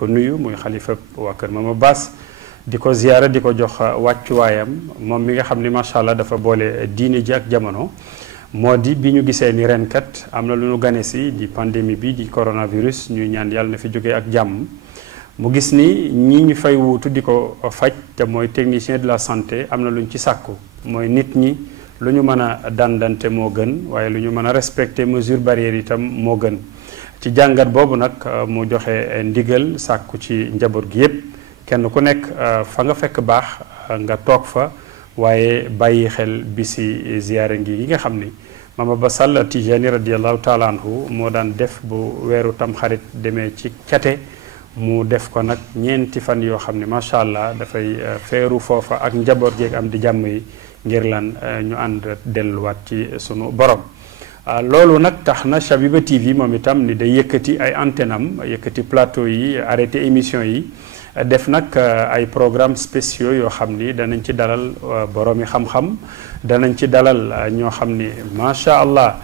ko nuyu muy xalifa waa kër Mama Bass di ko ziyaara di ko jox wàccuwaayam moom mi nga xam ni macha allah dafa boole diine ji ak jamono moo di bi ñu gisee ni ren kat am na lu ñu gane si di pandémie bi di coronavirus ñuy ñaan yàlla na fi jógee ak jàmm mu gis ni ñi ñu fay wuutu di ko faj te mooy technicien de la santé am na lu ñu ci sàkku mooy nit ñi lu ñu mën a dandante moo gën waaye lu ñu mën a respecter mesure barrière itam moo gën ci jàngat boobu nag mu joxe ndigal sàkku ci njaboot gi yépp kenn ku nekk fa nga fekk baax nga toog fa waaye bàyyi xel bisi ziyaare ngi yi nga xam ni Mama Bass Sall Tijani radiallahu taala anhu moo daan def bu weeru tamxarit demee ci cate mu def ko nag ñeenti fan yoo xam ne macha allah dafay feeru foofa ak njaboot geeg am di jàmm yi ngir lan ñu ànd delluwaat ci sunu borom loolu nag tax na Shabiba TV moom itam ni day yëkkati ay antenne am yëkkati plateau yi arrêté émission yi def nag ay programmes spéciaux yoo xam ni danañ ci dalal boroomi xam-xam danañ ci dalal ñoo xam ni macha allah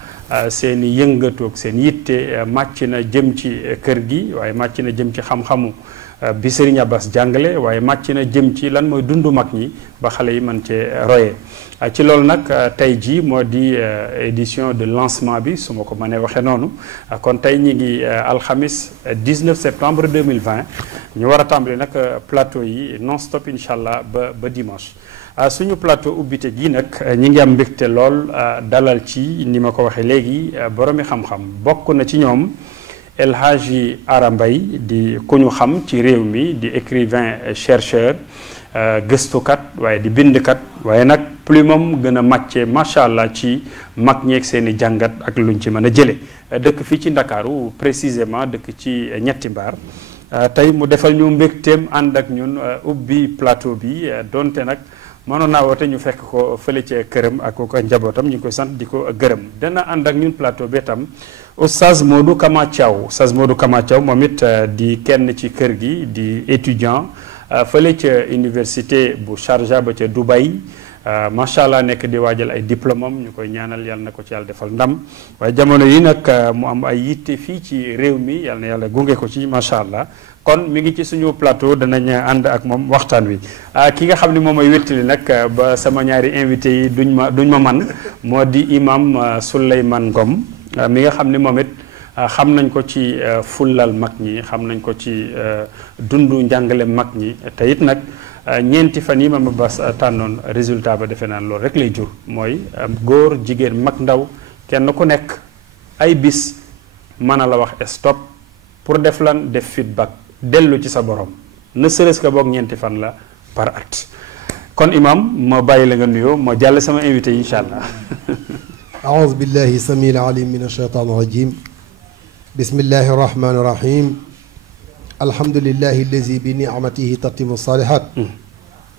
seen i yëngatu ak seen yitte màcc na jëm ci kër gi waaye màcc na jëm ci xam-xamu bi Serigne Abbas jàngale waaye màcc na jëm ci lan mooy dundu mag ñi ba xale yi mën cee royee ci loolu nag tey jii moo di édition de lancement bi su ma ko mënee waxee noonu kon tey ñi ngi alxamis 19 septembre 2020 ñu war a tàmbali nag plateau yi non stop incha allah ba dimanche suñu plateau ubbite gi nag ñi ngi am mbégte lool dalal ci ni ma ko waxee léegi boroomi xam-xam bokk na ci ñoom El Hadji Ara Mbaye di ku ñu xam ci réew mi di écrivain chercheur gëstukat waaye di bindkat waaye nag plumam gën a màcce macha allah ci mag ñeeg seen i jàngat ak luñ ci mën a jële dëkk fii ci Ndakaaru précisément dëkk ci ñetti mbaar tey mu defal ñu mbégteem ànd ak ñun ubbi plateau bi donte nag mënoon naa woote ñu fekk ko fële ca këram ak ko njabootam ñu ngi koy sant di ko gërëm dana ànd ak ñun plateau bi itam Oustaz Modou Kama Thiaw Oustaz Modou Kama Thiaw moom it di kenn ci kër gi di étudiant fële ca université bu Sharjah ba ca Dubai macha allah nekk di waajal ay diplôme am ñu koy ñaanal yàlla na ko ci yàlla defal ndam waaye jamono yi nag mu am ay yitte fii ci réew mi yàlla na yàlla gunge ko ci macha allah kon mi ngi ci suñu plateau danañ ànd ak moom waxtaan wi ki nga xam ne moom mooy wéttali nag ba sama ñaari invité yi duñ ma man moo di imam Souleymane Ngom mi nga xam ne moom it xam nañ ko ci fullal mag ñi xam nañ ko ci dundu njàngale mag ñi te it nag ñeenti fan yi Mama Bass tànnoon résultat ba defe naan loolu rek lay jur mooy góor jigéen mag ndaw kenn ku nekk ay bis mën a la wax stop pour def lan def feedback dellu ci sa borom ne serait-ce que boog ñeenti fan la par at kon imam ma bàyyi la nga nuyoo ma jàll sama invité yi incha allah aoudu billahi samil alim min ashaitan rajim bismillahi rahmani rahim alhamdulillahi allazi bi ni'matihi tatimu salihat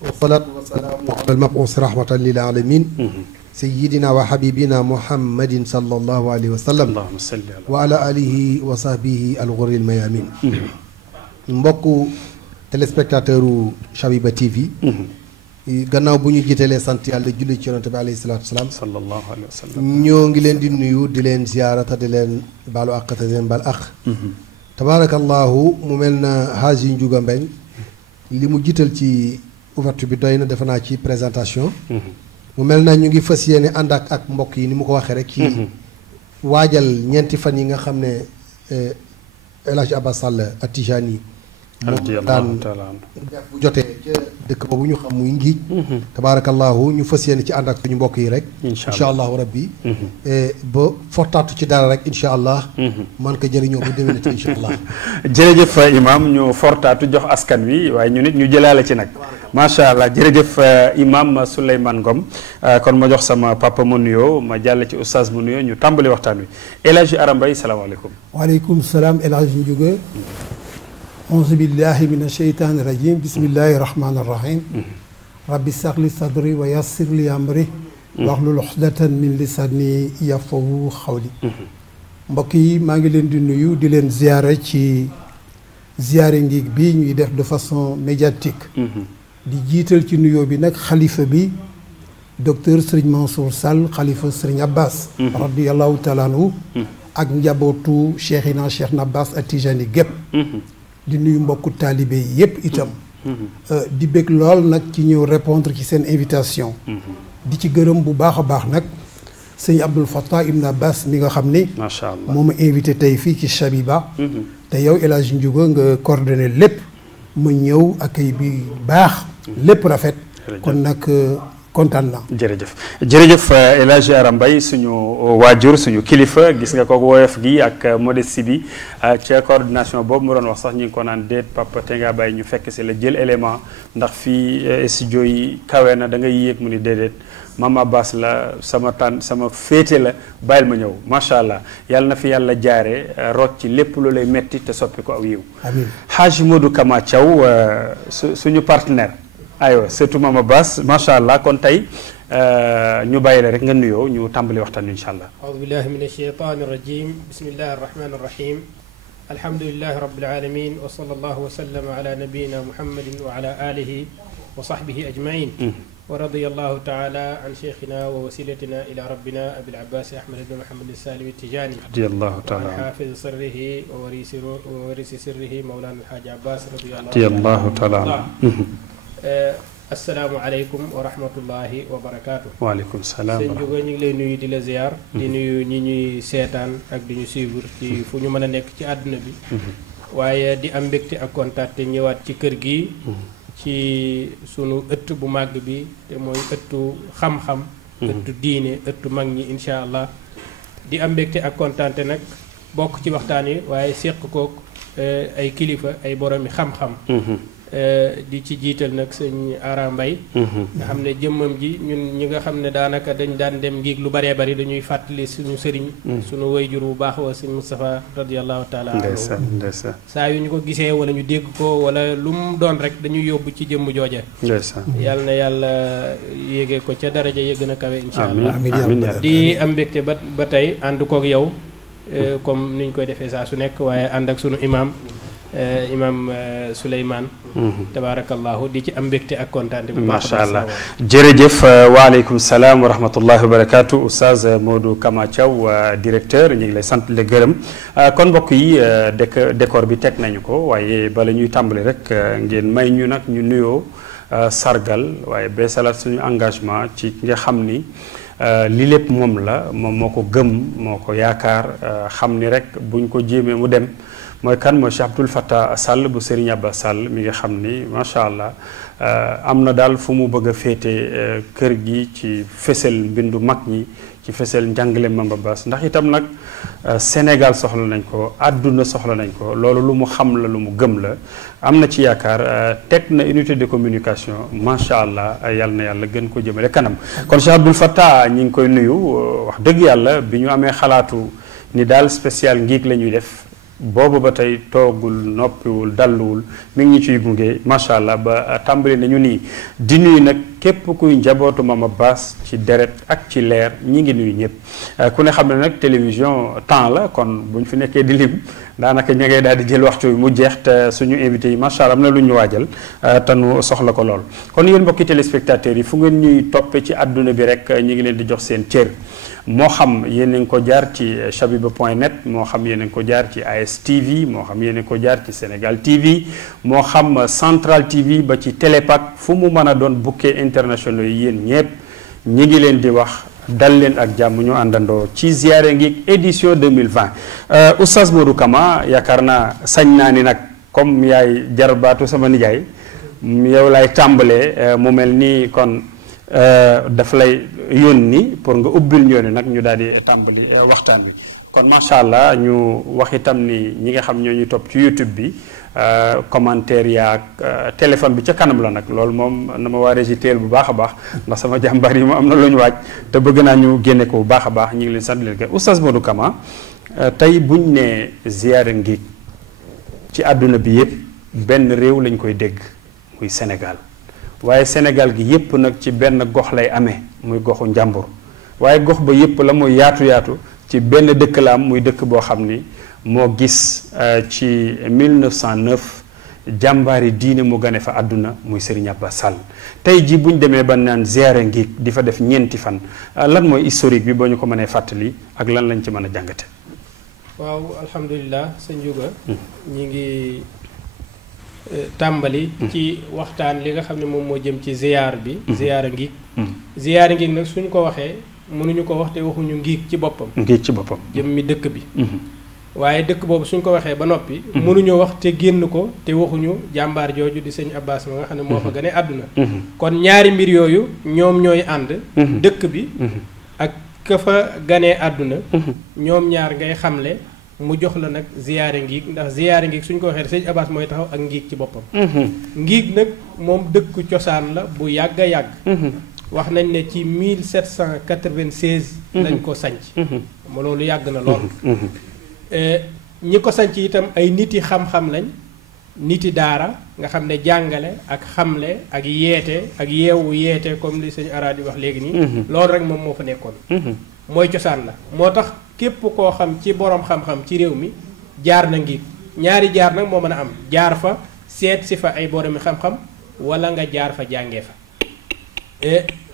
wasalaatu wasalaamu ala almabuus rahmatan lil alamin sayidina wa habibina muhammadin sallallahu alayhi wa sallam wa ala alihi wa sahbihi alghurril mayamin mbokku téléspectateur u Shabiba TV gannaaw bu ñu jiitalee sant yàlla julli ci yonante bi alayhi salaatu wasalaam sallallahu alayhi wa sallam ñoo ngi leen di nuyu di leen ziyaarata di leen baalu àq te di leen baal àq tabaarakallahu mu mel na Hadji Ndiouga Mbeng li mu jiital ci ouverture bi doy na defe naa ci présentation mu mel na ñu ngi fas yéene ànd ak mbokk yi ni mu ko waxee rek ci waajal ñeenti fan yi nga xam ne El Hadji Abbas Sall At-Tijani moom daan def bu jotee ca dëkk boobu ñu xam muy ngiij tabaarakallahu ñu fas yéene ci ànd ak suñu mbokk yi rek incha allahu rabbi ba fortaatu ci dara rek incha allah man ko jëriñoo bu déwénati incha allah jërëjëf imam ñu fortaatu jox askan wi waaye ñu nit ñu jëlaale ci nag macha allah jërëjëf imam Souleymane Ngom kon ma jox sama papa mu nuyoo ma jàll ci oustaz mu nuyoo ñu tàmbali waxtaan wi El Hadji Ara Mbaye salaamaaleykum waaleykum salaam El Hadji Ndiouga auzu billahi min asheytaani rajim bismillahi rahmaani rahim rabbi saxli sadri wa yassir li amri waxlul uxdatan min lisani yafqahu xawli mbokk yi maa ngi leen di nuyu di leen ziyaare ci ziyaare ngi bi ñuy def de façon médiatique di jiital ci nuyoo bi nag xalifa bi docteur Serigne Mansour Sall xalifa Serigne Abbas radiyallahu taala anhu ak njabootu Cheikhina Cheikh Abbas At-Tijani gépp di nuyu mbokku taalibe yi yépp itam di bég lool nag ci ñëw répondre ci seen invitation di ci gërëm bu baax a baax nag sëñ Abdul Fattah Ibn Abbas mi nga xam ni macha allah moo ma invité tey fii ci Shabiba te yow El Hadj Ndiouga nga coordonné lépp ma ñëw accueil bi baax lépp rafet kon nag kontaan na jërëjëf El Hadj Aram Mbaye suñu waajur suñu kilifa gis nga ko woyof gi ak modestie bi ca coordination boobu mu doon wax sax ñu ngi ko naan déet papa te nga bàyyi ñu fekk si la jël élément ndax fii studio yi kawe na da ngay yéeg mu ni déedéet Mama Abbas la sama féete la bàyyil ma ñëw macha allah yàlla na fi yàlla jaare root ci lépp lu lay metti te soppi ko aw yiw amiin Hadj Modou Kama Thiaw suñu partenaire aywa surtout Mama Abbas macha allah kon tey ñu bàyyi la rek nga nuyoo ñu tàmbali waxtaan incha allah. aoudu billahi min alcheytani irrajim bismillahi arrahmani irrahim alhamdulilahi rabbil alamin wa sallallahu wa sallama ala nabiyina muhammadin wa ala alihi wa sahbihi ajmain wa radiyallahu taala an cheikhina wa wasilatina ila rabbina abil abbas ahmad ibn muhammad salimi tijani radiyallahu taala an hafiz sirrihi wa warisi sirrihi mawlana alhaji abbas radiyallahu taala asalaamaaleykum wa rahmatullahi wa barakaatu. waaleykum salaam sëñ Ndiouga ñu ngi lay nuyu di la ziar. di nuyu ñi ñuy seetaan ak di ñu suivre ci fu ñu mën a nekk ci àdduna bi. waaye di am mbégte ak kontaan te ñëwaat ci kër gi. ci sunu ëtt bu màgg bi te mooy ëttu xam-xam. ëttu diine ëttu mag ñi incha allah. di am mbégte ak kontaan te nag bokk ci waxtaan yi waaye séq kook ay kilifa ay boromi xam-xam. di ci jiital nag sëñ Ara Mbaye nga xam ne jëmmam ji ñun ñi nga xam ne daanaka dañ daan dem ngiig lu baree bari dañuy fàttali suñu sëriñ suñu wayjur bu baax wa sëñ Moustapha radiallahu taala anhu saa yu ñu ko gisee wala ñu dégg ko wala lu mu doon rek dañuy yóbbu ci jëmm jooja yàlla na yàlla yéege ko ca daraja ya gën a kawe insha allah di am mbégte ba tey ànd kook yow comme niñ koy defee saa su nekk waaye ànd ak sunu imam Souleymane tabaarakallahu di ci am mbégte ak kontaan bu baax macha allah jërëjëf waaleykum salaam wa rahmatullahi wa barakaatu oustaz Modou Kama Thiaw directeur ñu ngi lay sant le gërëm kon mbokk yi décor bi teg nañu ko waaye bala ñuy tàmbali rek ngeen may ñu nag ñu nuyoo sargal waaye beesalaat suñu engagement ci nga xam ni li lépp moom la moom moo ko gëm moo ko yaakaar xam ni rek buñ ko jéemee mu dem mooy kan mooy Cheikh Abdoul Fattah Sall bu Serigne Abba Sall mi nga xam ni macha allah am na daal fu mu bëgg a féete kër gi ci fësal mbindu mag ñi ci fësal njàngale Mame Abbas ndax itam nag Sénégal soxla nañ ko àdduna soxla nañ ko loolu lu mu xam la lu mu gëm la am na ci yaakaar teg na unité de communication macha allah yàlla na yàlla gën ko jëmale kanam kon Cheikh Abdoul Fattah ñi ngi koy nuyu wax dëgg yàlla bi ñu amee xalaatu ni daal spécial ngiig la ñuy def boobu ba tey toogul noppiwul dalluwul mi ngi ñu ciy gunge macha allah ba tàmbali nañu nii di nuyu nag képp kuy njabootu Mame Abbas ci deret ak ci leer ñi ngi nuyu ñëpp ku ne xam ne nag télévision temps la kon bu ñu fi nekkee di lim daanaka ña ngay daal di jël waxtu mu jeex te suñu invité yi macha allah am na lu ñu waajal te nu soxla ko lool. kon yéen mbokki téléspectateurs yi fu ngeen ñuy toppee ci àdduna bi rek ñu ngi leen di jox seen cër moo xam yéen a ngi ko jaar ci shabiba.net moo xam yéen a ngi ko jaar ci ASTV moo xam yéen a ngi ko jaar ci Sénégal TV moo xam Central TV ba ci Télépac fu mu mën a doon bouquet internationaux yi yéen ñëpp ñi ngi leen di wax dal leen ak jàmm ñu àndandoo ci ziyaare ngi édition 2020 oustaz Modou Kama yaakaar naa sañ naa ni nag comme yaay jarbaatu sama nijaay yow lay tàmbalee mu mel nii kon daf lay yónni pour nga ubbil ñooni nag ñu daal di tàmbali waxtaan wi kon macha allah ñu wax itam ni ñi nga xam ñoo ñu topp ci YouTube bi commentaire yaak téléphone bi ca kanam la nag loolu moom na ma waa régiteel bu baax a baax ndax sama jàmbaar yi moom am na lu ñu waaj te bëgg naa ñu génne ko bu baax a baax ñu ngi leen sant leen gën oustaz Modou Kama tey buñ ne ziyaara ngiig ci àdduna bi yëpp benn réew lañ koy dégg muy Sénégal waaye Sénégal gi yëpp nag ci benn gox lay amee muy goxu njàmbur waaye gox ba yëpp la muy yaatu ci benn dëkk la am muy dëkk boo xam ni moo gis ci 1909 jàmbaari diine mu gane fa àdduna muy Serigne Abba Sall tey ji bu ñu demee ba naan ziyaare ngiig di fa def ñeenti fan lan mooy historique bi boo ñu ko mënee fàttali ak lan lañ ci mën a jàngate. waaw alhamdulilah sëñ Ndiouga ñi ngi tàmbali ci waxtaan li nga xam ne moom moo jëm ci ziyaar bi ziyaara ngiig ziyaara ngiig nag suñ ko waxee mënuñu ko wax te waxuñu ngiig ci boppam jëm mi dëkk bi waaye dëkk boobu suñ ko waxee ba noppi mënuñoo wax te génn ko te waxuñu jàmbaar jooju di sëñ Abbas ma nga xam ne moo fa gane àdduna kon ñaari mbir yooyu ñoom ñooy ànd dëkk bi ak ka fa ganee àdduna ñoom ñaar ngay xamle mu jox la nag ziyaare ngiig ndax ziyaare ngiig suñ ko waxee sëñ Abbas mooy taxaw ak ngiig ci boppam ngiig nag moom dëkku cosaan la bu yàgg a yàgg wax nañ ne ci 1796 lañ ko sanc ma loolu yàgg na lool ñi ko sanc itam ay niti xam-xam lañ niti daara nga xam ne jàngale ak xamle ak yeete ak yeewu yeete comme li sëñ Ara di wax léegi nii loolu rek moom moo fa nekkoon mooy cosaan la moo tax képp koo xam ci boroom xam-xam ci réew mi jaar na ngiig ñaari jaar nag moo mën a am jaar fa seet si fa ay boroomi xam-xam wala nga jaar fa jàngee fa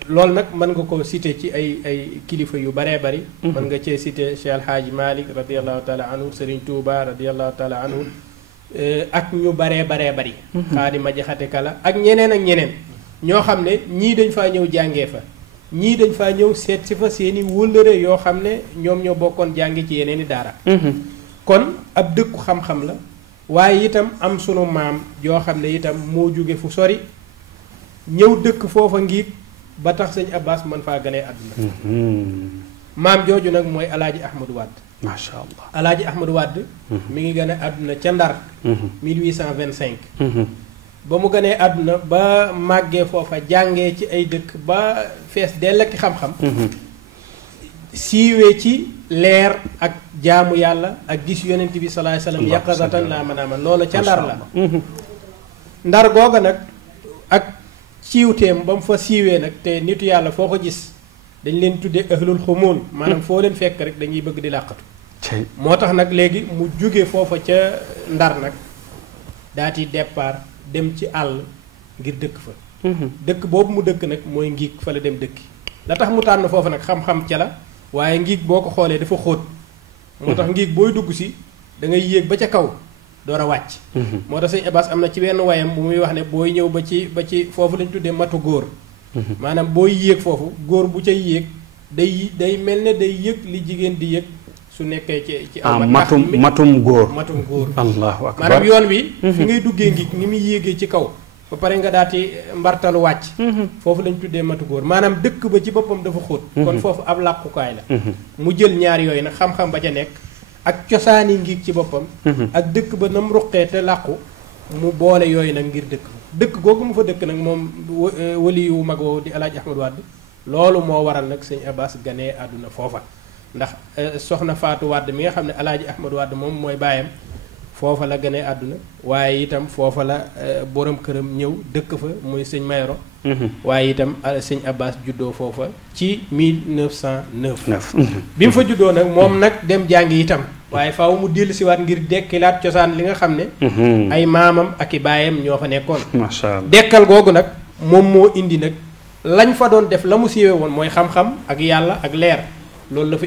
loolu nag mën nga ko cité ci ay kilifa yu baree bari mën nga cee cité Cheikh Alhaaji Malick radiallahu taala anhu Serigne Touba radiallahu taala anhu ak ñu baree bari Xaadima Jaxate Kala ak ñeneen ñoo xam ne ñii dañ faa ñëw jàngee fa ñii dañ faa ñëw seet si fa seeni wëllëre yoo xam ne ñoom ñoo bokkoon jàngi ci yeneen i daara kon ab dëkku xam-xam la waaye itam am sunu maam yoo xam ne itam moo jóge fu sori ñëw dëkk foofa ngiig ba tax sëñ Abbas mën faa ganee àdduna maam jooju nag mooy alaaji Ahmadou Wade macha allah alaaji Ahmadou Wade mi ngi gane àdduna ca Ndar 1825 ba mu ganee àdduna ba màggee foofa jàngee ci ay dëkk ba fees dell ak xam-xam siiwee ci leer ak jaamu yàlla ak gis yonent bi salaay salaam yaqazatan laa manaaman loolu ca Ndar la Ndar googa nag ak siiwteem ba mu fa siiwee nag te nitu yàlla foo ko gis dañ leen tuddee ahlul xumuun maanaam foo leen fekk rek dañuy bëgg di làqatu moo tax nag léegi mu jóge foofa ca Ndar nag daati départ dem ci àll ngir dëkk fa dëkk boobu mu dëkk nag mooy ngiig fa la dem dëkki la tax mu tànn foofa nag xam-xam ca la waaye ngiig boo ko xoolee dafa xóot moo tax ngiig booy dugg si da ngay yéeg ba ca kaw door a wàcc moo tax sëñ Abbas am na ci wenn wayam bu muy wax ne booy ñëw ba ci foofu lañ tuddee matu góor maanaam booy yéeg foofu góor bu cay yéeg day mel ne day yëg li jigéen di yëg su nekkee ci matum góor allahu akbar maanaam yoon wi fi ngay duggee ngiig ni muy yéegee ci kaw ba pare nga daati mbartalu wàcc foofu lañ tuddee matu góor maanaam dëkk ba ci boppam dafa xóot kon foofu ab làqukaay la mu jël ñaar yooyu nag xam-xam ba ca nekk ak cosaani ngiig ci boppam ak dëkk ba nam ruqee te làqu mu boole yooyu nag ngir dëkk googu mu fa dëkk nag moom wali yu mag woowu di alaaji Ahmadou Wade loolu moo waral nag sëñ Abbas ganee àdduna foofa ndax soxna Faatu Wade mi nga xam ne alaaji Ahmadou Wade moom mooy baayam foofa la ganee àdduna waaye itam foofa la borom këram ñëw dëkk fa muy sëñ Mayoro waaye itam sëñ Abbas juddoo foofa ci 1909 bi mu fa juddoo nag moom nag dem jàngi itam waaye faaw mu dellu siwaat ngir dekkilaat cosaan li nga xam ne ay maamam ak i baayam ñoo fa nekkoon macha allah dekkal googu nag moom moo indi nag lañ fa doon def la mu siiwee woon mooy xam-xam ak yàlla ak leer loolu la fa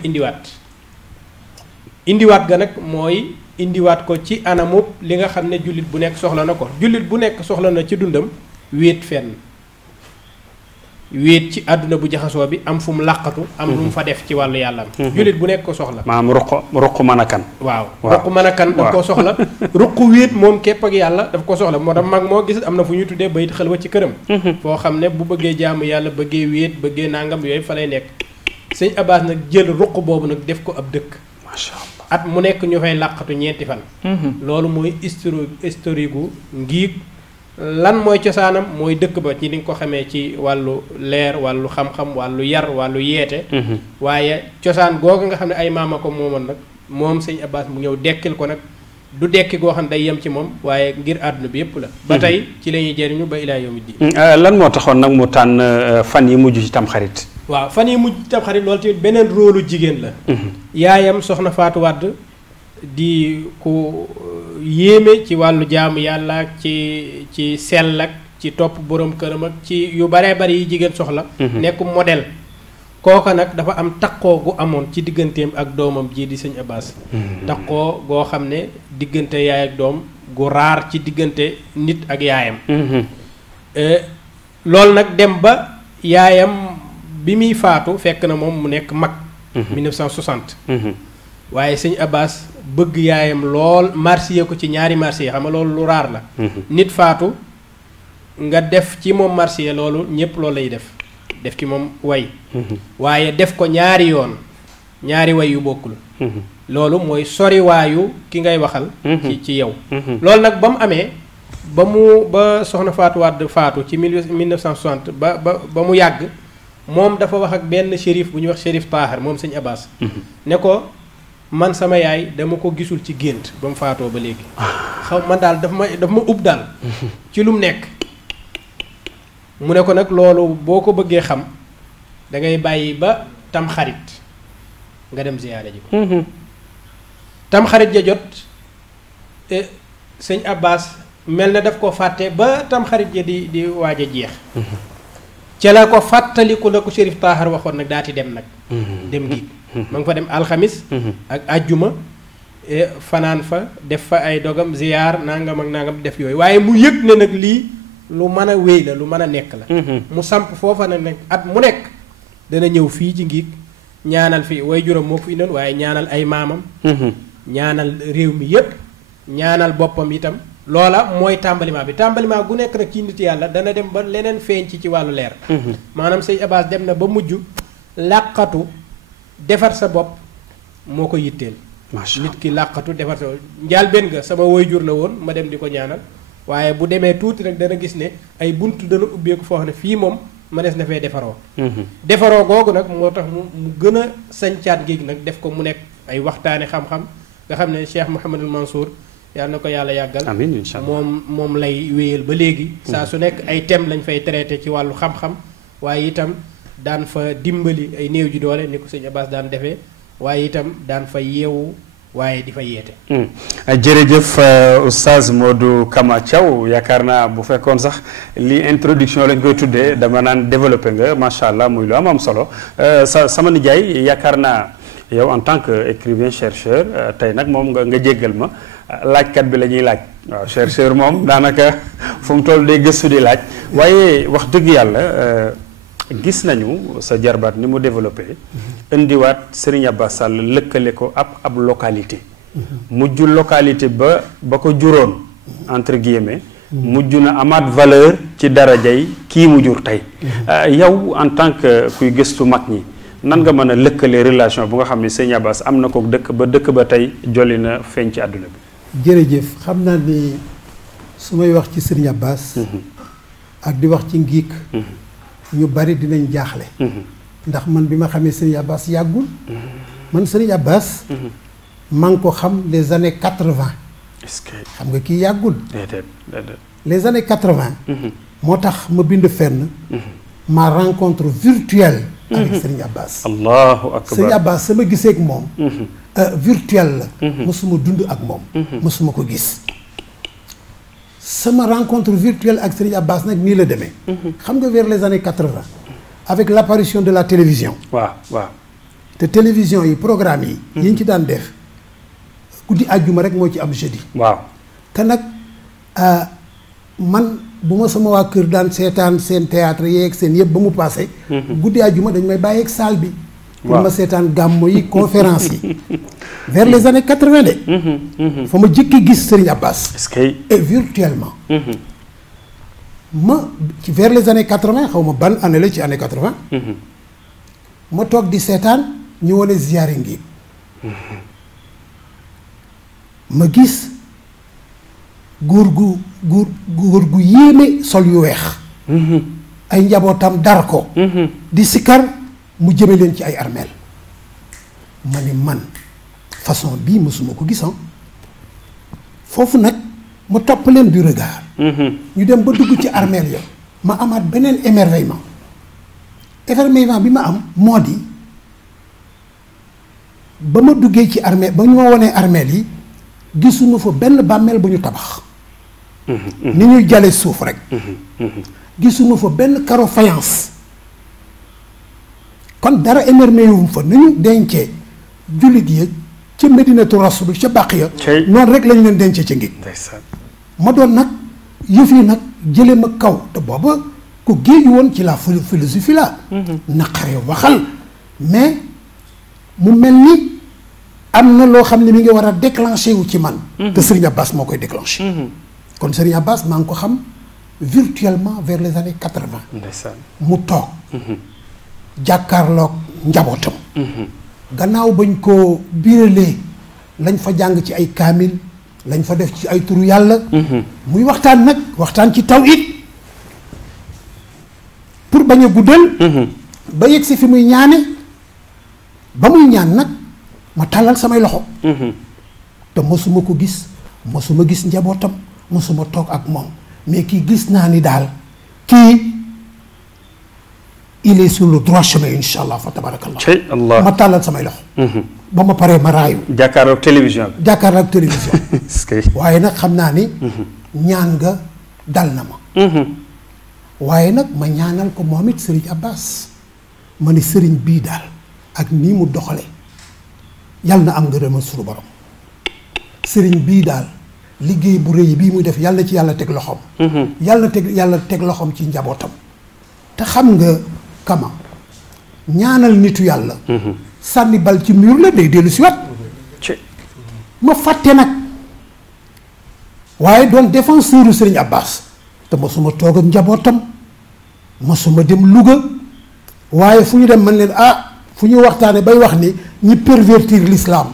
indiwaat ga nag mooy indiwaat ko ci anamu li nga xam ne jullit bu nekk soxla na ko jullit bu nekk soxla na ci dundam wéet fenn wéet ci àdduna bu jaxasoo bi am fu mu làqatu am lu mu fa def ci wàllu yàlla am jullit bu nekk ko soxla maanaam ruq mën a kan waaw ruq mën a kan daf ko soxla ruq wéet moom képp ak yàlla daf ko soxla moo tax mag moo gis am na fu ñuy tuddee bayit xelwa ci këram foo xam ne bu bëggee jaamu yàlla bëggee wéet bëggee nangam yooyu fa lay nekk sëñ Abbas nag jël ruq boobu nag def ko ab dëkk macha allah at mu nekk ñu fay làqatu ñeenti fan loolu mooy historique gu ngiig lan mooy cosaanam mooy dëkk ba ci ni nga ko xamee ci wàllu leer wàllu xam-xam wàllu yar wàllu yeete waaye cosaan googu nga xam ne ay maama ko moomoon nag moom sëñ Abbas mu ñëw dekkil ko nag du dekki goo xam ne day yem ci moom waaye ngir àdduna bi yépp la ba tey ci la ñuy jëriñu ba ilaa yawmi diin lan moo taxoon nag mu tànn fan yi mujj ci tamxarit waaw fan yi mujj ci tamxarit loolu tamit beneen rôlu jigéen la yaayam soxna Faatu Wàdd di ku yéeme ci wàllu jaamu yàlla ak ci sell ak ci topp borom këram ak ci yu baree bari yi jigéen soxla nekk modèle kooka nag dafa am taqoo gu amoon ci digganteem ak doomam ji di sëñ Abbas taqoo goo xam ne diggante yaay ak doom gu raar ci diggante nit ak yaayam. loolu nag dem ba yaayam bi muy faatu fekk na moom mu nekk mag. 1960. waaye sëñ Abbas bëgg yaayam lool marsiye ko ci ñaari marsiye xam nga loolu lu raar la. nit faatu nga def ci moom marsiye loolu ñëpp loolu lay def ci moom way. waaye def ko ñaari yoon ñaari way yu bokkul. loolu mooy soriwaayu ki ngay waxal. ci yow. loolu nag ba mu amee ba soxna Fatou Wade faatu ci 1960 ba mu yàgg moom dafa wax ak benn shérif bu ñuy wax shérif Tahar moom sëñ Abbas. ne ko man sama yaay dama ko gisul ci gént ba mu faatoo ba léegi. xaw man daal daf ma ub daal. ci lu mu nekk. mu ne ko nag loolu boo ko bëggee xam da ngay bàyyi ba tamxarit nga dem ziyaare ji ko. tamxarit ja jot sëñ Abbas mel na daf ko fàtte ba tamxarit ja di waaj a jeex. ca la ko fàttaliku la ko Chérif Tahar waxoon nag daati dem nag. dem gi ma nga fa dem alxamis. ak àjjuma fanaan fa def fa ay dogam ziyaar nangam ak nangam def yooyu waaye mu yëg ne nag lii lu mën a wéy la lu mën a nekk la. mu samp foofa nag at mu nekk dana ñëw fii ci Ngiig ñaanal fi way juróom moo ko fi indoon waaye ñaanal ay maamam. ñaanal réew mi yépp ñaanal boppam itam. loola mooy tàmbaliment bi tàmbaliment gu nekk nag ci nit yàlla dana dem ba leneen feeñ ci wàllu leer. maanaam sëñ Abbas dem na ba mujj làqatu defar sa bopp moo ko yitteel. nit ki làqatu defar sa njaalbeen nga sama waajur la woon ma dem di ko ñaanal waaye bu demee tuuti nag dana gis ne ay bunt dana ubbeeku foo xam ne fii moom ma des na fee defaroo. defaroo googu nag moo tax mu gën a sañcaat géej nag def ko mu nekk ay waxtaane xam-xam nga xam ne Cheikh Mouhamadul Mansour yàlla na ko yàlla yàggal. amiin incha allah moom lay wéyal ba léegi. saa su nekk ay thèmes lañ fay traité ci wàllu xam-xam waaye itam daan fa dimbali ay néew ji doole ni ko sëñ Abbas daan defee waaye itam daan fa yeewu waaye di fa yeete. jërëjëf oustaz Modou Kama Thiaw yaakaar naa bu fekkoon sax li introduction lañ koy tuddee dama naan développé nga macha allah muy lu am solo sama nijaay yaakaar naa yow en tant que écrivain chercheur tey nag moom nga jéggal ma. laajkat bi la ñuy laaj waaw chercheur moom daanaka fu mu toll day gëstu di laaj waaye wax dëgg yàlla gis nañu sa jarbaat ni mu développé indiwaat Serigne Abbas Sall lëkkale ko ab localité mujj localité ba ko juróon entre guillemets mujj na amaat valeur ci darajay kii mu jur tey yow en tant que kuy gëstu mag ñi nan nga mën a lëkkale relation bu nga xam ne Serigne Abbas am na ko dëkk ba tey jolli na feeñ ci àdduna bi. jërëjëf xam naa ni su may wax ci Serigne Abbas ak di wax ci Ngiig ñu bari dinañ jaaxle ndax man bi ma xamee Serigne Abbas yàggul man Serigne Abbas maa ngi ko xam les années 80 est-ce que xam nga kii yàggul les années 80 moo tax ma bind fenn ma rencontre virtuelle avec Serigne Abbas allahu akbar Serigne Abbas sama gisee ak moom virtuel la mosuma dund ak moom mosuma ko gis sama rencontre virtuelle ak Serigne Abbas nag nii la demee xam nga vers les années 80 avec l'apparition de la télévision waaw te télévision yi programme yi ñu ci daan def guddi àjjuma rek moo ci am jeudi waaw te nag man bu ma sama waa kër daan seetaan seen théâtre yeeg seen yëpp ba mu passé guddi àjjuma dañ may bàyyi ak salle bi pour ma seetaan gàmmo yi conférence yi vers les années 80 de fa ma jëkki gis Serigne Abbas et virtuellement ma ci vers les années 80 xaw ma ban année la ci année 80 ma toog di seetaan ñu wane ziyaare Ngiig ma gis góor gu yéeme sol yu weex ay njabootam dar ko di sikkar mu jëme leen ci ay armeel ma ni man façon bii mësuma ko gisan foofu nag ma topp leen du regard ñu dem ba dugg ci armeel ya ma amaat beneen émerveillement bi ma am moo di ba ma duggee ci armeel ba ñu ma wonee armeel yi gisuñu fa benn bàmmeel bu ñu tabax ni ñuy jale suuf rek gisuñu fa benn carreau faïence kon dara émerveillé wu fa nañu dencee jullit yi ca Medinatu Rasul ca Baqiya noonu rek lañ leen dencee ca Ngig ma doon nag yëf yi nag jële ma kaw te booba ku géeju woon ci la philosophie la naqare waxal mais mu mel ni am na loo xam ne mi ngi war a déclenché wu ci man te Serigne Abbas moo koy déclenché kon Serigne Abbas maa ngi ko xam virtuellement vers les années 80 mu toog jàkkaarloog njabootam gannaaw bañ ko biiralee lañ fa jàng ci ay kaamil lañ fa def ci ay turu yàlla muy waxtaan nag waxtaan ci tawhid pour bañ a guddal ba yegg si fi muy ñaane ba muy ñaan nag ma tàllal samay loxo te mosuma ko gis mosuma gis njabootam mosuma toog ak moom mais kii gis naa ni daal kii il est sur le droit chemin incha allah fa tabarakallah ma tàllal samay loxo ba ma paree ma raayu jàkkaarloog télévision waaye nag xam naa ni ñaan nga dal na ma waaye nag ma ñaanal ko moom it Serigne Abbas ma ni Serigne bii daal ak nii mu doxale yàlla na am ngërëmal suñu borom Serigne bii daal liggéey bu rëy bii muy def yàlla ci yàlla teg loxoom yàlla teg loxoom ci njabootam te xam nga kama ñaanal nitu yàlla sànni bal ci mur la day dellu si wat ma fàtte nag waaye doon défenseur Serigne Abbas te mosuma toog ak njabootam mosuma dem Louga waaye fu ñu dem man leen fu ñu waxtaane bay wax ni ñi pervertir l'islam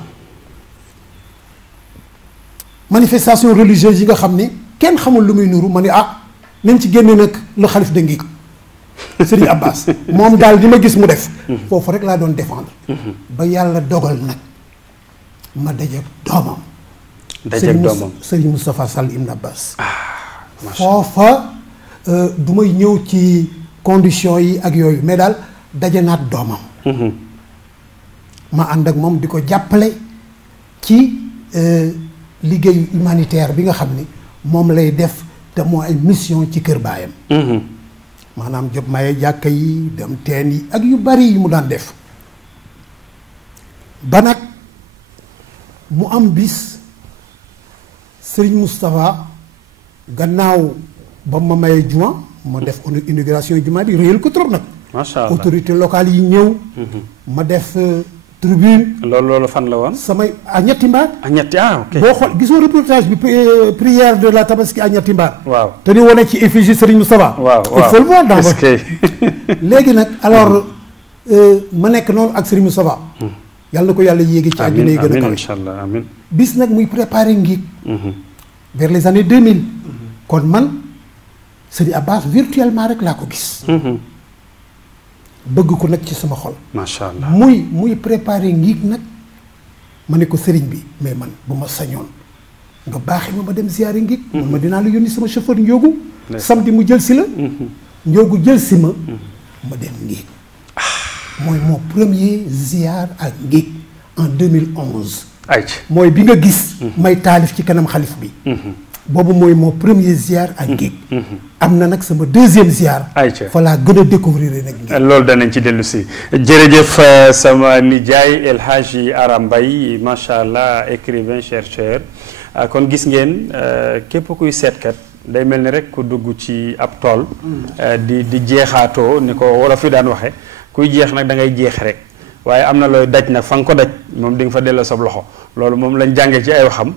manifestation religieuse yi nga xam ni kenn xamul lu muy nuru ma ni nañ ci génne nag le xalif de Ngig Serigne Abbas moom daal di ma gis mu def foofu rek laa doon défendre ba yàlla dogal nag ma dajeek doomam Serigne Moustapha Sall Ibn Abbas foofa du may ñëw ci conditions yi ak yooyu mais daal daje naat doomam ma ànd ak moom di ko jàppale ci liggéeyu humanitaire bi nga xam ni moom lay def te moo ay mission ci kër baayam maanaam job maye jàkka yi dem teen yi ak yu bari yi mu daan def ba nag mu am bis Serigne Moustapha gannaaw ba ma maye juma ma def inauguration juma di réyal ko trop nag macha allah autorité locale yi ñëw ma def tribune loolu fan la woon samay a ñetti mbaar ok boo xool gisoo reportage bi prière de la tabaski à ñetti mbaar waaw te ni wane ci effigie Serigne Moustapha il faut le voir dans léegi nag alors ma nekk noonu ak Serigne Moustapha yàlla na ko yàlla yéegi ci àddina yi gën a kawe incha allah amiin bis nag muy préparé Ngig vers les années 2000 kon man Serigne Abbas virtuellement rek laa ko gis bëgg ko nag ci sama xol macha allah muy préparé Ngig nag ma ne ko Serigne bi mais man bu ma sañoon nga baaxee ma dem ziyaare Ngig man ma dinaa la yónni sama chauffeur Ndiogu samedi mu jël si la Ndiogu jël si ma dem Ngig mooy mon premier ziar ak Ngig en 2011 mooy bi nga gis may taalif ci kanam xalif bi boobu mooy mon premier ziar ak Ngig am na nag sama deuxième ziar fa laa gën a découvrir nag Ngig loolu danañ ci dellu si jërëjëf sama nijaay El Hadji Aram Mbaye macha allah écrivain chercheur kon gis ngeen képp kuy seetkat day mel ni rek ku dugg ci ab tool di jeexaatoo ni ko wala fi daan waxe kuy jeex nag da ngay jeex rek waaye am na looy daj nag fa nga ko daj moom di nga fa delloo sab loxo loolu moom lañ jàngee ci ay waxam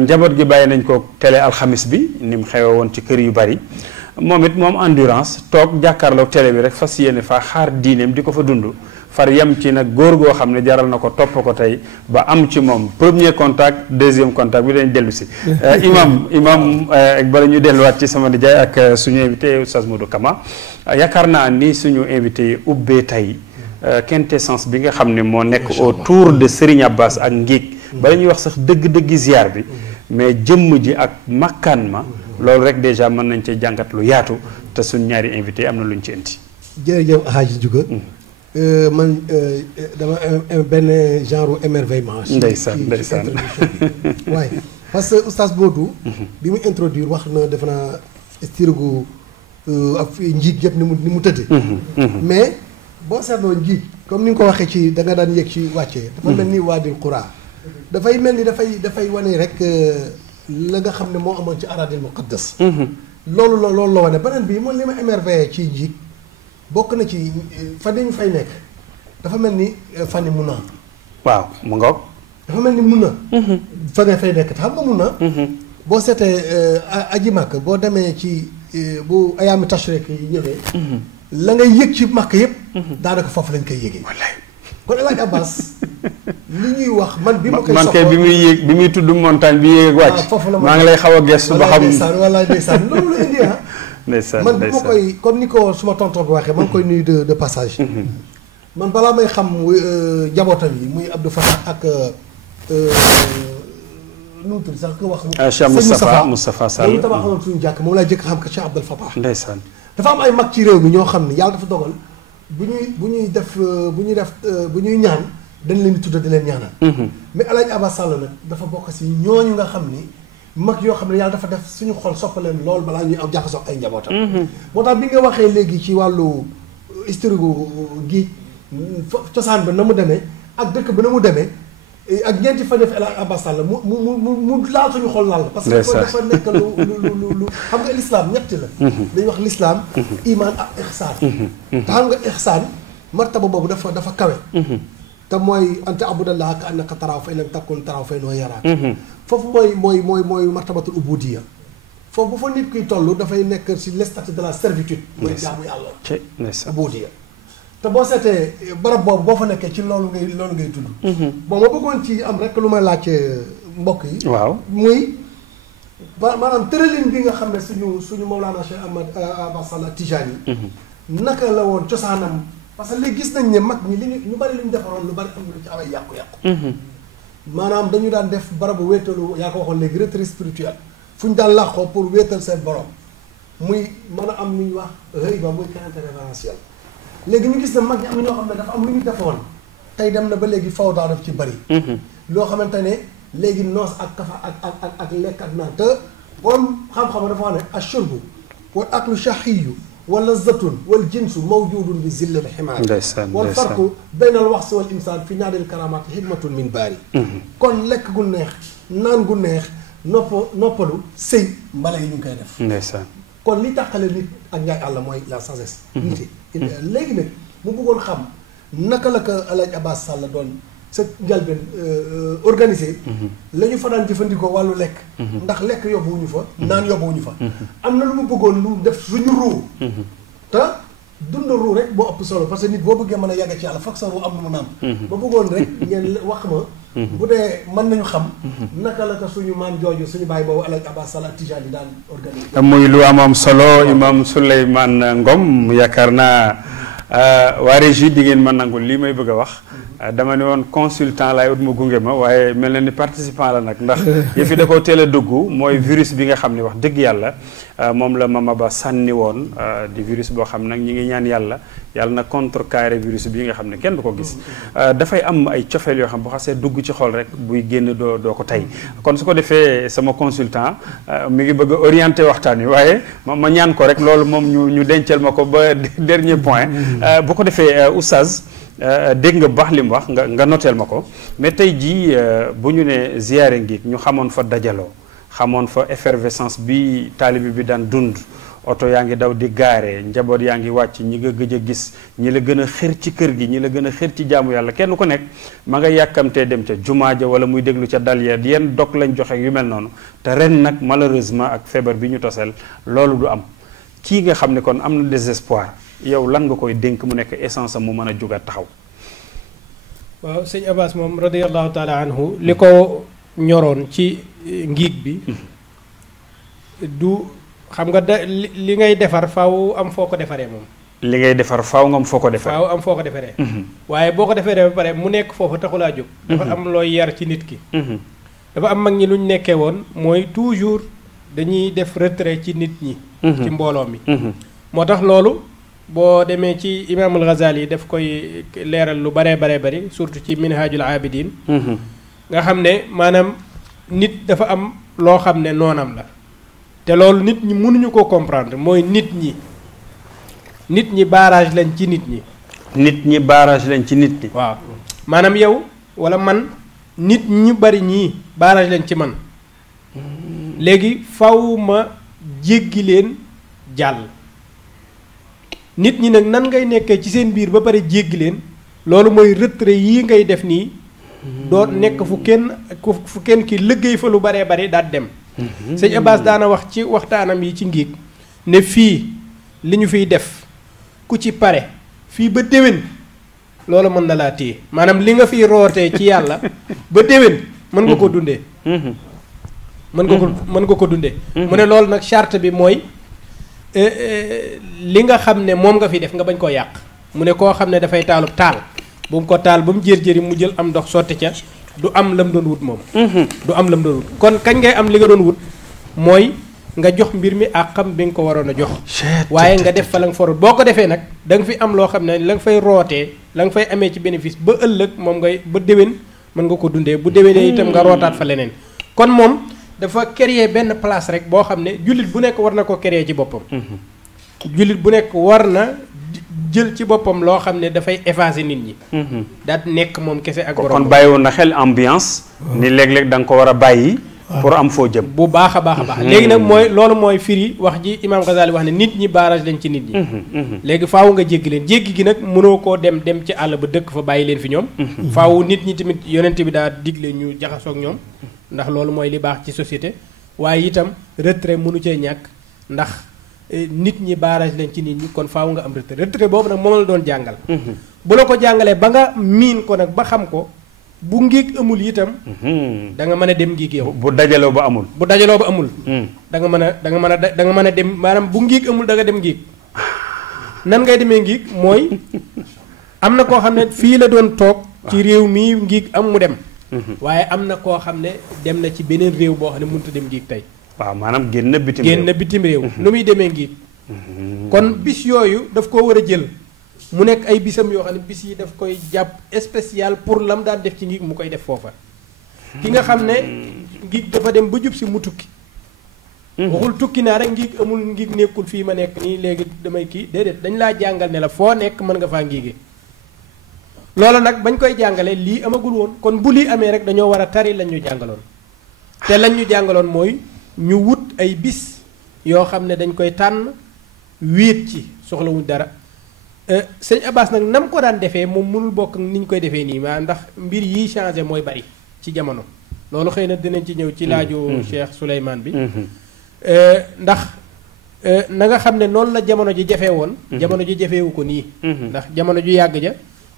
njaboot gi bàyyi nañ ko télé alxamis bi ni mu xewe woon ci kër yu bari moom it moom endurance toog jàkkaarloog télé bi rek fas yéene fa xaar diineem di ko fa dund far yem ci nag góor goo xam ne jaral na ko topp ko tey ba am ci moom premier contact deuxième contact bi dañ dellu si imam bala ñu delluwaat ci sama nijaay ak suñu invité Oustaz Modou Kama yaakaar naa ni suñu invité yi ubbee tey quintessence bi nga xam ne moo nekk autour de Serigne Abbas ak Ngig bala ñuy wax sax dëgg-dëgg ziar bi mais jëmm ji ak makkaan ma loolu rek déjà mën nañ cee jàngat lu yaatu te suñ ñaari invité am na luñ ci indi jërëjëf Hadji Ndiouga man dama benn genre émerveillement ndeysaan waaye parce que Oustaz Modou bi mu introduire wax na defe naa stirigu ak Ngig yëpp ni mu tëddee mais boo seetloo Ngig comme ni nga ko waxee ci da nga daan yéeg ci wàccee dafa mel ni Waadil Qura dafay mel ni dafay wane rek la nga xam ne moo amoon ci aradil muqaddas loolu la wane beneen bi moom li ma émerveillé ci njiit bokk na ci fan yi ñu fay nekk dafa mel ni fan yi mun na waaw mu ngoog dafa mel ni mun na fan yi fay nekk te xam nga mun na boo seetee aji màkk boo demee ci bu ayaami tashrik yi ñëwee la ngay yëg ci màkk yëpp daanaka foofu lañ koy yëgee kon El Hadj Abbas li ñuy wax man bi ma koy man kay bi muy yéeg bi muy tudd montagne bi yéeg ak wàcc maa ngi lay xaw a gestu ba xam wala ndeysaan loolu la indi ndeysaan man bi ma koy comme ni ko suma tonton bi waxee ma ngi koy nuyu de passage man balaa may xam jabootam yi muy Abdou Fatah ak nu mu tudd sax nga wax Cheikh Moustapha Sall moom tabaxaloon suñu jàkk moom laa jëkk xam que Cheikh Abdou Fatah ndeysaan dafa am ay mag ci réew mi ñoo xam ne yàlla dafa dogal bu ñuy ñaan dañ leen di tudda di leen ñaanal mais El Hadj Abbas Sall nag dafa bokk si ñooñu nga xam ni mag yoo xam ne yàlla dafa def suñu xol soppaleen lool balaa ñuy am jaxasoo ay njabootam moo tax bi nga waxee léegi ci wàllu historique géej cosaan ba na mu demee ak dëkk ba na mu demee ak ñeenti fa def El Hadj Abbas Sall mu laal suñu xol laal parce que dafa nekk lu xam nga l'islam ñetti la dañuy wax l'islam iman ak ihsaan te xam nga ihsaan martaba boobu dafa kawe te mooy anta abudallah ka annaka taraaw fa in lam takun taraaw fa innahu yaraak foofu mooy martabatul ubudiyya foofu bu fa nit kuy toll dafay nekk si le statut de la servitude mooy jaamu yàlla ubudiyya te boo seetee barab boobu boo fa nekkee ci loolu ngay tudd bon ma bëggoon ci am rek lu may laaj mbokk yi waaw muy maanaam tëralin bi nga xam ne suñu Mawlana Cheikh Ahmad Abbas Sall Tijani naka la woon cosaanam parce que léegi gis nañ ne mag ñi ñu bari li ñu defaroon lu bari am na ci amay yàqu-yàqu maanaam dañu daan def barabu wéetalu yaa ko waxoon léegi retrait spirituel fu ñu daan làqoo pour wéetal seen borom muy mën a am lu ñuy wax hëy ba muy crainte révérentielle léegi ñu gis ne mag ñi am na ñoo xam ne dafa am lu ñu defoon tey dem na ba léegi faw daa def ci bari loo xamante ne léegi noos ak kafa ak lekk ak naan te borom xam-xam dafa wax ne ashurbu wal aklu shahiyu wala zatun wal jinsu mawjudun bi zillil ximaar wal farqu bayna al waxsi wal insaan fi naadil karamaat hikmatun min baari kon lekk gu neex naan gu neex noppalu sëy mbala yi ñu ngi koy def ndeysaan kon li tàqale nit ak njaay àlla mooy la sagesse nité léegi nag mu bëggoon xam naka la ko El Hadj Abbas Sall doon sa njalbeen organisé la ñu fa daan jëfandikoo wàllu lekk ndax lekk yóbbuwuñu fa naan yóbbuwuñu fa am na lu mu bëggoon lu def suñu ruu te dund ruu rek boo ëpp solo parce que nit boo bëggee mën a yàgg ci yàlla foog sa ruu am na mu naam ba bëggoon rek ngeen wax ma bu dee mën nañu xam naka la ko suñu maam jooju suñu bàyyi boobu El Hadj Abbas Sall Tijani daan organisé muy lu am solo imam Souleymane Ngom yaakaar naa waa régie di ngeen ma nangul lii may bëgg a wax dama ne woon consultant laay ut ma gunge ma waaye mel na ni participant la nag ndax yëfi da koo teel a dugg mooy virus bi nga xam ne wax dëgg yàlla moom la Mama Ba sànni woon di virus boo xam nag ñi ngi ñaan yàlla na contrecarrer virus bi nga xam ne kenn du ko gis dafay am ay cofeel yoo xam boo xasee dugg ci xol rek buy génn doo ko tey kon su ko defee sama consultant mi ngi bëgg a orienté waxtaan wi waaye ma ñaan ko rek loolu moom ñu dencal ma ko ba dernier point bu ko defee oustaz dégg nga baax li mu wax nga noteel ma ko mais tey jii bu ñu ne ziyaare ngi ñu xamoon fa dajaloo xamoon fa effervescence bi taalibi bi daan dund oto yaa ngi daw di gaare njaboot yaa ngi wàcc ñi nga gëj a gis ñi la gën a xër ci kër gi ñi la gën a xër ci jaamu yàlla kenn ku nekk ma nga yàkkamtee dem ca jumaa ja wala muy déglu ca dal ya yenn dog lañ joxe yu mel noonu te ren nag malheureusement ak feebar bi ñu tosel loolu du am kii nga xam ne kon am na désespoir yow lan nga koy dénk mu nekk essence am mu mën a jugaat taxaw. waaw sëñ Abbas moom radiyallahu taala anhu li ko ñoroon ci ngiig bi du xam nga li ngay defar faaw am foo ko defaree moom. li ngay defar faaw nga am foo ko defaree. faaw am foo ko defaree. waaye boo ko defaree ba pare mu nekk foofu taxulaa jóg. dafa am looy yar ci nit ki. dafa am mag ñi lu ñu nekkee woon mooy toujours dañuy def retrait ci nit ñi. ci mbooloo mi. moo tax loolu boo demee ci imaamul Ghazali yi daf koy leeral lu baree bari surtout ci minhajul abidin nga xam ne maanaam nit dafa am loo xam ne noonam la te loolu nit ñi mënuñu ko comprendre mooy nit ñi barrage lañ ci nit ñi. nit ñi barrage lañ ci nit ñi. waaw maanaam yow wala man nit ñu bari ñii barrage lañ ci man léegi faw ma jéggi leen jàll nit ñi nag nan ngay nekkee ci seen biir ba pare jéggi leen loolu mooy retrait yii ngay def nii doo nekk fu kenn ki liggéey fa lu baree bari daal dem sëñ Abbas daana wax ci waxtaanam yi ci ngiig ne fii li ñu fiy def ku ci pare fii ba déwén loolu mën na laa téye maanaam li nga fiy rootee ci yàlla ba déwén mën nga ko dundee mën nga ko dundee mu ne loolu nag charte bi mooy li nga xam ne moom nga fi def nga bañ koo yàq mu ne koo xam ne dafay taalub taal bu mu ko taal ba mu jër-jëri mu jël am ndox sotti ca du am lam doon wut moom du am lam doon wut kon kañ ngay am li nga doon wut mooy nga jox mbir mi àqam bi nga ko waroon a jox waaye nga def fa la nga forut boo ko defee nag da nga fi am loo xam ne la nga fay rootee la nga fay amee ci bénéfice ba ëllëg moom ngay ba déwén mën nga ko dundee bu déwénee itam nga rootaat fa leneen kon moom dafa créer benn place rek boo xam ne jullit bu nekk war na ko créer ci boppam jullit bu nekk war na jël ci boppam loo xam ne dafay effacer nit ñi daat nekk moom kese ak borom kon bàyyi woon na xel ambiance ni léeg-léeg da nga ko war a bàyyi pour am foo jëm bu baax a baax a baax léegi nag mooy loolu mooy firi wax ji Imam Ghazali wax ne nit ñi barrage lañ ci nit ñi léegi faaw nga jéggi leen jéggi gi nag mënoo koo dem ci àll ba dëkk fa bàyyi leen fi ñoom faaw nit ñi tamit yonent bi daa digle ñu jaxasoog ñoom ndax loolu mooy li baax ci société waaye itam retrait mënu cee ñàkk ndax nit ñi barrage lañ ci nit ñi kon faaw nga am retrait boobu nag moom la doon jàngal bu la ko jàngalee ba nga miin ko nag ba xam ko bu ngiig amul itam da nga mën a dem ngiig yow bu dajaloo ba amul da nga mën a dem maanaam bu ngiig amul da nga dem ngiig nan ngay demee ngiig mooy am na koo xam ne fii la doon toog ci réew mii ngiig am mu dem waaye am na koo xam ne dem na ci beneen réew boo xam ne mënut a dem ngiig tey waaw maanaam génn bitim réew nu muy demee ngiig kon bis yooyu daf koo war a jël mu nekk ay bisam yoo xam ne bis yi daf koy jàpp spécial pour lam daan def ci ngiig mu koy def foofa ki nga xam ne ngiig dafa dem ba jub si mu tukki waxul tukki naa rek ngiig amul ngiig nekkul fii ma nekk nii léegi damay kii déedéet dañ laa jàngal ne la foo nekk mën nga faa ngiige loolu nag bañ koy jàngalee lii amagul woon kon bu lii amee rek dañoo war a tari lañ ñu jàngaloon te lañ ñu jàngaloon mooy ñu wut ay bis yoo xam ne dañ koy tànn wéet ci soxlawuñ dara sëñ Abbas nag nam ko daan defee moom mënul bokk ni ñu koy defee nii maanaam ndax mbir yi changé mooy bari ci jamono loolu xëy na dinañ ci ñëw ci laaju Cheikh Souleymane bi ndax na nga xam ne noonu la jamono ji jafee woon jamono ji jafeewu ko nii ndax jamono ju yàgg ja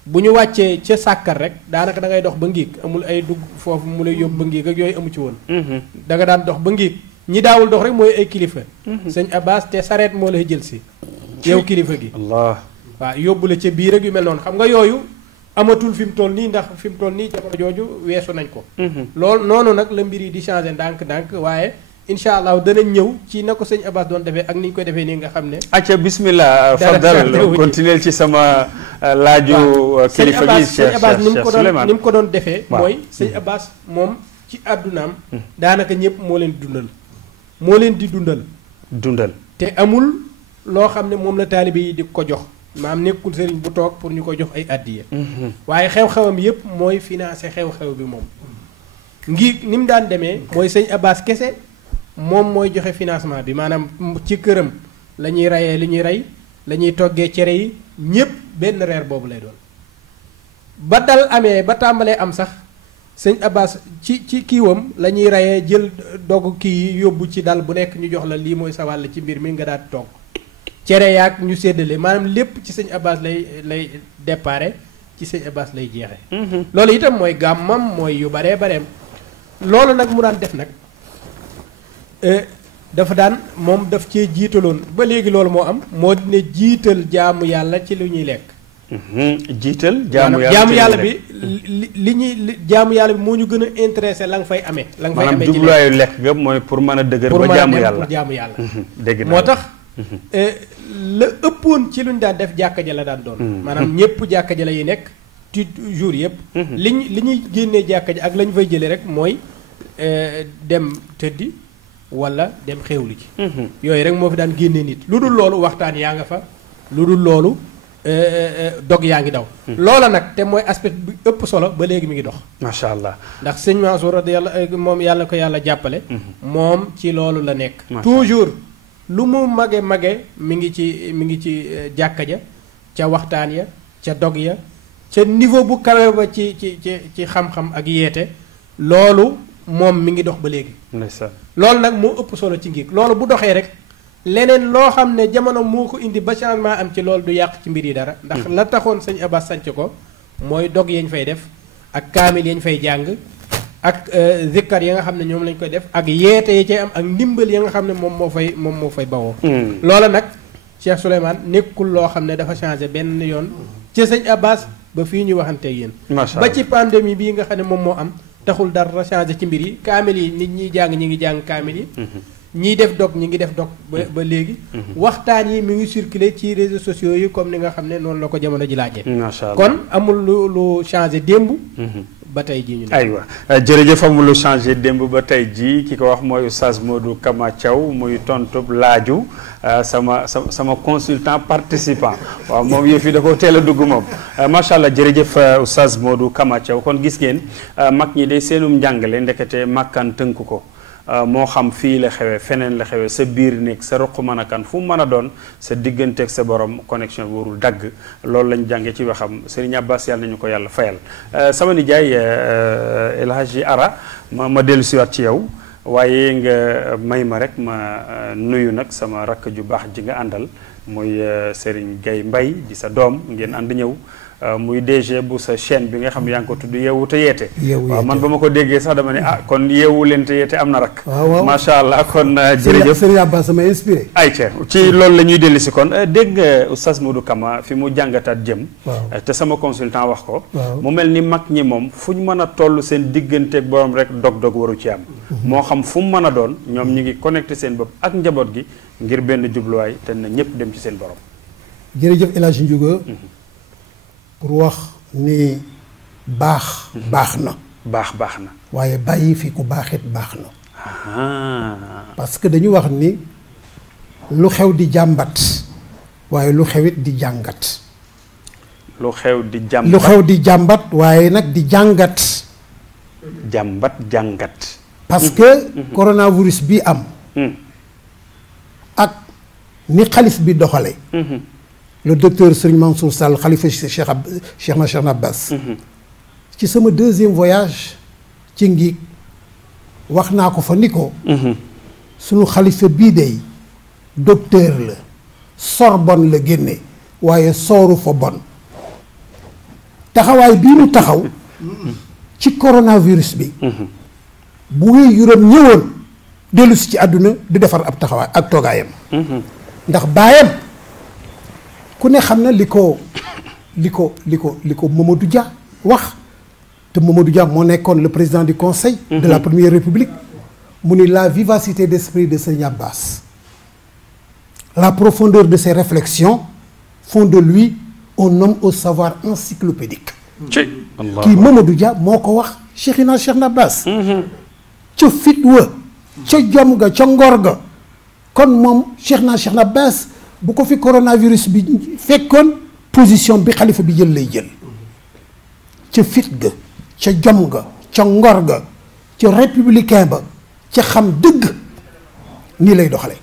bu ñu wàccee ca sàkkar rek daanaka da ngay dox ba ngiig amul ay dugg foofu mu lay yóbbu ba ngiig ak yooyu amu ci woon da nga daan dox ba ngiig ñi daawul dox rek mooy ay kilifa sëñ Abbas te sareet moo lay jël si yow kilifa gi Allah waaw yóbbu la ca biir ak yu mel noonu xam nga yooyu amatul fi mu toll nii ndax fi mu toll nii jamono jooju weesu nañ ko loolu noonu nag la mbir yi di changé ndànk-ndànk waaye incha allah danañ ñëw ci na ko sëñ Abbas doon defee ak ni ñu koy defee nii nga xam ne acca bismillah fadal continuer ci sama laaju kilifa gi sëñ Abbas ni mu ko doon defee mooy sëñ Abbas moom ci àddunaam daanaka ñëpp moo leen di dundal te amul loo xam ne moom la taalibe yi di ko jox maam nekkul sëriñ bu toog pour ñu ko jox ay addiya waaye xew-xewam yépp mooy financé xew-xew bi moom ngi ni mu daan demee mooy sëñ Abbas kese moom mooy joxe financement bi maanaam ci këram la ñuy reyee li ñuy rey la ñuy toggee cere yi ñépp benn reer boobu lay doon ba dal amee ba tàmbalee am sax sëñ Abbas ci kiiwam la ñuy reyee jël dogg kii yi yóbbu ci dal bu nekk ñu jox la lii mooy sa wàll ci mbir mi nga daal togg cere yaag ñu séddale maanaam lépp ci sëñ Abbas lay déparé ci sëñ Abbas lay jeexe loolu itam mooy gàmmam mooy yu baree bareem loolu nag mu daan def nag dafa daan moom daf cee jiitaloon ba léegi loolu moo am moo ne jiital jaamu yàlla ci lu ñuy lekk jiital jaamu yàlla bi li ñuy jaamu yàlla bi moo ñu gën a intéressé la nga fay amee la nga fay amee ci jubluwaayu lekk ga mooy pour mën a dëgër ba jaamu yàlla dégg moo tax la ëppoon ci lu ñu daan def jàkka ja la daan doon maanaam ñëpp jàkka ja la yi nekk toujours yëpp li ñuy génnee jàkka ja ak la ñu fay jëlee rek mooy dem tëddi wala dem xewlu ci yooyu rek moo fi daan génnee nit lu dul loolu waxtaan yaa nga fa lu dul loolu dog yaa ngi daw. loola nag te mooy aspect bi ëpp solo ba léegi mi ngi dox. macha allah ndax sëñ Mansour radiyallahu moom yàlla ko yàlla jàppale. moom ci loolu la nekk. toujours lu mu mage mi ngi ci jàkka ja ca waxtaan ya ca dog ya ca niveau bu kawe ba ci xam-xam ak yeete loolu moom mi ngi dox ba léegi. loolu nag moo ëpp solo ci ngiig loolu bu doxee rek. leneen loo xam ne jamono moo ko indi ba changement am ci loolu du yàq ci mbir yi dara. ndax la taxoon sëñ Abbas sanc ko mooy dog yañ fay def ak kaamil yañ fay jàng ak zikkar ya nga xam ne ñoom lañ koy def ak yeete yi cay am ak ndimbal ya nga xam ne moom moo fay bawoo. loola nag Cheikh Souleymane nekkul loo xam ne dafa changé benn yoon ci sëñ Abbas ba fii ñu waxanteeg yéen. ba ci pandémie bii nga xam ne moom moo am taxul dara changé ci mbir yi kaamil yi nit ñiy jàng ñi ngi jàng kaamil yi. ñiy def dog ñi ngi def dog ba léegi. waxtaan yi mi ngi circuler ci réseaux sociaux yi comme ni nga xam ne noonu la ko jamono ji laajee. macha allah kon amul lu changé démb. ba tey jii ñu ne. aywa jërëjëf amul lu changé démb ba tey jii ki ko wax mooy Oustaz Modou Kama Thiaw muy tontub laaju sama consultant participant waaw moom yëf yi da ko teel a dugg moom. macha allah jërëjëf Oustaz Modou Kama Thiaw kon gis ngeen mag ñi de seenum njàngale ndekete màkkaan tënk ko. moo xam fii la xewee feneen la xewee sa biir néeg sa ruq mën a kan fu mu mën a doon sa digganteeg sa borom connexion bi warul dagg loolu lañ jàngee ci waxam Serigne Abbas yàlla nañu ko yàlla fayal. sama nijaay El Hadji Ara ma dellu siwaat ci yow waaye nga may ma rek ma nuyu nag sama rakk ju baax ji nga àndal muy Serigne Gaye Mbaye di sa doom ngeen ànd ñëw. muy DG bu sa chaîne bi nga xam yaa ngi ko tudd yeewu te yeete waaw man ba ma ko déggee sax dama ne kon yeewu leen te yeete am na rak macha allah kon jërëjëf Serigne Abbas sama inspiré ayca ci loolu la ñuy dellu si kon dégg nga Oustaz Modou Kama fi mu jàngataat jëm te sama consultant wax ko mu mel ni mag ñi moom fu ñu mën a toll seen digganteeg borom rek dog-dog waru ci am moo xam fu mu mën a doon ñoom ñu ngi connecté seen bopp ak njaboot gi ngir benn jubluwaay te na ñëpp dem ci seen borom. jërëjëf El Hadji Ndiouga pour wax ni baax na baax na waaye bàyyi fi ku baaxit baax na parce que dañu wax ni lu xew di jàmbat waaye lu xewit di jàngat lu xew di jàmbat waaye nag di jàngat jàngat parce que coronavirus bi am ak ni xalif bi doxale le docteur Serigne Mansour Sall xalifa Cheikh Abbas ci sama deuxième voyage ci ngi wax naa ko fa ni ko sunu xalifa bii dey docteur la Sorbonne la génne waaye sooru fa bon taxawaay bii mu taxaw ci coronavirus bi bu wéy yuram ñëwoon dellu si ci àdduna di defar ab taxawaay ak toogaayam ndax baayam ku ne xam na li ko Mamadou Dia wax te Mamadou Dia moo nekkoon le président du conseil de la première république mu ni la vivacité d'esprit de Serigne Abbas la profondeur de ses réflexions font de lui un homme au savoir encyclopédique kii Mamadou Dia moo ko wax Cheikh Abbas ca fit wa ca jom ga ca ngor ga kon moom Cheikh Abbas bu ko fi coronavirus bi fekkoon position bi xalifa bi jël lay jël ca fit ga ca jom ga ca ngor ga ca républicain ba ca xam dëgg nii lay doxale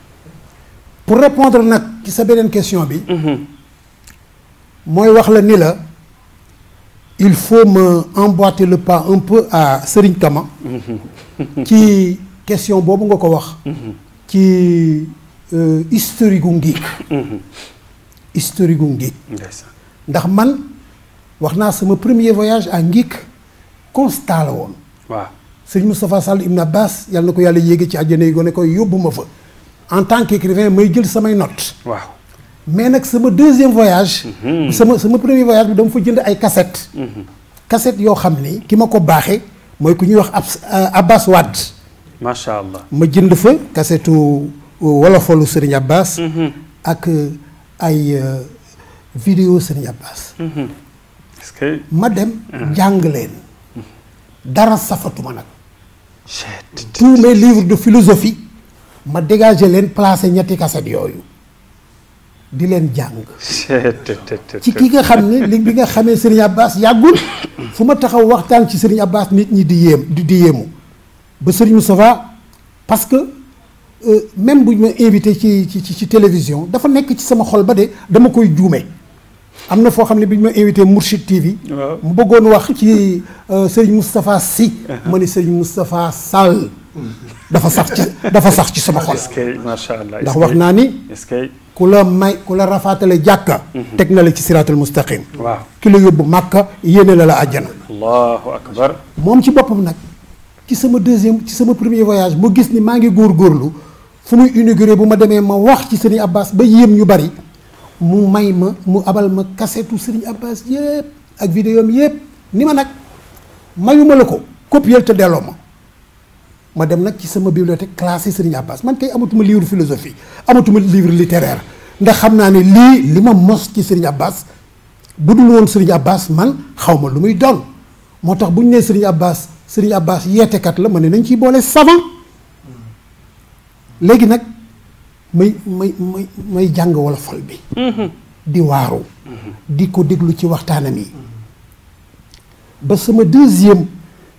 pour répondre nag ci sa beneen question bi mooy wax la ni la il faut me emboîter le pas un peu à Serigne Kama ci question boobu nga ko wax ci historique gu ngiig ndax man wax naa sama premier voyage à ngiig constat la woon waaw sëñ Moustapha Sall Ibn Abbas yàlla na ko yàlla yéege ci àjjana yi gone koy yóbbu ma fa en tant qu'écrivain may jël samay notes waaw mais nag sama deuxième voyage sama premier voyage bi dama fa jënd ay cassette yoo xam ni ki ma ko baaxee mooy ku ñuy wax Abbas Wade macha allah ma jënd fa cassette wolofolu Serigne Abbas ak ay vidéo Serigne Abbas est-ce que ma dem jàng leen dara safatuma nag tous mes livres de philosophie ma dégagé leen placé ñetti cassette yooyu di leen jàng ci ki nga xam ne li bi nga xamee Serigne Abbas yàggul fu ma taxaw waxtaan ci Serigne Abbas nit ñi di yéemu ba Serigne Moustapha parce que même bu ñu ma invité ci télévision dafa nekk ci sama xol ba de dama koy juume am na foo xam ne bi ñu ma invité Mourchid TV mu bëggoon wax ci Serigne Moustapha Sy ma ne Serigne Moustapha Sall dafa sax ci sama xol macha allah ndax wax naa ni ku la rafaatale jàkka teg na la ci siraatul mustaqim waaw ki la yóbbu màkka yéene la àjjana allahu akbar moom ci boppam nag ci sama premier voyage mu gis ni maa ngi góorgóorlu fu muy inauguré bu ma demee ma wax ci Serigne Abbas ba yéem ñu bari mu abal ma kasetu Serigne Abbas yépp ak vidéo am yépp ni ma nag mayuma la ko copier te delloo ma dem nag ci sama bibliothèque classé Serigne Abbas man kay amatuma livre philosophie amatuma livre littéraire ndax xam naa ne li ma mos ci Serigne Abbas bu dul woon Serigne Abbas man xaw ma lu muy doon moo tax bu ñu nee Serigne Abbas yeetekat la ma ne nañ ciy boole savant léegi nag may jàng wolofal bi di waaru di ko déglu ci waxtaanam yi ba sama deuxième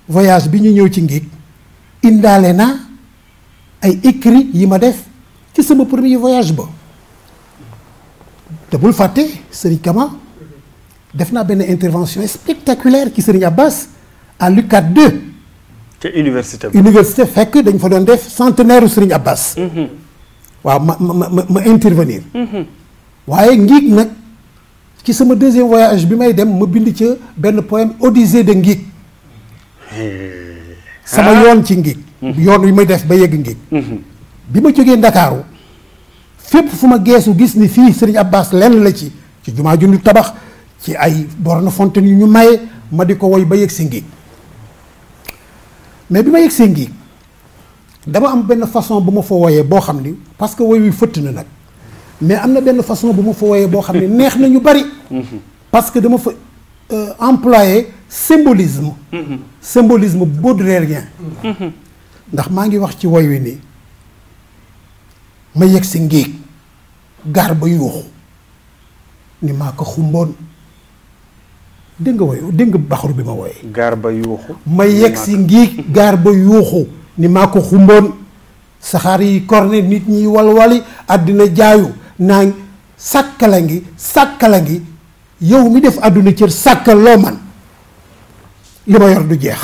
voyage bi ñu ñëw ci Ngig indaale naa ay écrit yi ma def ci sama premier voyage ba te bul fàtte Serigne Kama def naa benn intervention spectaculaire ci Serigne Abbas à l'UCAD 2 te université fekk dañ fa doon def centenaire Serigne Abbas waaw ma intervenir waaye Ngig nag ci sama deuxième voyage bi may dem ma bind ca benn poème Odyssée de Ngig sama yoon ci Ngig yoon wi may def ba yegg Ngig bi ma jógee Ndakaaru fépp fu ma geesu gis ni fii Serigne Abbas lenn la ci jumaa ju ñu tabax ci ay borne fontaine yu ñu maye ma di ko woy ba yegg si Ngig mais bi ma yegg see Ngig dama am benn façon bu ma fa woyee boo xam ni parce que woy wi fëtt na nag mais am na benn façon bu ma fa woyee boo xam ne neex na ñu bari parce que dama fa employé symbolisme baudelairien ndax maa ngi wax ci woy wi nii ma yegg si Ngig gaar ba yuuxu ni maa ko xumboon dégg nga baxaru bi ma wooyee gaar ba yuuxu ma yegg si Ngig gaar ba yuuxu ni maa ko xumboon saxaar yi korne nit ñi walwali àddina jaayu naa sàkkala ngi yow mi def àdduna cër sàkkal loo man li ma yor du jeex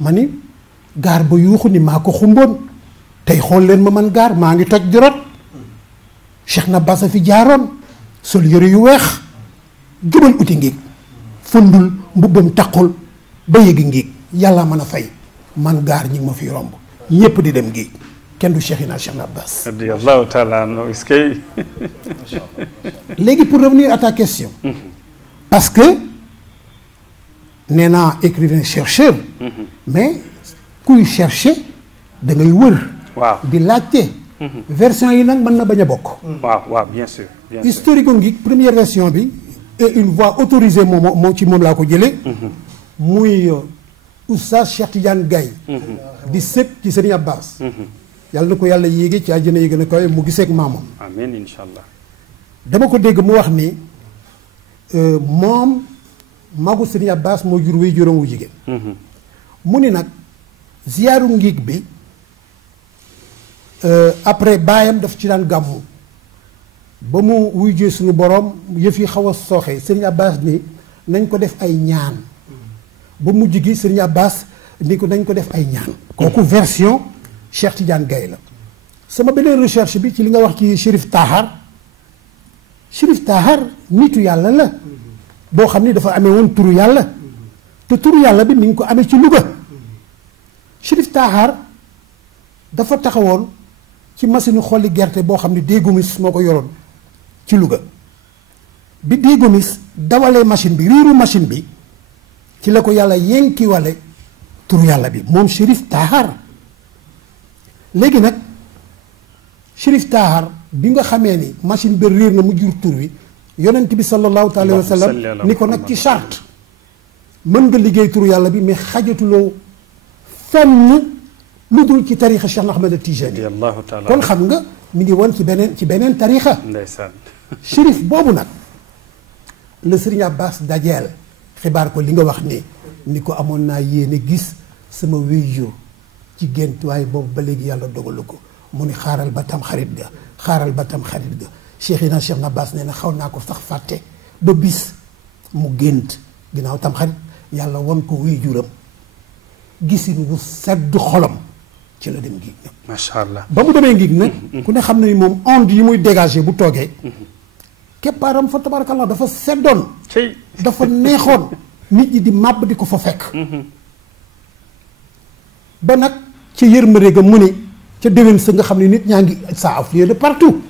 ma ni gaar ba yuuxu ni maa ko xumboon tey xool leen ma man gaar maa ngi toj di rot Cheikh na basa fi jaaroon sol yëre yu weex jubal uti Ngig fundul mbubbam taqul ba yëgi Ngig yàlla mën a fay man gaar ñi ma fi romb ñépp di dem Ngig kenn du Cheikh na Abbas radiyallahu taala anhu iskay léegi pour revenir à ta question parce que nee naa écrivain chercheur mais kuy chercher da ngay wër waaw di laajte version yi nag mën na bañ a bokk waaw bien sûr historique Ngig première version bi et une voix autorisée moom ci moom laa ko jëlee muy Oustaz Cheikh Tidiane Gaye di sët ci Serigne Abbas yàlla na ko yàlla yéege ci àjjana yi gën a kawe mu gisee ak maamam amiin insha allah dama ko dégg mu wax ni moom magu Serigne Abbas moo jur wéy juróom wu jigéen mu ni nag ziyaaru Ngig bi après baayam daf ci daan gàmmu ba mu wuy jee suñu borom yëf yi xaw a sooxe Serigne Abbas ni nañ ko def ay ñaan ba mujj gi Serigne Abbas ni ko nañ ko def ay ñaan kooku version Cheikh Tidiane Gaye la sama beneen recherche bi ci li nga wax ci Chérif Tahar nitu yàlla la boo xam ni dafa amee woon turu yàlla te turu yàlla bi mi ngi ko amee ci Louga Chérif Tahar dafa taxawoon ci machine xolli gerte boo xam ne Dégomis moo ko yoroon ci Louga bi Dégomis dawalee machine bi riiru machine bi ci la ko yàlla yenki wale turu yàlla bi moom Chérif Tahar léegi nag Chérif Tahar bi nga xamee ni machine bi riir na mu jur tur wi yonent bi sallallahu alayhi wa sallam ni ko nag ci charte mën nga liggéey turu yàlla bi mais xajatuloo fenn lu dul ci tarixa Cheikh Ahmed Tijani radiyallahu taala kon xam nga mi ngi woon ci beneen tarixa ndeysaan shérif boobu nag la Serigne Abbas dajeel xibaar ko li nga wax ni ko amoon naa yéene gis sama wéyjur ci gént waaye boobu ba léegi yàlla dogalu ko mu ni xaaral ba tam xarit ga Cheikhina Cheikh Abbas nee na xaw naa ko sax fàtte ba bis mu gént ginnaaw tam xarit yàlla won ko wéyjuram gisin wu sedd xolam ci la dem ngiig nag macha allah ba mu demee ngiig nag ku ne xam na ni moom onde yi muy dégagé bu toogee keppaaram fa tabarakallah dafa seddoon dafa neexoon nit ñi di màbb di ko fa fekk ba nag ca yërmande ga mu ni ca déwén sa nga xam ne nit ñaa ngi ça afflué de partout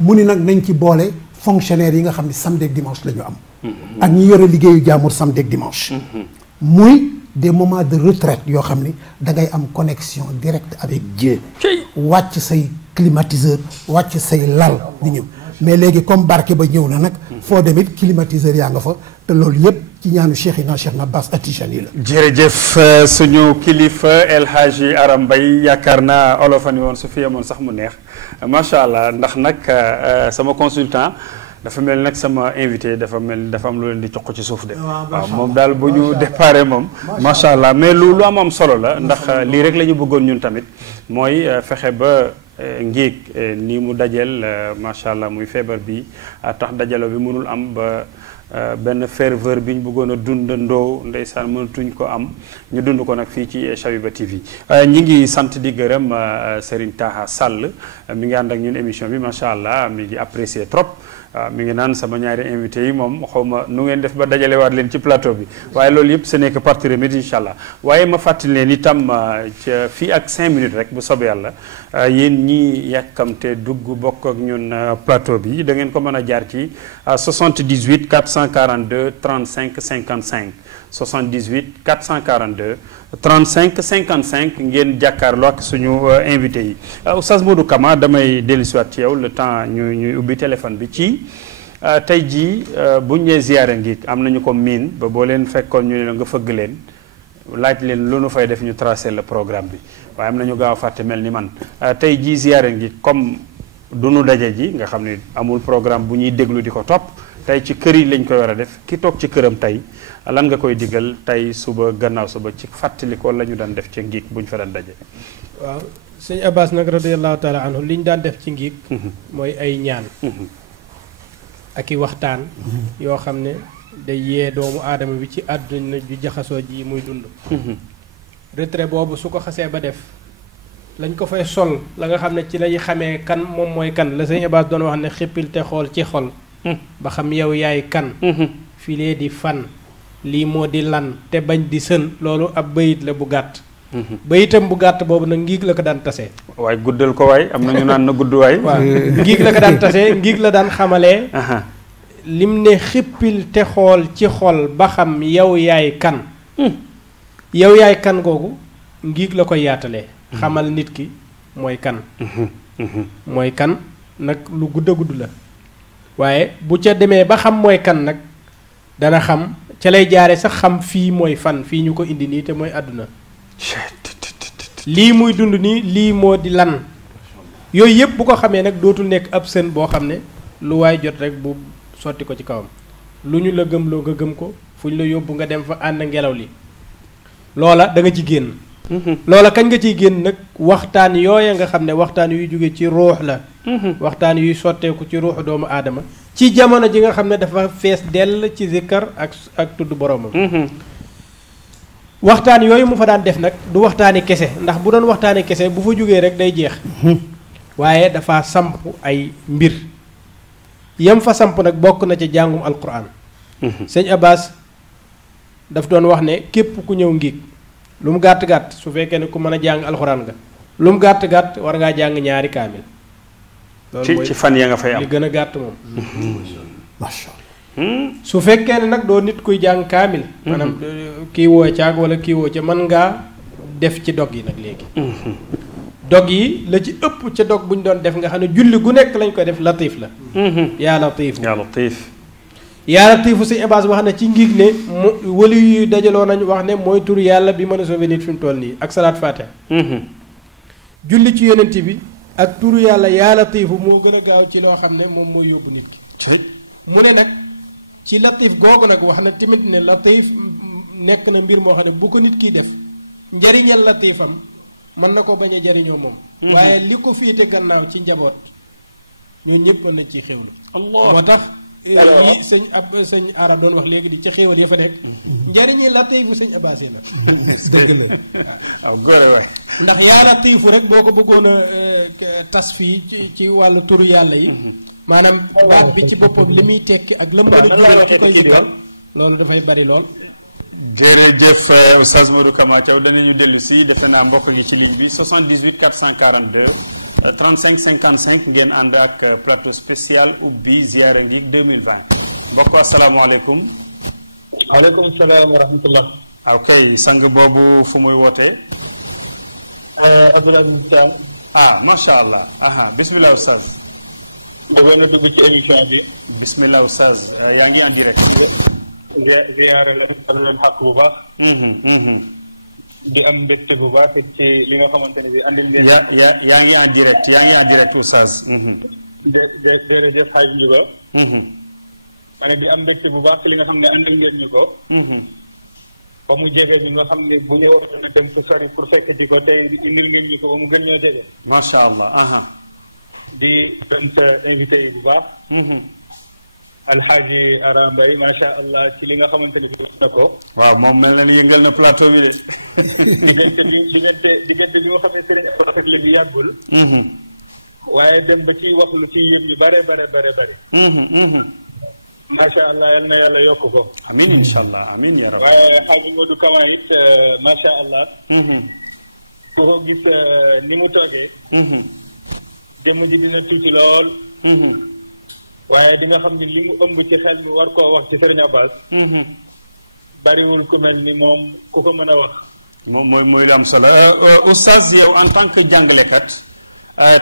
mu ni nag nañ ci boole fonctionnaires yi nga xam ne samedi ak dimanche la ñu am ak ñi yore liggéeyu jaamur samedi ak dimanche muy des moments de retraite yoo xam ni da ngay am connexion directe avec Dieu wàcc say climatiseur wàcc say lal di ñëw mais léegi comme barke ba ñëw na nag foo demit climatiseur yaa nga fa te loolu yëpp ci ñaanu Cheikhina Cheikh Abbas At-Tijani la jërëjëf suñu kilifa El Hadji Aram Mbaye yaakaar naa olofani woon su fi yemoon sax mu neex macha allah ndax nag sama consultant dafa mel nag sama invité dafa am lu leen di jox ci suuf de waaw moom daal bu ñu déparé moom macha allah mais lu am solo la ndax lii rek la ñu bëggoon ñun tamit mooy fexe ba ngiig nii mu dajeel macha allah muy feebar bi tax dajalo bi mënul am ba benn ferveur bi ñu bëggoon a dundandoo ndeysaan mënatuñ ko am ñu dund ko nag fii ci Shawiba TV ñi ngi sant di gërëm Serigne Taha Sall mi ngi ànd ak ñun émission bi macha allah mi ngi apprécié trop mi ngi naan sama ñaari invité yi moom xaw ma nu ngeen def ba dajalewaat leen ci plateau bi waaye loolu yëpp ce n'est que partie remise incha allah waaye ma fàttali leen itam ca fii ak 5 minutes rek bu soobee yàlla yéen ñi yàkkamte dugg bokk ak ñun plateau bi da ngeen ko mën a jaar ci 78 442 35 55 78 442 35 55 ngeen jàkkaarloo ak suñu invité yi Oustaz Modou Kama damay dellusiwaat ci yow le temps ñuy ubbi téléphone bi ci tey jii buñ ñee ziyaare ngi am nañu ko miin ba boo leen fekkoon ñu ne la nga fëgg leen laaj leen lu nu fay def ñu tracé le programme bi waaye am nañu gaaw a fàtte mel ni man tey jii ziyaare ngi comme du nu daje ji nga xam ne amul programme bu ñuy déglu di ko topp tey ci kër yi lañ koy war a def ki toog ci këram tey lan nga koy digal tey suba gannaaw suba ci fàttali ko la ñu daan def ci ngiig bu ñu fa daan daje. waaw sëñ Abbas nag radiyallahu taala anhu li ñu daan def ci ngiig mooy ay ñaan ak i waxtaan yoo xam ne day yee doomu aadama bi ci àdduna ju jaxasoo ji muy dund retrait boobu su ko xasee ba def lañ ko fay sol la nga xam ne ci lay xamee kan moom mooy kan la sëñ Abbas doon wax ne xippil te xool ci xol ba xam yow yaay kan filee di fan lii moo di lan te bañ di sën loolu ab bayit la bu gàtt bayitam bu gàtt boobu nag ngiig la ko daan tasee waaye guddal ko waay am na ñu naan na gudd waay waaw ngiig la ko daan tasee ngiig la daan xamalee lim ne xippil te xool ci xol ba xam yow yaay kan yow yaay kan googu ngiig la koy yaatalee xamal nit ki mooy kan mooy kan nag lu gudd a gudd la waaye bu ca demee ba xam mooy kan nag dana xam ca lay jaare sax xam fii mooy fan fii ñu ko indi nii te mooy àdduna lii muy dund nii lii moo di lan yooyu yëpp bu ko xamee nag dootul nekk ab sën boo xam ne lu waay jot rek bu sotti ko ci kawam lu ñu la gëmloo nga gëm ko fu ñu la yóbbu nga dem fa ànd ngelaw li loola da nga ci génn loola kañ nga ciy génn nag waxtaan yooya nga xam ne waxtaan yuy jóge ci ruux la waxtaan yuy sotteeku ci ruuxu doomu aadama ci jamono ji nga xam ne dafa fees dell ci zikkar ak tudd boromam waxtaan yooyu mu fa daan def nag du waxtaani kese ndax bu doon waxtaani kese bu fa jógee rek day jeex waaye dafa samp ay mbir yam fa samp nag bokk na ci jàngum alquran sëñ Abbas daf doon wax ne képp ku ñëw ngiig lu mu gàtt-gàtt su fekkee ne ku mën a jàng alxuraan nga lu mu gàtt-gàtt war ngaa jàng ñaari kaamil loolu ci fan ya nga fay am li gën a gàtt moom macha allah su fekkee ne nag doo nit kuy jàng kaamil maanaam kii woo caag wala kii woo ca mën ngaa def ci dog yi nag léegi dog yi la ci ëpp ca dog bu ñu doon def nga xam ne julli gu nekk lañ koy def latif la yaa latif yaa latif yaa latifu si Abbas wax ne ci ngiig ne mu wali yu dajaloo nañu wax ne mooy tur yàlla bi mën a sauver nit fi mu toll nii ak salaat fatiha julli ci yonent bi ak turu yàlla yaa latiifu moo gën a gaaw ci loo xam ne moom mooy yóbbu nit ki mu ne nag ci latif googu nag wax na tamit ne latif nekk na mbir moo xam ne bu ko nit kiy def njariñal latifam mën na ko bañ a jariñoo moom waaye li ko féete gannaaw ci njaboot ñooñu ñëpp mën nañ ciy xéewlu moo tax yi sëñ arab doon wax léegi di ca xéewal ya fa nekk njariñi latifu sëñ abbasé la dëgg la waaw góor waay ndax yaa latifu rek boo ko bëggoon a tas fii ci wàllu turu yàlla yi maanaam baat bi ci boppam li muy tekki ak la mën a jural ki koy zikkar loolu dafay bari lool jërëjëf Oustaz Modou Kama Thiaw danañu dellu si defe naa mbokk gi ci ligne bi 78 442 35 55 ngeen ànd ak plateau spécial ubbi ziyaara ngi 2020 mbokk asalaamaaleykum. waaleykum salaam wa rahmatullah. ok sang boobu fu muy wootee. Abdoulaye Thiam. macha allah bismillah Oustaz. bëggoon na dugg ci émission bi. bismillah Oustaz yaa ngi en direct. ziyaara la leen xaq bu baax. di am mbégte bu baax ci li nga xamante ne bi andil ngeen. yaa ngi en direct Oustaz. jërëjëf xaaj Ndiouga. ma ne di am mbégte bu baax ci li nga xam ne andil ngeen ñu ko. ba mu jege ñu nga xam ne bu ñu waroon a dem fu sori pour fekk ci ko tey indil ngeen ñu ko ba mu gën ñoo jege. macha allah. di gëm sa invité yi bu baax. Alxaaji Ara Mbaye macha allah ci li nga xamante ne bi wax na ko. waaw moom mel na ni yëngal na plateau bi de. diggante bi nga xam ne Serigne Abdou ak léegi yàggul. waaye dem ba ci wax lu ci yëm ñu bare. macha allah yal na yàlla yokk ko. amiin incha allah amiin ya rabbi. waaye Xaaji Modou Kama it macha allah. ku ko gis ni mu toogee. jëmm ji dina tuuti lool. waaye di nga xam ni li mu ëmb ci xel mi war koo wax ci Serigne Abbas. bariwul ku mel ni moom ku ko mën a wax. mooy lu am solo Oustaz yow en tant que jàngalekat.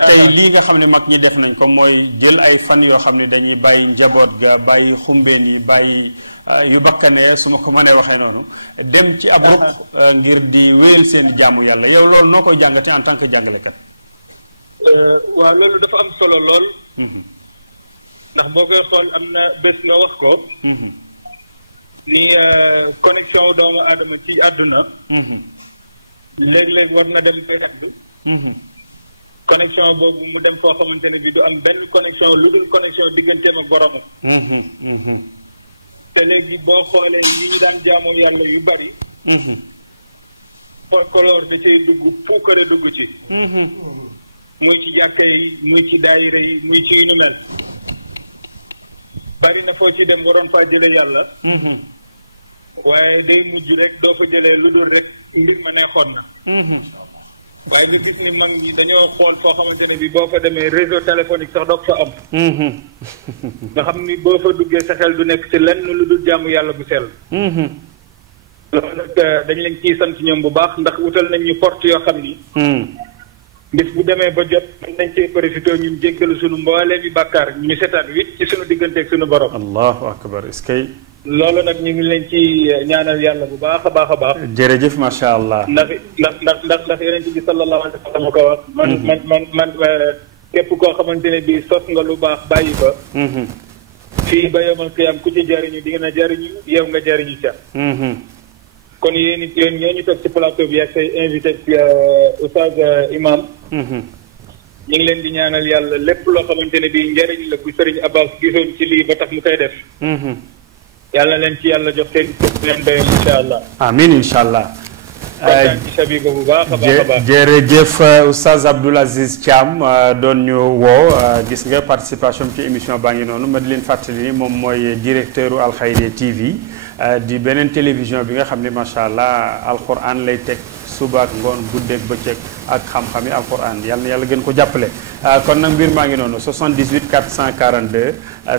tey lii nga xam ne mag ñi def nañ ko mooy jël ay fan yoo xam ne dañuy bàyyi njaboot ga bàyyi xumbeen yi bàyyi yu bakkanee su ma ko mënee waxee noonu dem ci ab ruq ngir di wéyal seen jaamu yàlla yow loolu noo koy jàngatee en tant que jàngalekat. waaw loolu dafa am solo lool. ndax boo koy xool am na bés nga wax ko. ni connexion doomu aadama ci àdduna. léeg-léeg war na dem ba yàgg. connexion boobu mu dem foo xamante ne bi du am benn connexion lu dul connexion digganteem ak boromam. te léegi boo xoolee ñi ñu daan jaamoo yàlla yu bari. folklore da cay dugg puukare dugg ci. muy ci jàkka yi muy ci daayira yi muy ci yu ñu mel. bari na foo ci dem waroon faa jële yàlla. waaye day mujj rek doo fa jëlee lu dul rek mbir ma neexoon na. waaye nga gis ni mag ñi dañoo xool foo xamante ne bi boo fa demee réseau téléphonique sax doo fa am. nga xam ni boo fa duggee sa xel du nekk ci lenn lu dul jaamu yàlla bu sell. loolu nag dañ leen ciy sant ñoom bu baax ndax wutal nañ ñu porte yoo xam ni. bis bu demee ba jot mën nañ cee profité ñun jéggalu sunu mbooleem yi bàkkaar ñu seetaat wit ci sunu digganteeg sunu borom. allahu akbar est-ce que. loolu nag ñu ngi leen ci ñaanal yàlla bu baax a baax. jërëjëf macha allah. ndax yonent bi sallallahu alayhi wa sallam ko wax. man képp koo xamante ne bii sos nga lu baax bàyyi ba. fii ba yomal qiyam ku ci jariñu di nga jariñu yow nga jariñu ca. kon yéen it yéen ñoo ñu toog ci plateau bi ak say invité Oustaz Imam. ñu ngi leen di ñaanal yàlla lépp loo xamante ne bii njariñ la bu Serigne Abbas gisoon ci lii ba tax mu koy def. yàlla leen ci yàlla jox seen leen doyal incha allah. amiin incha allah. kontaan ci Sabiba bu baax a baax. jërëjëf Oustaz Abdoul Aziz Thiam doon ñu woo gis nga participation ci émission baa ngi noonu ma di leen fàttali ni moom mooy directeur u Alkhayriya TV di beneen télévision bi nga xam ne macha allah alquran lay teg suba ak ngoon guddeeg bëccëg ak xam-xami alquran yàlla gën ko jàppale. kon nag mbir maa ngi noonu 78 442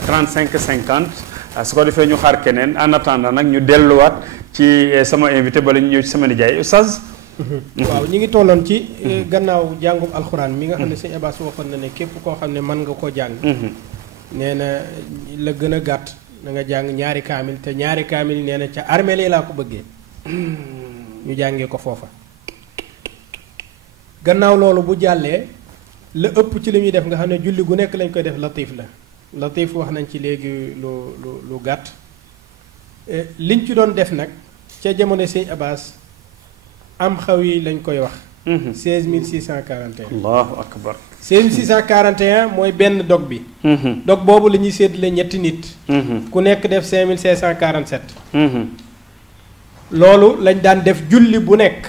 35 50. su ko defee ñu xaar keneen en attendant nag ñu delluwaat ci sama invité bala ñu ñëw ci sama nijaay Oustaz. waaw ñu ngi tolloon ci gannaaw jàngum alxuraan mi nga xam ne sëñ Abbas waxoon na ne képp koo xam ne mën nga koo jàng. nee na la gën a gàtt na nga jàng ñaari kaamil te ñaari kaamil nee na ca armeel yi laa ko bëggee. ñu jàngee ko foofa. gannaaw loolu bu jàllee la ëpp ci li muy def nga xam ne julli gu nekk lañ koy def latif la latif wax nañ ci léegi lu gàtt liñ ci doon def nag ca jamono sëñ Abbas am xaw yi lañ koy wax 16641 allahu akbar 16641 mooy benn dog bi dog boobu la ñuy séddale ñetti nit ku nekk def 5547 loolu lañ daan def julli bu nekk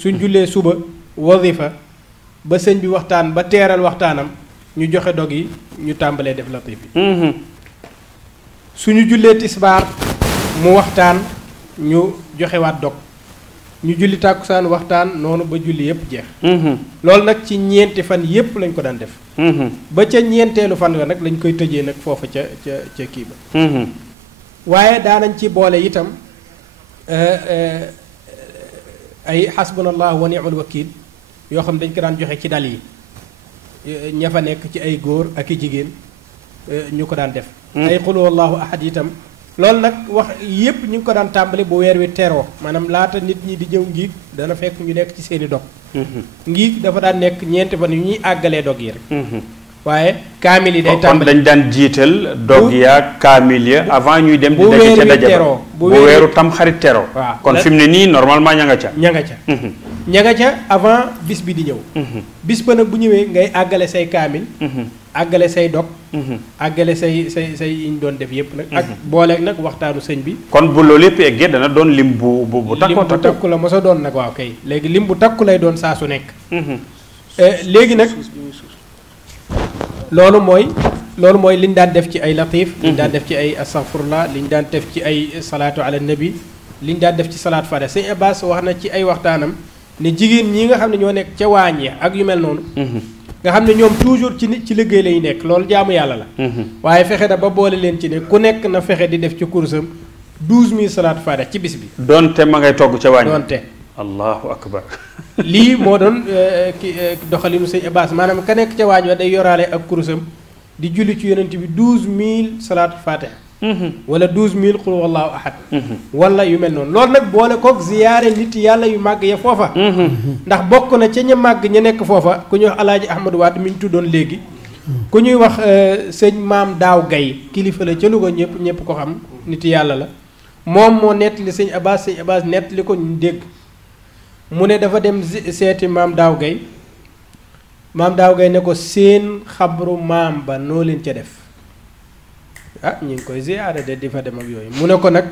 suñ jullee suba wazifa ba sëñ bi waxtaan ba teeral waxtaanam ñu joxe dog yi ñu tàmbalee def latif bi suñu jullee tisbaar mu waxtaan ñu joxewaat dog ñu julli tàkkusaan waxtaan noonu ba julli yépp jeex loolu nag ci ñeenti fan yépp lañ ko daan def ba ca ñeenteelu fan nga nag lañ koy tëjee nag foofa ca kii ba waaye daanañ ci boole itam ay xasbunallah wa ni'mal wakiil yoo xam dañ ko daan joxe ci dal yi ña fa nekk ci ay góor ak i jigéen ñu ko daan def ay qul huwallahu ahad itam loolu nag wax yépp ñu ngi ko daan tàmbali bu weer wi teroo maanaam laata nit ñi di jëw ngiig dana fekk ñu nekk ci seeni dog ngiig dafa daan nekk ñeenti fan yu ñuy àggalee dog yi rek waaye kaamil yi day tàmbali kon dañ daan jiital dog ya kaamil ya avant ñuy dem di daje ca daje ba bu weeru tam xarit teroo waaw kon fi mu ne nii normalement ña nga ca avant bis bi di ñëw bis ba nag bu ñëwee ngay àggale say kaamil àggale say dog àggale say yi ñu doon def yépp nag ak booleeg nag waxtaanu sëñ bi kon bu loolu yépp eggee dana doon lim bu takku la mosa doon nag waaw kay léegi lim bu takku lay doon saa su nekk léegi nag loolu mooy liñ daan def ci ay latif liñ daan def ci ay astaghfirullah liñ daan def ci ay salaatu ala nabi liñ daan def ci salaat fada sëñ Abbas wax na ci ay waxtaanam ne jigéen ñi nga xam ne ñoo nekk ca waañ ya ak yu mel noonu nga xam ne ñoom toujours ci liggéey lay nekk loolu jaamu yàlla la waaye fexe na ba boole leen ci ne ku nekk na fexe di def ci kursam 12000 salaat fada ci bis bi doonte ma ngay togg ca waañ doonte allahu akbar lii moo doon doxalinu sëñ Abbas maanaam ka nekk ca waañ wa day yoraale ak kursam di julli ci yonent bi 12000 salaatu fatiha wala 12000 qul wallahu ahad wala yu mel noonu loolu nag boole kook ziyaare nit yàlla yu màgg ya foofa ndax bokk na ca ña màgg ña nekk foofa ku ñuy wax alaaji Ahmadou Wade mi ñu tuddoon léegi ku ñuy wax sëñ maam daaw gay kilifa la ca Louga ñëpp ko xam nit yàlla la moom moo nettali sëñ Abbas nettali ko ñu dégg mu ne dafa dem seeti maam daaw gay ne ko seen xabru maam ba noo leen ca def ñu ngi koy ziyaare de di fa dem ak yooyu mu ne ko nag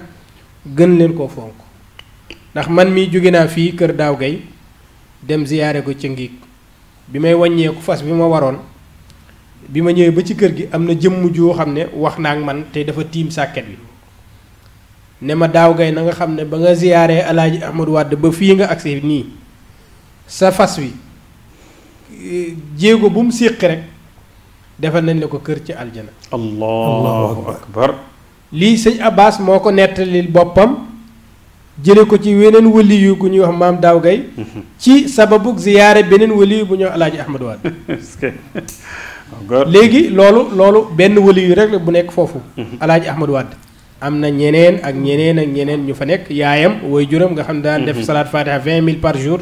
gën leen koo fonk ndax man mii jóge naa fii kër daaw gay dem ziyaare ko ca ngiig bi may wàññeeku fas bi ma waroon bi ma ñëwee ba ci kër gi am na jëmm joo xam ne wax naa ak man te dafa tiim sàkket bi ne ma daaw gay na nga xam ne ba nga ziyaaree alaaji Ahmadou Wade ba fii nga agsi nii sa fas wi jéego bu mu séqi rek defal nañ la ko kër ci aljana allahu akbar lii sëñ Abbas moo ko nettalil boppam jële ko ci weneen wëli yu ku ñuy wax maam daaw gay ci sababuk ziyaare beneen wëli yu bu ñuy wax alaaji Ahmadou Wade léegi loolu benn wëli yu rek la bu nekk foofu alaaji Ahmadou Wade am na ñeneen ak ñeneen ñu fa nekk yaayam woy juram nga xam ne daan def salaat fatiha 20000 par jour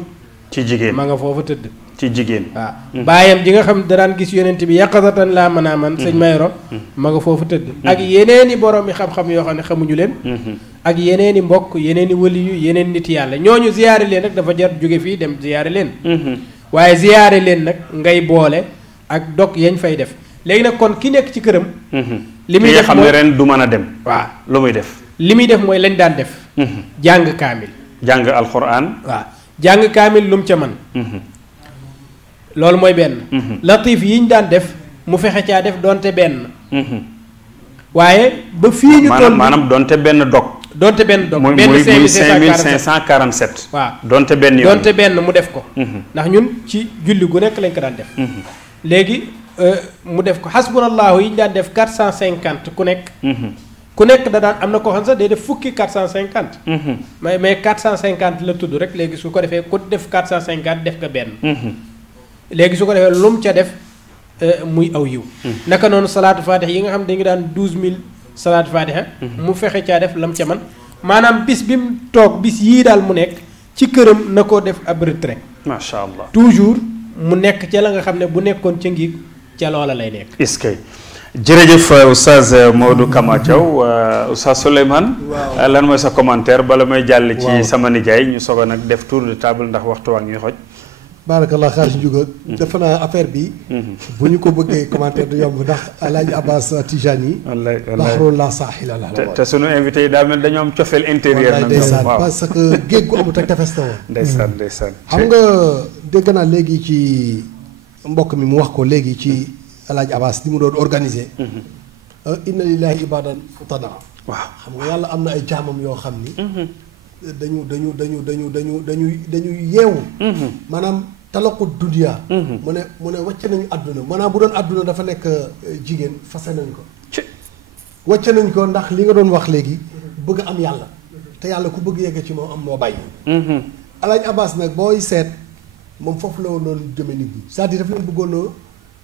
ci jigéen ma nga foofa tëdd ci jigéen waaw baayam ji nga xam ne daan gis yonent bi yaqazatan laa mën a man sëñ Mayoro ma nga foofu tëdd ak yeneeni borom yi xam-xam yoo xam ne xamuñu leen ak yeneeni mbokk yeneeni wëli yu yeneen nit yàlla ñooñu ziyaare leen nag dafa jar jóge fii dem ziyaare leen waaye ziyaare leen nag ngay boole ak dog yañ fay def léegi nag kon ki nekk ci këram li muy def xam ne ren du mën a dem waaw lu muy def li muy def mooy lañ daan def jàng kaamil jàng alxuraan waaw jàng kaamil lu mu ca man loolu mooy benn latif yi ñu daan def mu fexe caa def doonte benn waaye ba fii ñu toll maanaam doonte benn dog benn 5547 waaw doonte benn yoon doonte benn mu def ko ndax ñun ci julli gu nekk lañ ko daan def léegi mu def ko xasbunallahu yi ñu daan def 450 ku nekk da daan am na ko xam sax day def fukki 450 mais 450 la tudd rek léegi su ko defee ku def 450 def nga benn léegi su ko defee lu mu ca def muy aw yiw naka noonu salaatu fatiha yi nga xam dañu daan 12000 salaatu fatiha mu fexe caa def lam ca man maanaam bis bi mu toog bis yii daal mu nekk ci këram na ko def ab retrait. macha allah toujours mu nekk ca la nga xam ne bu nekkoon ca ngi ca loola lay nekk. est-ce que jërëjëf Oustaz Modou Kama Thiaw Oustaz Souleymane. waaw lan mooy sa commentaire bala may jàll ci sama nijaay ñu soog a nag def tour de table ndax waxtu waa ngi xoj. baarakallah xaalis njuga defe naa affaire bi bu ñu ko bëggee commentaire du yomb ndax Alaaji Abbas Tijani wallaay baxrul la saaxila la te sunu invité yi daa mel dañoo am cofeel intérieur wallaay nag ndeysaan waaw parce que géej gu amut ak tefes la woon ndeysaan ndeysaan xam nga dégg naa léegi ci mbokk mi mu wax ko léegi ci Alaaji Abbas li mu doon organisé inna lillahi ibadan futana waaw xam nga yàlla am na ay jaamam yoo xam ni dañu yeewu maanaam talaqu dunya mu ne wàcc nañu àdduna maanaam bu doon àdduna dafa nekk jigéen fase nañ ko wàcc nañ ko ndax li nga doon wax léegi bëgg am yàlla te yàlla ku bëgg yegg ci moom am moo bàyyi Alaaji Abbas nag booy seet moom foofu la woon noonu jëme nit ñi c'est-à-dire daf leen bëggoon a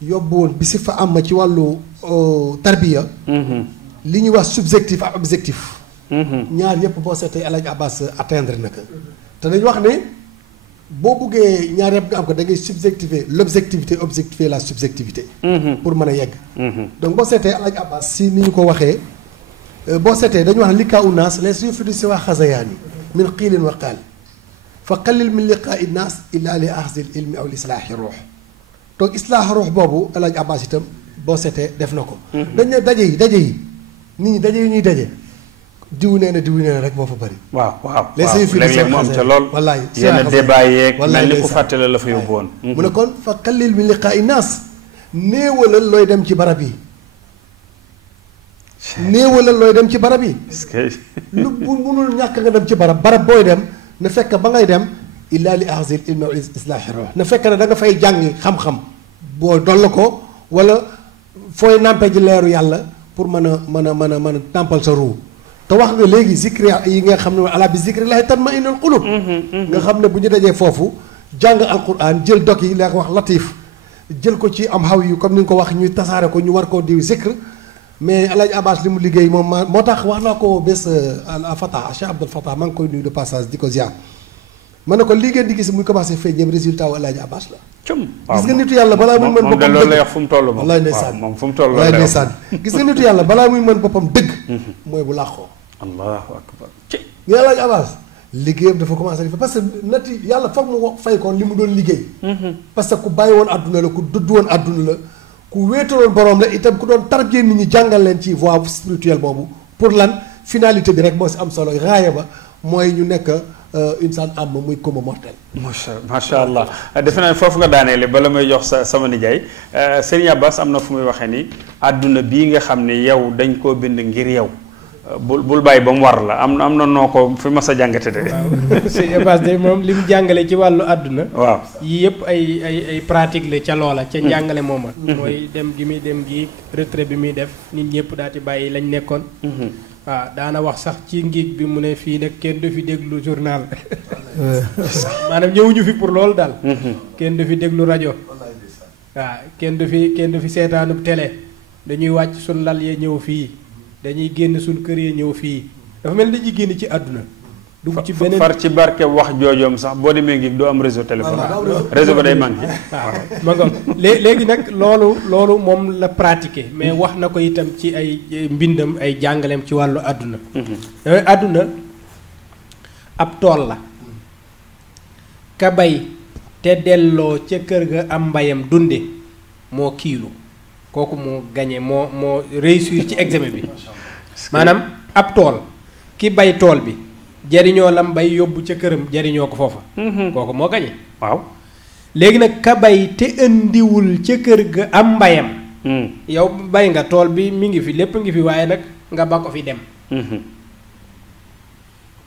yóbbu woon bi si fa am ci wàllu tarbiya li ñuy wax subjectif ak objectif ñaar yépp boo seetee Alaaji Abbas atteindre na ko te dañu wax ne boo buggee ñaar yëpp nga am ko da ngay subjectiver l'objectivité objectiver la subjectivité pour mën a yegg donc boo seetee Alaaji Abbas si ni ñu ko waxee boo seetee dañu wax ne liqaa u naas les yufidu si waa xazayaani min qiilin wa qaal fa qalil min liqaa i naas illa li axzil ilmi aw li islaahi ruux donc islaahi ruux boobu Alaaji Abbas itam boo seetee def na ko dañ ne daje yi nit ñi daje yi ñuy daje diw nee na rek moo fa bëri. waaw léeg-léeg mu am ca lool. wallaay yenn débat yeeg mel ni ku fàttale la fa yóbbu woon. mu ne kon fa qalil min liqaa'i naas néewalal looy dem ci barab yi. néewalal looy dem ci barab yi. est-ce que. lu bu munul ñàkk nga dem ci barab booy dem na fekk ba ngay dem illaa li axzil ilmi wal islaahi ruux na fekk ne da nga fay jàngi xam-xam boo doll ko wala fooy nàmpe ji leeru yàlla pour mën a nàmpal sa ruu. te wax nga léegi zikri yi nga xam ne ala bi zikri laahi tatma'innul qulub nga xam ne bu ñu dajee foofu jàng alquran jël dog yi la wax latif jël ko ci am xaw yu comme ni nga ko wax ñuy tasaare ko ñu war koo di zikr mais Alaaji Abbas li mu liggéey moom moo tax wax naa ko bés al Fatah Cheikh Abdul Fatah maa ngi koy nuyu de passage di ko ziar ma ne ko li ngeen di gis muy commencé feeñ ñëpp résultat wu Alaaji Abbas la. gis nga nitu yàlla balaa muy mën boppam dëgg loolu lay wax fu mu toll moom. wallaay ndeysaan moom fu mu toll wallaay ndeysaan gis nga nitu yàlla balaa muy mën boppam dëgg mooy bu làqoo. allahu akbar. nga Alaaji Abbas liggéeyam dafa commencé def parce que nati yàlla foog mu fay ko li mu doon liggéey. parce que ku bàyyi woon adduna la ku dudd woon adduna la ku wéetaloon borom la itam ku doon tarbiyee nit ñi jàngal leen ci voie spirituelle boobu pour lan finalité bi rek moo si am solo raaya ba mooy ñu nekk insaan am muy commun mortel. macha allah defe naa foofu nga daaneele bala may jox sama nijaay Serigne Abbas am na fu muy waxee ni àdduna bii nga xam ne yow dañ koo bind ngir yow. bul bàyyi ba mu war la am na noo ko fi mas a jàngate de. waaw sëñ Abbas de moom li mu jàngale ci wàllu àdduna. waaw yii yëpp ay pratique la ca loola ca njàngale mooma. mooy dem gi muy dem gi retrait bi muy def nit ñëpp daal di bàyyi lañ nekkoon. waaw daana wax sax ci ngiig bi mu ne fii nag kenn du fi déglu journal. maanaam ñëwuñu fi pour loolu daal. kenn du fi déglu rajo. waaw kenn du fi seetaanub télé dañuy wàcc suñ lal ya ñëw fii. dañuy génn suñ kër yi ñëw fii dafa mel ni dañuy génn ci àdduna dugg ci beneen far ci barke wax joojoom sax boo demee ngi doo am réseau téléphone réseau ba day manqué waaw ma nga léegi nag loolu moom la pratiquer mais wax na ko itam ci ay mbindam ay jàngaleem ci wàllu àdduna àdduna ab tool la ka bay te delloo ca kër ga am mbayam dunde moo kiilu kooku moo gagné moo réussir ci examen bi maanaam ab tool ki bay tool bi jariñoo lam bay yóbbu ca këram jariñoo ko foofa kooku moo gagné waaw léegi nag ka bay te indiwul ca kër ga am mbayam yow bay nga tool bi mi ngi fi lépp ngi fi waaye nag nga ba ko fi dem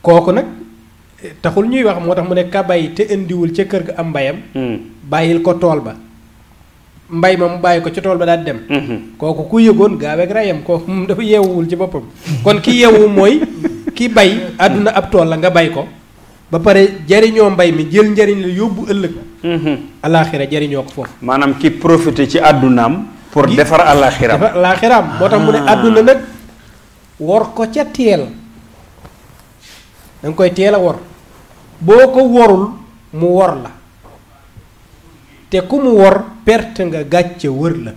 kooku nag taxul ñuy wax moo tax mu ne ka bay te indiwul ca kër ga am mbayam bàyyil ko tool ba mbay ma mu bàyyi ko ci tool ba daal dem kooku ku yëgoon gaaweeg rayam kooku moom dafa yeewuwul ci boppam kon ki yeewu mooy ki bay àdduna ab tool la nga bay ko ba pare jariñoo mbay mi jël njariñ la yóbbu ëllëg alaaxira jariñoo ko foofu maanaam ki profité ci àddunaam pour defar alaaxiraam moo tax mu ne àdduna nag wor ko ca teel da nga koy teel a wor boo ko worul mu wor la te ku mu wor perte nga gàcce wër la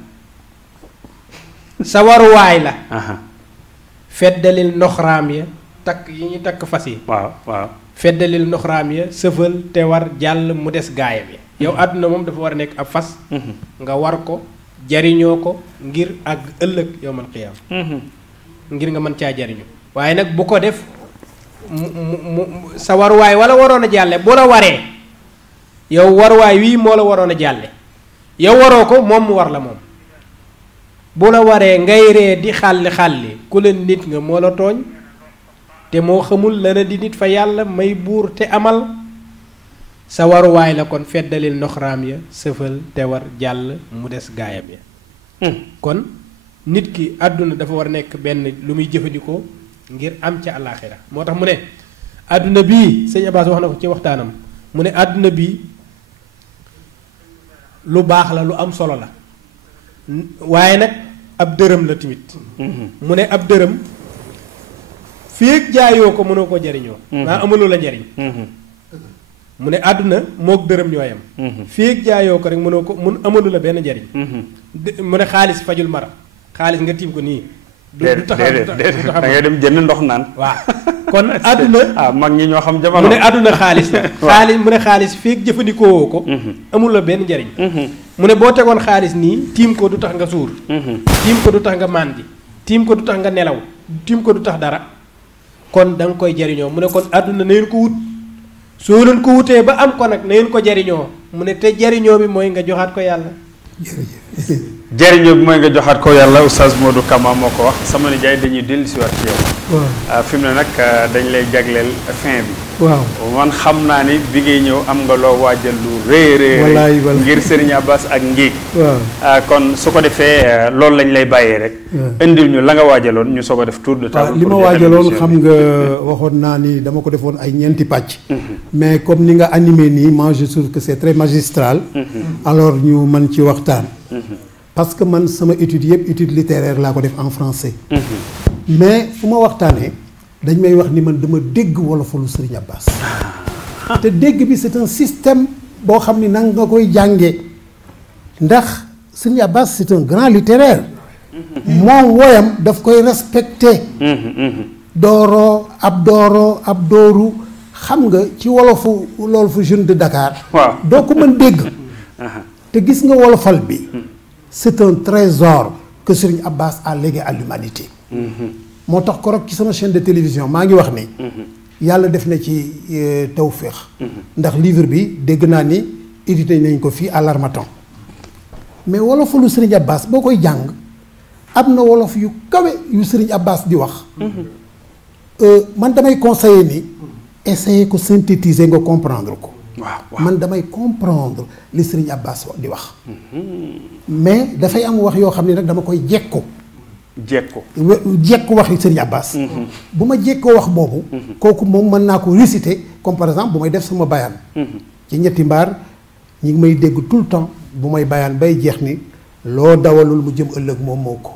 sa waruwaay la feddalil noxraam ya takk yi ñu takk fas yi waaw waaw feddalil noxraam ya sëfal te war jàll mu des gaayam ya yow àdduna moom dafa war a nekk ab fas nga war ko jariñoo ko ngir ak ëllëg yowmal qiyaam ngir nga mën caa jariñu waaye nag bu ko def mu sa waruwaay wala waroon a jàlle bu la waree yow waruwaay wii moo la waroon a jàlle yow waroo ko moom mu war la moom bu la waree ngay ree di xàlli ku la nit nga moo la tooñ te moo xamul la di nit fa yàlla may buur te amal sa waruwaay la kon feddalil noxraam ya sëfal te war jàll mu des gaayam ya kon nit ki àdduna dafa war a nekk benn lu muy jëfandikoo ngir am ca àllaaxira moo tax mu ne àdduna bii sëñ Abbas wax na ko ci waxtaanam mu ne àdduna bii lu baax la lu am solo la waaye nag ab dërëm la tamit mu ne ab dërëm féeg jaayoo ko mënoo koo jariñoo maa amaloo la njariñ mu ne àdduna mook dërëm ñooyam féeg jaayoo ko rek mënoo ko mun amalu la benn njariñ mu ne xaalis fajul mara xaalis nga tiim ko nii du taxaw da ngay dem jënd ndox naan waaw kon àdduna mag ñi ñoo xam jamono mu ne àdduna xaalis la xaalis mu ne xaalis féeg jëfandikoo ko amul la benn njariñ mu ne boo tegoon xaalis nii tiim ko du tax nga suur tiim ko du tax nga màndi tiim ko du tax nga nelaw tiim ko du tax dara kon da nga koy jariñoo mu ne kon àdduna na ngeen ko wut soo leen ko wutee ba am ko nag na ngeen ko jariñoo mu ne te jariñoo bi mooy nga joxaat ko yàlla jariñoo bi mooy nga joxaat ko yàlla Oustaz Modou Kama moo ko wax sama nijaay dañuy dellu si waat ci yow fi mu ne nag dañ lay jagleel fin bi waaw man xam naa ni bi ngay ñëw am nga loo waajal lu rëy ngir Serigne Abbas ak Ngig kon su ko defee loolu lañ lay bàyyee rek indil ñu la nga waajaloon ñu soog a def tour de table li ma waajaloon xam nga waxoon naa ni dama ko defoon ay ñeenti pàcc mais comme ni nga animé nii moi je trouve que c'est très magistral alors ñu mën ci waxtaan parce que man sama étude yëpp étude littéraire laa ko def en français mais fu ma waxtaanee dañ may wax ni man dama dégg wolofalu Serigne Abbas te dégg bi c'est un système boo xam ni nanga nga koy jànge ndax Serigne Abbas c'est un grand littéraire moom woyam daf koy respecté dooro ab dooru xam nga ci wolofu loolu fu jeune de Dakar doo ko mën dégg te gis nga wolofal bi c'est un trésor que Serigne Abbas a légué à l'humanité moo tax korog ci sama chaîne de télévision maa ngi wax ni yàlla def na ci tawféex ndax livre bi dégg naa ni édité nañ ko fii à l'Harmattan mais wolofalu Serigne Abbas boo koy jàng am na wolof yu kawe yu Serigne Abbas di wax man damay conseiller ni essayer ko synthétiser nga comprendre ko man damay comprendre li Serigne Abbas di wax mais dafay am wax yoo xam ne nag dama koy jekku waxi Serigne Abbas bu ma jekkoo wax boobu kooku moom mën naa ko réciter comme par exemple bu may def sama bayaan ci ñetti mbaar ñi ngi may dégg tout le temps bu may bayaan bay jeex ni loo dawalul mu jëm ëllëg moom moo ko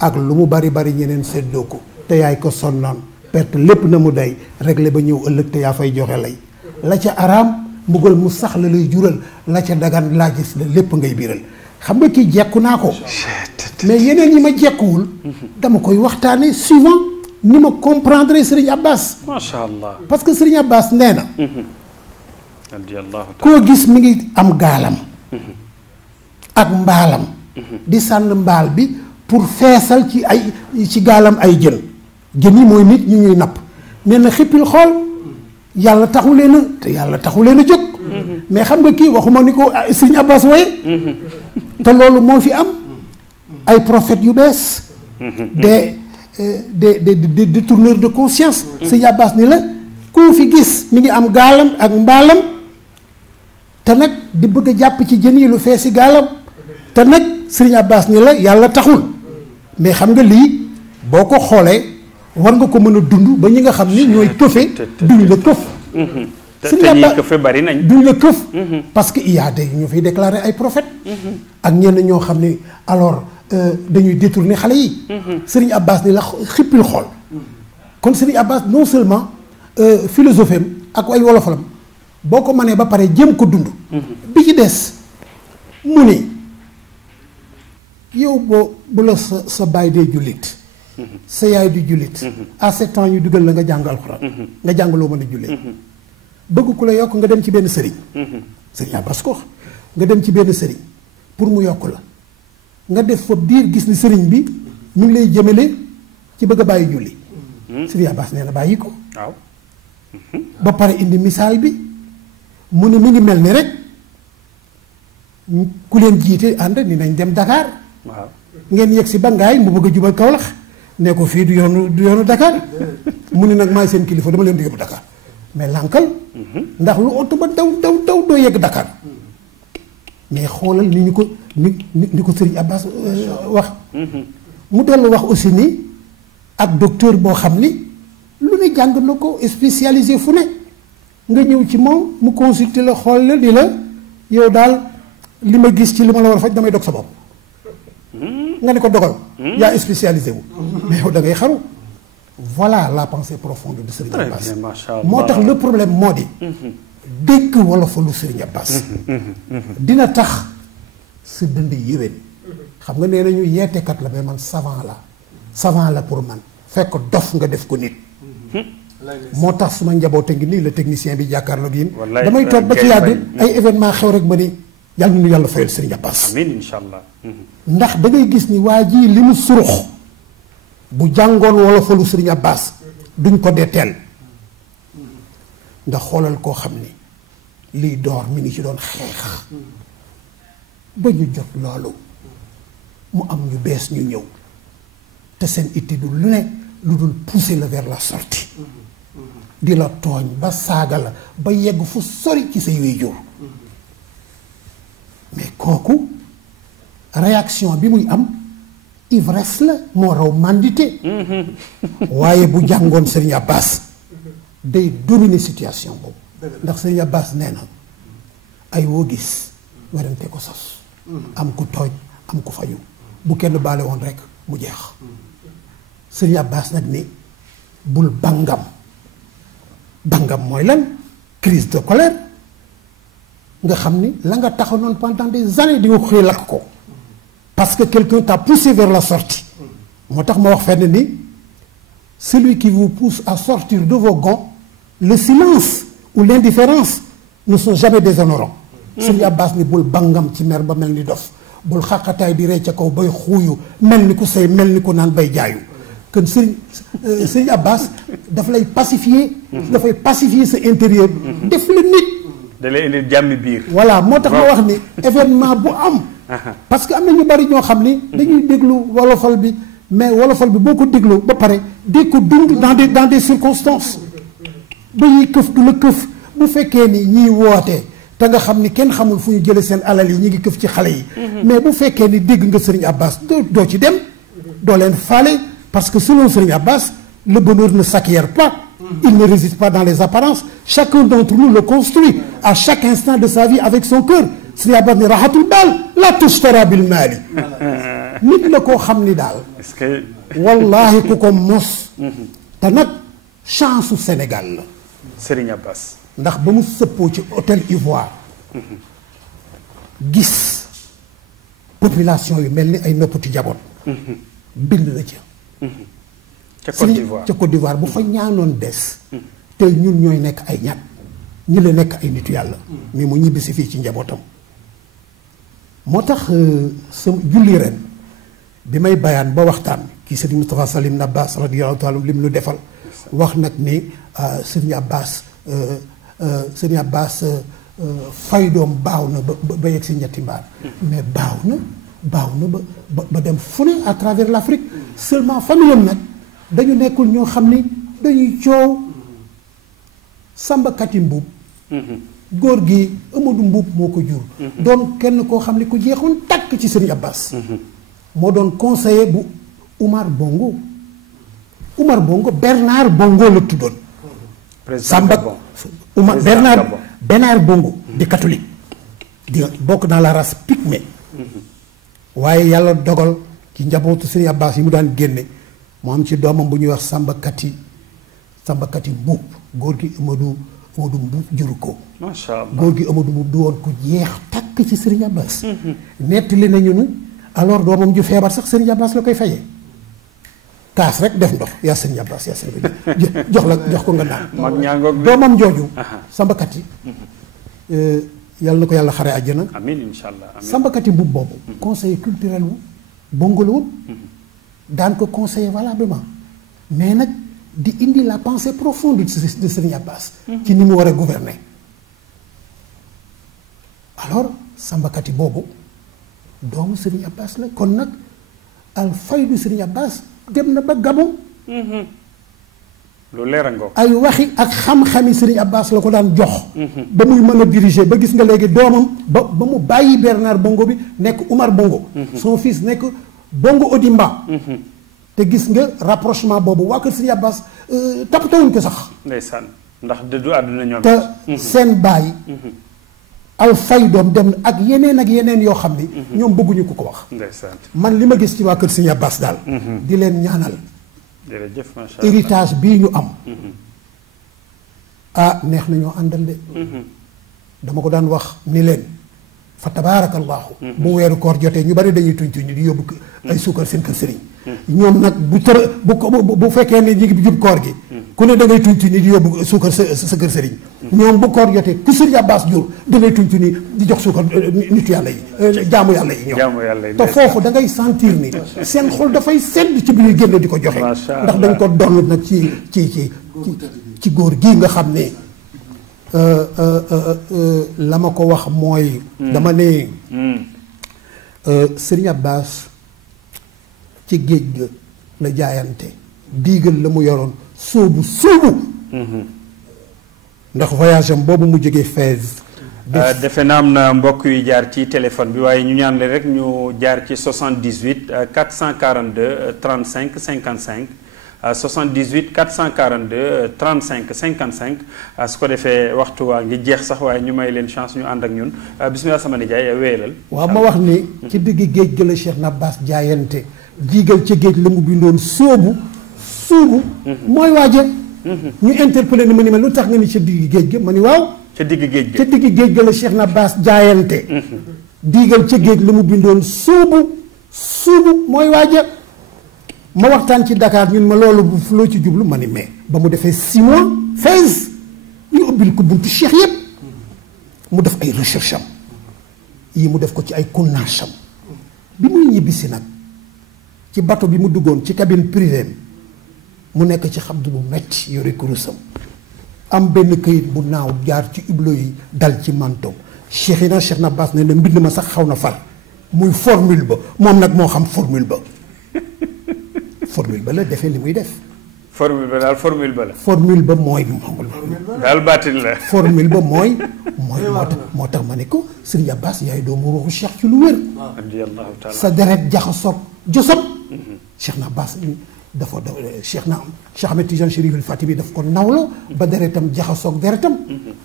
ak lu mu bari ñeneen seddoo ko te yaay ko sonnoon perte lépp na mu day réglé ba ñëw ëllëg te yaa fay joxe lay la ca araam mbugal mu sax la lay jural la ca dagan laa gis la lépp ngay biiral xam nga kii jekku naa ko mais yeneen yi ma jekkuwul dama koy waxtaane suivant ni ma comprendre Serigne Abbas macha allah parce que Serigne Abbas nee na koo gis mi ngi am gaalam ak mbaalam di sànn mbaal bi pour feesal ci gaalam ay jën yi mooy nit ñi ñuy napp nee na xippil xool yàlla taxu leen a te yàlla taxu leen a jóg mais xam nga kii waxuma ni ko Serigne Abbas wooye te loolu moo fi am ay prophètes yu bees des détourneurs de conscience Serigne Abbas ni la koo fi gis mi ngi am gaalam ak mbaalam te nag di bëgg a jàpp ci jën yi lu fees si gaalam te nag Serigne Abbas ni la yàlla taxul mais xam nga lii boo ko xoolee war nga ko mën a dund ba ñi nga xam ni ñooy këfe duñ la këf Serigne Abbas këfe bari nañ duñ la këf parce que il y a des ñu fiy déclarer ay prophètes ak ñenn ñoo xam ni alors dañuy détourner xale yi Serigne Abbas ni la xippil xool kon Serigne Abbas non seulement philosophie am ak ay wolofalam boo ko mënee ba pare jëm ko dund. bi ci des mu ni yow bu la sa baay dee jullit. sa yaay di jullit. à 7 ans ñu dugal la nga jàng alxuraan. nga jàng loo mën a jullee. bëgg ku la yokk nga dem ci benn sëriñ. sëriñ Abbas ko nga dem ci benn sëriñ pour mu yokk la nga def fa diir gis ni sëriñ bi ñu ngi lay jëmale ci bëgg a bàyyi julli. sëriñ Abbas nee na bàyyi ko. waaw. ba pare indi misaal bi mu ne mu ngi mel ni rek ku leen jiite ànd ni nañ dem Dakar. waaw ngeen yegg si ba ngaay mu bëgg a jubal Kaolack ne ko fii du yoonu Dakar mu ne nag maay seen kilifa dama leen di yóbbu Dakar mais lànkal ndax lu oto ba daw doo yegg Dakar mais xoolal ni ñu ko ni ko Serigne Abbas wax. mu dellu wax aussi ni ak docteur boo xam ni lu ne jàng na ko spécialisé fu ne nga ñëw ci moom mu consulter la xool la di la yow daal li ma gis ci li ma la war a faj damay dog sa bopp. nga ne ko dogal. yaa spécialisé wu. mais yow da ngay xaru. voilà la pensée profonde de Serigne Abbas. moo tax le problème moo di. dégg wala fa lu Serigne Abbas. dina tax sa dënd yéwén. xam nga nee nañu yeetekat la mais man savant la pour man fekk dof nga def ko nit. moo tax suma njaboote ngi nii la technicien bi jàkkaarloog yéen. damay toog ba ci yàgg ay événement xew rek ma ni yàlla nu yàlla fayal Serigne Abbas. amiin incha allah. ndax da ngay gis ni waa ji li mu surux bu jàngoon wala falu Serigne Abbas duñ ko dee teel ndax xoolal koo xam ni liy door mi ngi ci doon xeex ba ñu jot loolu mu am ñu bees ñu ñëw te seen itti du lu ne lu dul pousser la vers la sortie di la tooñ ba saaga la ba yegg fu sori ci say waajur mais kooku réaction bi muy am ivresse la moo raw mandité waaye bu jàngoon Serigne Abbas day dominer situation boobu ndax Serigne Abbas nee na ay woo gis werante ko sos am ku tooñ am ku fayu bu kenn baale woon rek mu jeex Serigne Abbas nag ni bul bangam mooy lan crise de colère nga xam ni la nga taxaw noonu pendant des années di nga xëy lakk ko parce que quelqu'un t'a poussé vers la sortie moo tax ma wax fenn ni celui qui vous pousse à sortir de vos gonds le silence ou l'indifférence ne sont jamais déshonorants. Serigne Abbas ni bul bangam ci mer ba mel ni dof bul xaqataay di rey ca kaw bay xuuyu mel ni ku sëy mel ni ku naan bay jaayu kon Serigne Abbas daf lay pacifier dafay pacifier sa intérieur def la nit da lay indi jàmmi biir. voilà moo tax ma wax ni événement bu am parce que am na ñu bari ñoo xam ni dañuy déglu wolofal bi mais wolofal bi boo ko déglu ba pare di ko dund dans des circonstances ba ñuy këf du la këf bu fekkee ni ñiy wootee te nga xam ni kenn xamul fu ñu jëlee seen alal yi ñu ngi këf ci xale yi mais bu fekkee ni dégg nga Serigne Abbas doo ci dem doo leen faale parce que selon Serigne Abbas le bonheur ne s'acquiert pas il ne réside pas dans les apparences chacun d'entre nous le construit à chaque instant de sa vie avec son cœur Serigne Abbas ni rahatul baal la tushtara bil maali nit la koo xam ni daal wallahi ku ko mos te nag chance su Sénégal la Serigne Abbas ndax ba mu sëppoo ci hôtel Ivoire gis population yu mel ni ay noppati jaboot bind na ca ca Côte d'Ivoire bu fa ñaanoon des te ñun ñooy nekk ay ñat ñi la nekk ay nitu yàlla mais mu ñibbisi fii ci njabootam moo tax sa julli ren bi may bayaan ba waxtaan kii Serigne Moustapha Salim Abbas radiyallahu taala lim lu defal wax nag ni Serigne Abbas fay doom baaw na ba yegg si ñetti mbaar mais baaw na ba dem fu ne à travers l'Afrique seulement famille am nag dañu nekkul ñoo xam ni dañuy coow sàmbakati mbuub góor gi Amadou Mbuub moo ko jur doon kenn koo xam ni ku jeexoon takk ci Serigne Abbas moo doon conseiller bu Umar Bongo Bernard Bongo la tuddoon Samba Umar Bernard Bongo di catholique di bokk dans la race pygmée waaye yàlla dogal ci njabootu Serigne Abbas yi mu daan génne mu am ci doomam bu ñuy wax sàmbakati Mbuub góor gi Amadou Amadou Mbuub juru ko. macha allah góor gi Amadou Mbuub du woon ku jeex takk ci Serigne Abbas. nettali nañu ni alors doomam ju feebar sax Serigne Abbas la koy fayee. kaas rek def ndox yaa Serigne Abbas yaa Serigne jox ko nga naan. mag ñaangoog doomam jooju. Sambakati. yàlla na ko yàlla xare àjjana. amiin incha allah amiin. Sambakati Mbuub boobu. conseiller culturel wu bongo la woon. daan ko conseiller valablement. mais nag di indi la pensée profonde de Serigne Abbas. ci ni mu war a gouverner. alors Sambakati boobu doomu Serigne Abbas la kon nag al faydu Serigne Abbas dem na ba Gabon. lu leer a ngoog. ay waxi ak xam-xami Serigne Abbas la ko daan jox. ba muy mën a diriger ba gis nga léegi doomam ba mu bàyyi Bernard Bongo bi nekk Oumar Bongo. son fils nekk Bongo Odimba. te gis nga rapprochement boobu waa kër Serigne Abbas toppatawuñ ko sax. ndeysaan ndax dëddu àdduna ñoom. te seen baay. al faydoom dem na ak yeneen yoo xam ni. ñoom bëgguñu ko wax. ndeysaan man li ma gis ci waa kër Serigne Abbas daal. di leen ñaanal. jërëjëf macha allah héritage bii ñu am. ah neex nañoo àndal de. dama ko daan wax ni leen fa tabaarakallahu bu weeru koor jotee ñu bari dañuy tuñ di yóbbu ay suukar seen kër sëriñ. ñoom nag bu fekkee ne ñu ngi jub koor gi. ku ne da ngay tuñ di yóbbu suukar sa kër sëriñ. ñoom bu koor jotee ku Serigne Abbas jur da ngay tuñ di jox suukar nitu yàlla yi jaamu yàlla yi ñoom. jaamu yàlla yi te foofu da ngay sentir ni seen xol dafay sedd ci bi ñuy génn di ko joxe. ndax dañ ko donn nag ci góor gii nga xam ne la ma ko wax mooy. dama ne Serigne Abbas ci géej ga la jaayante diigal la mu yoroon sóobu ndax voyage am boobu mu jógee Fès. defe naa am na mbokk yu jaar ci téléphone bi waaye ñu ñaan le rek ñu jaar ci 78 442 35 55 78 442 35 55 su ko defee waxtu waa ngi jeex sax waaye ñu may leen chance ñu ànd ak ñun bismillah sama nijaay wéyalal. waaw ma wax ni ci digg géej ga la Cheikh Abbas jaayante diigal ca géej la mu bindoon suubu mooy waaje ñu interpellé ni ma ni ma lu tax nga ni ca digg géej ga ma ni waaw ca digg géej ga ca digg géej ga la Cheikh Abbas jaayante diigal ca géej la mu bindoon suubu mooy waaje ma waxtaan ci Dakar ñun ma loolu loo ci jublu ma ni mais ba mu defee 6 mois Fès ñu ubbil ko buntu Cheikh yépp mu def ay recherche am yi mu def ko ci ay connaissance am bi muy ñibbisi nag ci bateau bi mu duggoon ci cabine privée mu nekk ci xabdu bu metti yore kurusam am benn këyit bu naaw jaar ci hublot yi dal ci manto Cheikh Abbas ne na mbind ma sax xaw na far muy formule ba moom nag moo xam formule ba la defee li muy def. formule ba daal formule ba la. formule ba mooy. daal baatin la. formule ba mooy moo tax ma ne ko Serigne Abbas yaay doomu ruuxu Cheikh ci lu wér. radiyallahu taala sa deret jaxasoog josam. Cheikh Abbas dafa Cheikh Ahmed Tidiane Chérif El Fatibi daf ko nawlo ba deretam jaxasoog deretam.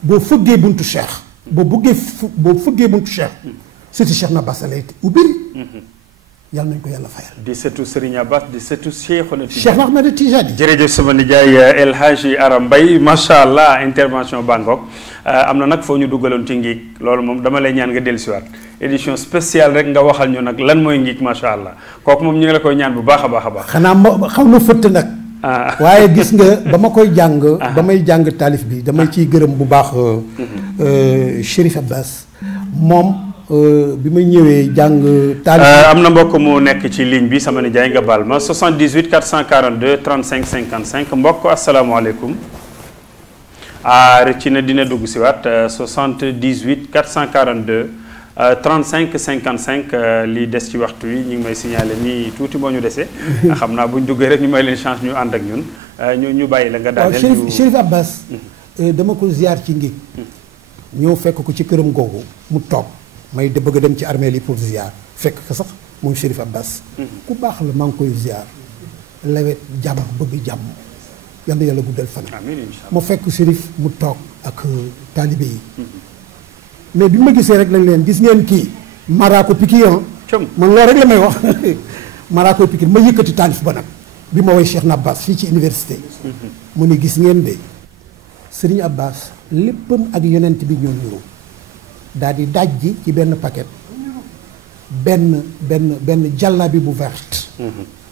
boo fëggee buntu Cheikh. boo fëggee buntu Cheikh. surtout Cheikh Abbas lay ubbil. yàlla nañu ko yàlla fayal. di sëtu Serigne Abbas di sëtu Cheikhuna Tidiane. Cheikh Ahmed Tidiane. jërëjëf sama nijaay El Hadji Aram Mbaye macha allah intervention Bangok am na nag foo ñu duggaloon ci ngiig loolu moom dama lay ñaan nga dellusiwaat édition spéciale rek nga waxal ñu nag lan mooy ngiig macha allah kooku moom ñu ngi la koy ñaan bu baax a baax a baax. xanaa ma xaw na fëtt nag. waaye gis nga ba ma koy jàng. ba may jàng taalif bi damay ciy gërëm bu baax. Chérif Abbas moom. bi may ñëwee jàng taalif am na mbokk mu nekk ci ligne bi sama nijaay nga baal ma 78 442 35 55 mbokk asalaamaaleykum rëcc na dina dugg si waat 78 442 35 55 li des ci waxtu wi ñu ngi may signaler nii tuuti moo ñu dese xam naa bu ñu duggee rek ñu may leen chance ñu ànd ak ñun ñu bàyyi la nga daaneel. waaw Chérif Abbas dama ko ziar ci ngi ñëw fekk ko ci këram googu mu toog may bëgg a dem ci armée li pour ziar fekk ko sax moom Chérif Abbas ku baax la maa ngi koy ziar lewet jàmm bëgg jàmm yal na yàlla guddal fan ma fekk Chérif mu toog ak taalibe yi mais bi ma gisee rek lañ leen gis ngeen kii maraako pikiyan man loolu rek la may wax maraako pikin ma yëkkati taalif ba nag bi ma woy Cheikh Abbas fii ci université mu ne gis ngeen de Serigne Abbas léppam ak yonent bi ñoo niroo daal di dajji ci benn paquet benn jàllabi bu verte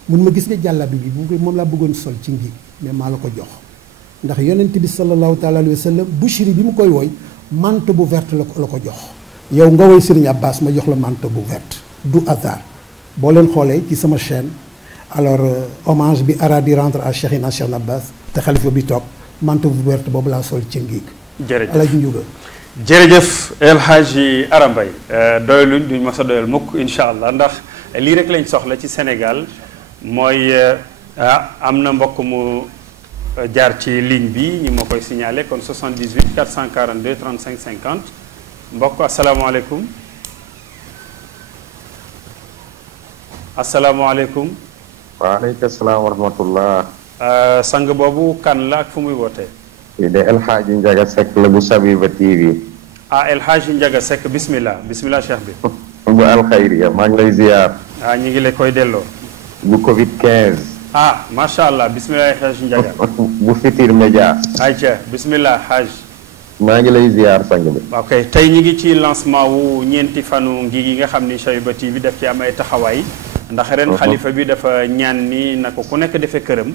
mun ma gis nga jàllabi bi moom laa bëggoon sol ci ngi mais maa la ko jox ndax yonent bi sallallahu taala alayhi wa sallam Bushri bi mu koy woy manteau bu verte la ko jox yow nga woy Serigne Abbas ma jox la manteau bu verte du hasard boo leen xoolee ci sama chaîne alors hommage bi ara di rendre à Cheikhina Cheikh Abbas te xalifa bi toog manteau bu verte boobu laa sol ci ngiig Alaaji Njuga jërëjëf El Hadji Ara Mbaye doyaluñ duñ mos a doyal mukk incha allah ndax lii rek lañ soxla ci Sénégal mooy am na mbokk mu jaar ci ligne bi ñu ma koy signalé kon 78 442 35 50 mbokk asalaamaaleykum asalaamaaleykum. waaleykum salaam wa rahmatullah. sang boobu kan la ak fu muy wootee. lii de El Hadji Ndiaga Seck la bu Sabiba TV. El Hadji Ndiaga Seck bismillah bismillah cheikh bi. bu alxayriya maa ngi lay ziar. ñu ngi la koy delloo. bu Covid 15. macha allah bismillah El Hadji Ndiaga. bu Futurs Médias. ayca bismillah Hadj. maa ngi lay ziar sang bi. ok tey ñu ngi ci lancement wu ñeenti fanu ngi yi nga xam ni Sabiba TV daf ci am ay taxawaay. ndax ren xalifa bi dafa ñaan ni na ko ku nekk defee këram.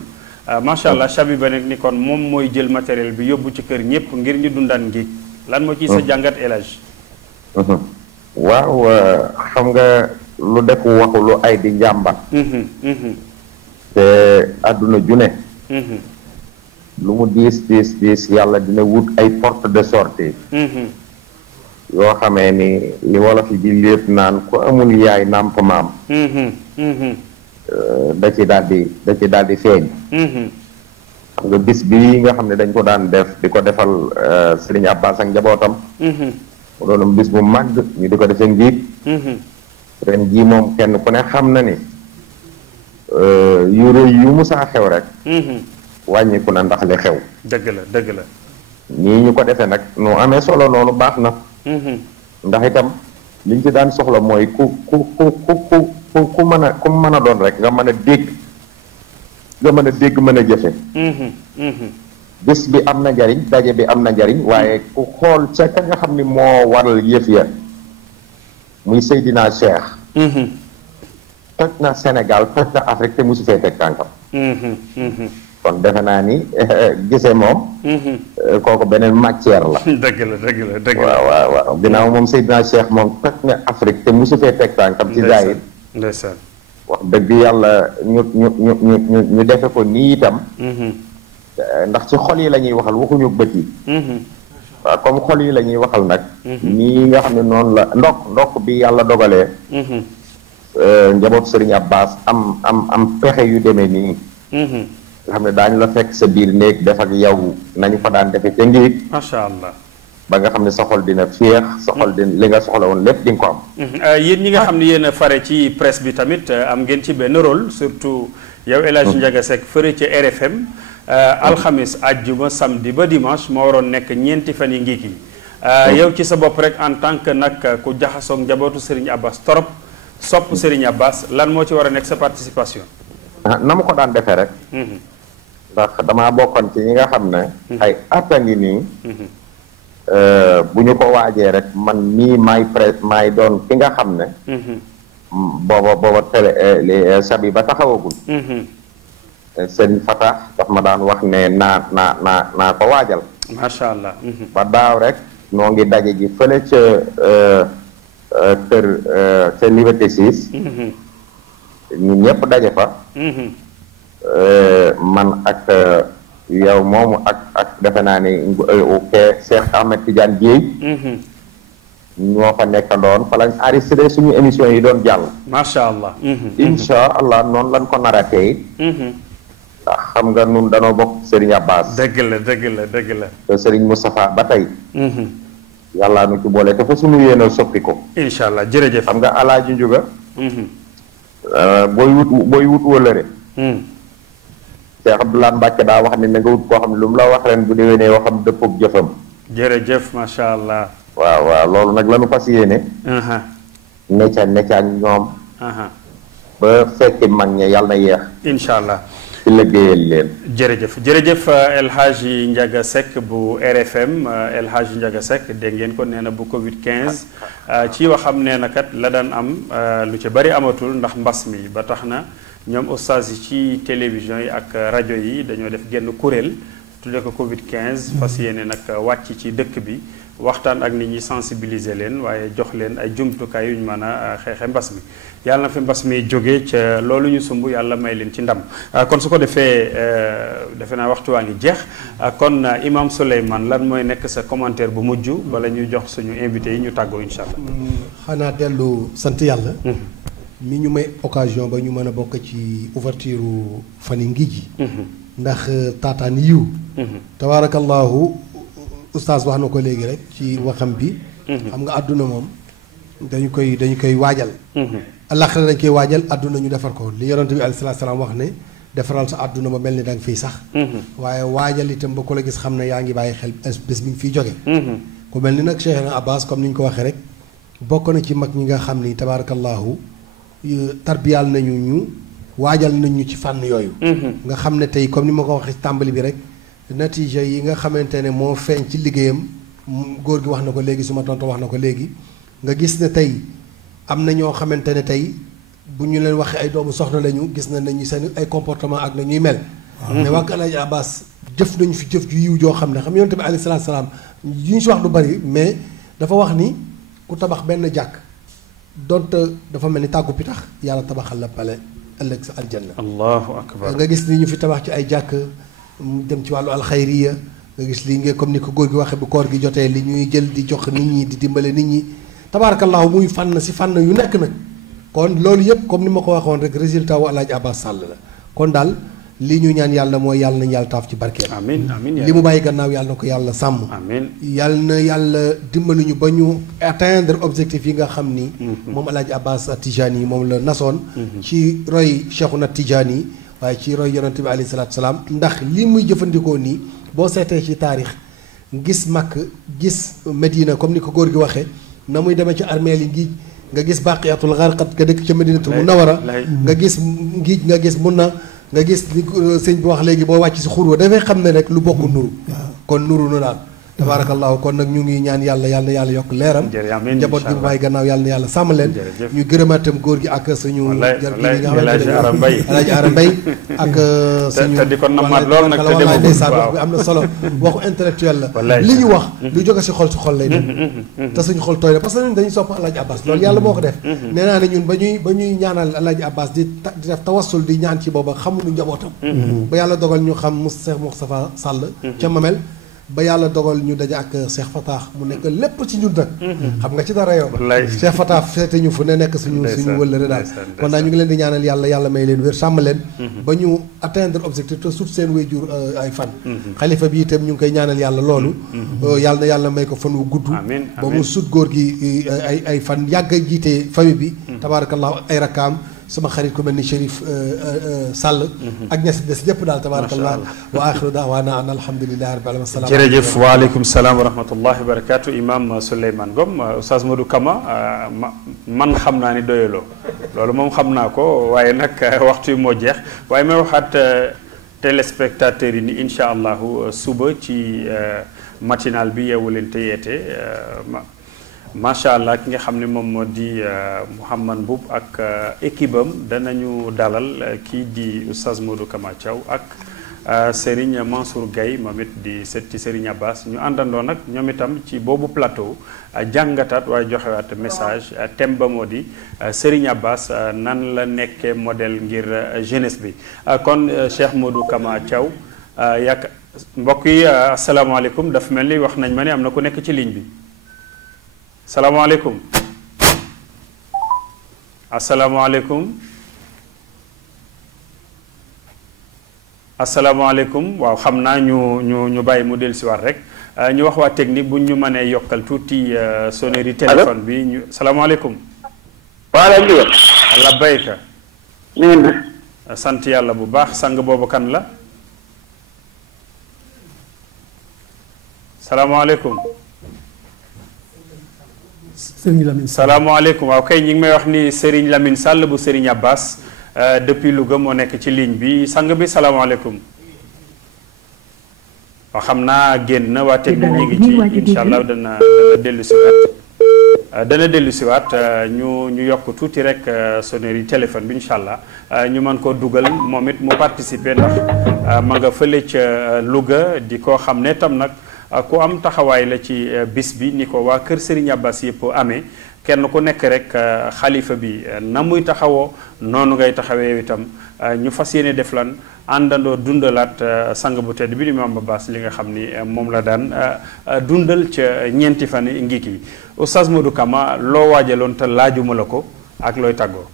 macha allah Sabiba nag ni kon moom mooy jël matériel bi yóbbu ci kër ñëpp ngir ñu dundaan ngi lan moo ciy sa jàngat El Hadj. waaw xam nga lu def waxu lu ay di njàmbat. te àdduna june. lu mu diis yàlla dina wut ay porte de sortie. yoo xamee ni li wolof yi di lépp naan ku amul yaay nàmp maam. da ci daal di feeñ. xam nga bis bii nga xam ne dañ ko daan def di ko defal Serigne Abbas ak njabootam. mu doonum bis bu màgg ñu di ko defee njiit. ren jii moom kenn ku ne xam na ni yu rëy yu musaa xew rek. wàññiku na ndax li xew. dëgg la. nii ñu ko defee nag nu amee solo noonu baax na. ndax itam liñ ci daan soxla mooy ku mën a doon rek nga mën a dégg mën a jëfe. bés bi am na njariñ daje bi am na njariñ waaye ku xool ca ka nga xam ni moo waral yëf ya muy Seydina Cheikh. toj na Sénégal toj na Afrique te musu fee teg tànkam. kon defe naa ni gisee moom. kooku beneen matière la. dëgg la. waaw ginnaaw moom Seydina Cheikh moom toj na Afrique te musu fee teg tànkam ci zaahir. ndeysaan wax dëgg yàlla ñu defe ko nii itam. ndax ci xol yi la ñuy waxal waxuñu bët yi. waaw comme xol yi la ñuy waxal nag. nii nga xam ne noonu la ndokk bi yàlla dogalee. njaboot Serigne Abbas am pexe yu demee nii. nga xam ne daañu la fekk sa biir néeg def ak yow nañu fa daan defee ca ngiig. macha allah. ba nga xam ne sa xol dina féex sa xol dina li nga soxla woon lépp di nga ko am. yéen ñi nga xam ne yéen a fare ci presse bi tamit am ngeen ci benn rôle surtout yow El Hadji Ndiaga Seck fëre ci RFM. alxamis àjjuma samedi ba dimanche moo waroon nekk ñeenti fan yi ngiig yi. yow ci sa bopp rek en tant que nag ku jaxasoog njabootu Serigne Abbas torop sopp Serigne Abbas lan moo ci war a nekk sa participation. na ma ko daan defee rek. ndax damaa bokkoon ci ñi nga xam ne. ay at a ngi nii. bu ñu ko waajee rek man mii maay doon ki nga xam ne. booba télé Sabiba taxawagul. Sëriñ Fatah daf ma daan wax ne naa ko waajal. macha allah. ba daaw rek noo ngi daje ji fële ca kër ca Liberté 6. ñun ñëpp daje fa. man ak yow moomu ak defe naa ni Cheikh Ahmed Tidiane Dieye. ñoo fa nekkandoon fa lañ enregistré suñu émission yi doon jàll. macha allah. incha allah noonu lañ ko nar a tey. ndax xam nga nun danoo bokk Serigne Abbas. dëgg la. te Serigne Moustapha ba tey. yàllaa nu ci boole te fa suñu yéene soppi ko. incha allah jërëjëf. xam nga Alaaji Njuga. booy wut wëlëre. Cheikh Abdoulaye Mbacke daa wax ne na nga wut koo xam ne lu mu la wax ren bu déwénee waxam dëppoog jëfam. jërëjëf macha allah. waaw loolu nag la ñu fas yéene. necca ñoom. ba fekki mag ña yàlla na yeex. incha allah ci liggéeyal leen. jërëjëf El Hadji Ndiaga Seck bu RFM El Hadji Ndiaga Seck dégg ngeen ko nee na bu Covid 15 ci waxam nee na kat la daan am lu ci bari amatul ndax mbas mi ba tax na ñoom ustaas yi ci télévision yi ak rajo yi dañoo def genn kuréel tudde ko Covid 15 fas yéene nag wàcc ci dëkk bi waxtaan ak nit ñi sensibiliser leen waaye jox leen ay jumtukaay yu ñu mën a xeexe mbas mi yàlla na fi mbas mi jógee ca loolu ñu sumb yàlla may leen ci ndam kon su ko defee defe naa waxtu waa ngi jeex kon Imam Souleymane lan mooy nekk sa commentaire bu mujj bala ñuy jox suñu invité yi ñu tàggoo incha allah. xanaa dellu sant yàlla. mi ñu may occasion ba ñu mën a bokk ci ouverture fan yi ngi ji. ndax taataan yiw. tabaarakallahu oustaz wax na ko léegi rek ci waxam bi. xam nga àdduna moom dañu koy waajal. àllaaxira dañ koy waajal àdduna ñu defar ko li yonent bi alayhi salaatu salaam wax ne defaral sa àdduna ba mel ni da nga fiy sax. waaye waajal itam ba ku la gis xam ne yaa ngi bàyyi xel bés bi nga fiy jóge. ku mel ni nag Cheikhna Abbas comme ni ñu ko waxee rek bokk na ci mag ñi nga xam ni tabaarakallahu tarbiyaal nañu ñu waajal nañu ci fànn yooyu. nga xam ne tey comme ni ma ko waxee ci tàmbali bi rek. natiija yi nga xamante ne moo feeñ ci liggéeyam góor gi wax na ko léegi suma tonton wax na ko léegi nga gis ne tey am na ñoo xamante ne tey bu ñu leen waxee ay doomu soxna lañu gis na nañu seen ay comportement ak na ñuy mel. mais waa Kër Alaaji Abbas jëf nañu fi jëf ju yiw joo xam ne xam yonent bi alayhi salaatu salaam yi ñu si wax lu bari mais dafa wax ni ku tabax benn jàkk donte dafa mel ni tàggu pitax yàlla tabaxal la pale ëllëg sa aljanna. allahu akbar nga gis ni ñu fi tabax ci ay jàkk. dem ci wàllu alxayriya nga gis lii nga comme ni ko góor gi waxee bu koor gi jotee li ñuy jël di jox nit ñi di dimbale nit ñi tabaarakallahu muy fànn si fànn yu nekk nag kon loolu yëpp comme ni ma ko waxoon rek résultat wu Alaaji Abbas Sall la kon daal li ñu ñaan yàlla mooy yàlla nañu yàlla taaf ci barkeel amiin amiin li mu bàyyi gannaaw yàlla na ko yàlla sàmm amiin yàlla na yàlla dimbali ñu ba ñu atteindre objectif yi nga xam ni moom Alaaji Abbas Tijani yi moom la nasoon ci roy Cheikhuna Tijani yi waaye ci roy yonent bi alayhi salaatu salaam ndax li muy jëfandikoo nii boo seetee ci taarix gis Makk gis Medina comme ni ko góor gi waxee na muy demee ci armeel yi ngiij nga gis Baqiyatul Gharqad nga dëkk ca Medinatul Munawwara nga gis ngiij nga gis Munna nga gis li sëñ bi wax léegi boo wàcc si xurwa dafay xam ne rek lu bokk nuru kon nuru nu daal tabaarakallahu kon nag ñu ngi ñaan yàlla na yàlla yokk leeram njaboot gi bu bàyyi gannaaw yàlla na yàlla sàmm leen ñu gërëmaatam góor gi ak suñu jar gi nga xamante ne Alaaji Ara Mbay ak suñu te di ko namaat lool nag te wallaay ndeysaan wax bi am na solo waxu intellectuel la li ñu wax lu jóge si xol lay dem te suñu xol tooy la parce que ñun dañuy sopp Alaaji Abbas loolu yàlla moo ko def nee naa ne ñun ba ñuy ñaanal Alaaji Abbas di def tawassul di ñaan ci booba xamuñu njabootam ba yàlla dogal ñu xam Cheikh Moustapha Sall ca Mamel ba yàlla dogal ñu daje ak Cheikh Fatah mu nekk lépp ci ñun nag xam nga ci dara yow Cheikh Fatah feete ñu fu ne nekk suñu wëllëre daal kon daal ñu ngi leen di ñaanal yàlla may leen wér sàmm leen ba ñu atteindre objectif te sut seen wéyjur ay fan xalifa bi itam ñu ngi koy ñaanal yàlla loolu yàlla na yàlla may ko fan wu gudd ba mu sut góor gi ay fan yàgg a jiite famille bi tabaarakallahu ay rakkaam sama xarit ku mel ni Chérif Sall ak ña si des ñëpp daal tabaarakallah wa axiru daawaana an alhamdulillahi rabbil alamin jërëjëf waaleykum salaam wa rahmatullahi wa barakatu imam Souleymane Ngom Oustaz Modou Kama man xam naa ni doyaloo loolu moom xam naa ko waaye nag waxtu yi moo jeex waaye may waxaat téléspectateurs yi ni incha allahu suba ci matinal bi Yeewu Leen te Yeete macha allah ki nga xam ne moom moo di Mouhamad Mboub ak équipe am danañu dalal kii di Oustaz Modou Kama Thiaw ak Serigne Mansour Gaye moom it di sët ci Serigne Abbas ñu àndandoo nag ñoom itam ci boobu plateau jàngataat waaye joxewaat message thème ba moo di Serigne Abbas nan la nekkee modèle ngir jeunesse bi kon Cheikh Modou Kama Thiaw yàq mbokk yi asalaamaaleykum dafa mel ni wax nañ ma ne am na ku nekk ci ligne bi. salaamaaleykum asalaamaaleykum waaw xam naa ñu bàyyi mu dellusiwaat rek ñu wax waa technique bu ñu mënee yokkal tuuti sonnerie téléphone bi ñu salaamaaleykum. waaleykum. labbayka. sant yàlla bu baax sang boobu kan la. salaamaaleykum. Serigne Lamine salaamaaleykum waaw kay ñi ngi may wax ni Serigne Lamine Sall bu Serigne Abbas depuis Louga moo nekk ci ligne bi sang bi salaamaaleykum. waaw xam naa génn na waa technique ñi ngi ci incha allah dana dellu si waat ñu yokk tuuti rek sonnerie téléphone bi incha allah ñu mën koo dugal moom it mu participer ndax ma nga fële ca Louga di ko xam ne tam nag ku am taxawaay la ci bis bi ni ko waa kër Serigne Abbas yëpp amee kenn ku nekk rek xalifa bi na muy taxawoo noonu ngay taxawee itam ñu fas yéene def lan àndandoo dundalaat sang bu tedd bi di Imam Abbas li nga xam ni moom la daan dundal ca ñeenti fan ngi kii Oustaz Modou Kama loo waajaloon te laajuma la ko ak looy tàggoo.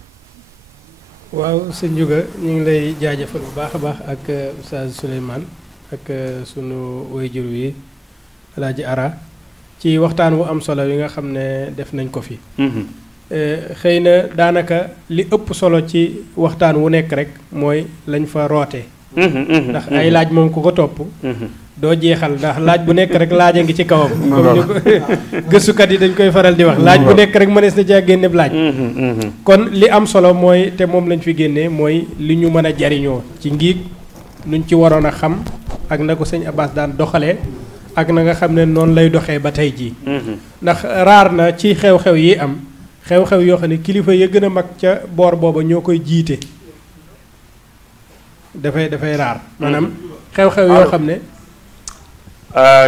waaw sëñ Ndiouga ñu ngi lay jaajëfal bu baax a baax ak Oustaz Souleymane ak sunu waajur wi Alaaji Ara ci waxtaan wu am solo yi nga xam ne def nañ ko fi. xëy na daanaka li ëpp solo ci waxtaan wu nekk rek mooy lañ fa rootee. ndax ay laaj moom ku ko topp. doo jeexal ndax laaj bu nekk rek laaj a ngi ci kawam. comme ni ko gëstukat yi dañ koy faral di wax. laaj bu nekk rek mënees na caa génne laaj. kon li am solo mooy te moom lañ fi génnee mooy li ñu mën a jariñoo ci ngiig nuñ ci waroon a xam ak na ko sëñ Abbas daan doxalee ak na nga xam ne noonu lay doxee ba tey jii. ndax raar na ci xew-xew yi am. xew-xew yoo xam ne kilifa ya gën a mag ca boor booba ñoo koy jiite dafay raar maanaam xew-xew yoo xam ne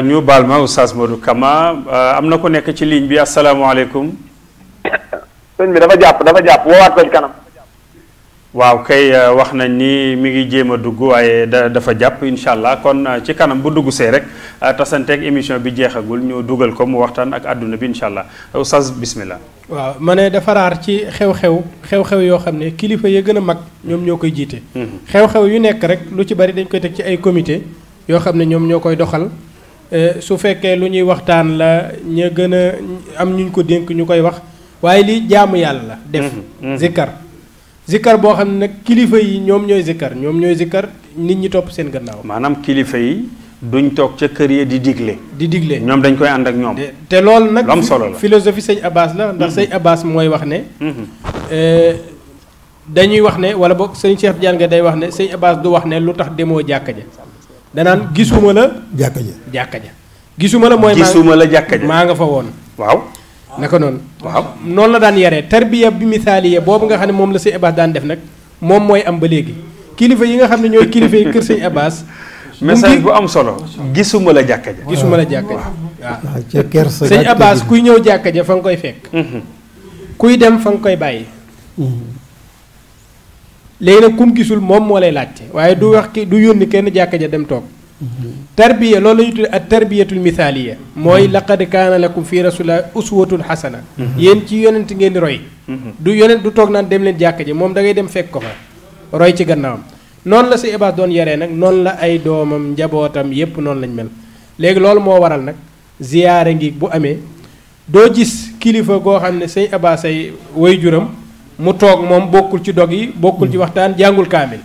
ñu baal ma Oustaz Modou Kama am na ko nekk ci ligne bi asalaamaaleykum. sëñ bi dafa jàpp woowaat ko ci kanam. waaw kay wax nañ ni mi ngi jéem a dugg waaye dafa jàpp incha allah kon ci kanam bu dugg see rek tasanteeg émission bi jeexagul ñu dugal ko mu waxtaan ak àdduna bi incha allah Oustaz bismillah. waaw ma ne dafa raar ci xew-xew yoo xam ne kilifa ya gën a mag ñoom ñoo koy jiite. xew-xew yu nekk rek lu ci bari dañ koy teg ci ay comité yoo xam ne ñoom ñoo koy doxal su fekkee lu ñuy waxtaan la ña gën a am ñu ko dénk ñu koy wax waaye li jaamu yàlla la. def zikkar boo xam ne nag kilifa yi ñoom ñooy zikkar nit ñi topp seen gannaaw. maanaam kilifa yi duñ toog ca kër yi di digle. ñoom dañ koy ànd ak ñoom. te loolu nag am solo la philosophie sëñ Abbas la ndax sëñ Abbas mooy wax ne. dañuy wax ne wala boog sëñ Cheikh Diagne nga day wax ne sëñ Abbas du wax ne lu tax demoo jàkka ja danaan gisuma la. jàkka ja gisuma la mooy. gisuma la jàkka ja maa nga fa woon. waaw. naka noonu. waaw noonu la daan yaree tarbiya bi misaaliya boobu nga xam ne moom la sëñ Abbas daan def nag moom mooy am ba léegi kilifa yi nga xam ne ñooy kilifa yi kër sëñ Abbas. message bu am solo. gisuma la jàkka ja. gisuma la jàkka ja waaw. sëñ Abbas kuy ñëw jàkka ja fa nga koy fekk. kuy dem fa nga koy bàyyi. léegi nag kum gisul moom moo lay laajte waaye du wax du yónni kenn jàkka ja dem toog. tarbiya loolu la ñuy tuddee ak tarbiyatul misaaliya mooy laqad kaana lakum fi rasulillahi uswatun xasana. yéen ci yonent ngeen di roy. du yonent du toog naan dem leen jàkka ji moom da ngay dem fekk ko fa roy ci gannaawam. noonu la sëñ Abbas doon yaree nag noonu la ay doomam njabootam yépp noonu lañ mel léegi loolu moo waral nag ziyaare ngi bu amee doo gis kilifa goo xam ne sëñ Abbas ay way juram mu toog moom bokkul ci dog yi bokkul ci waxtaan jàngul kaamil.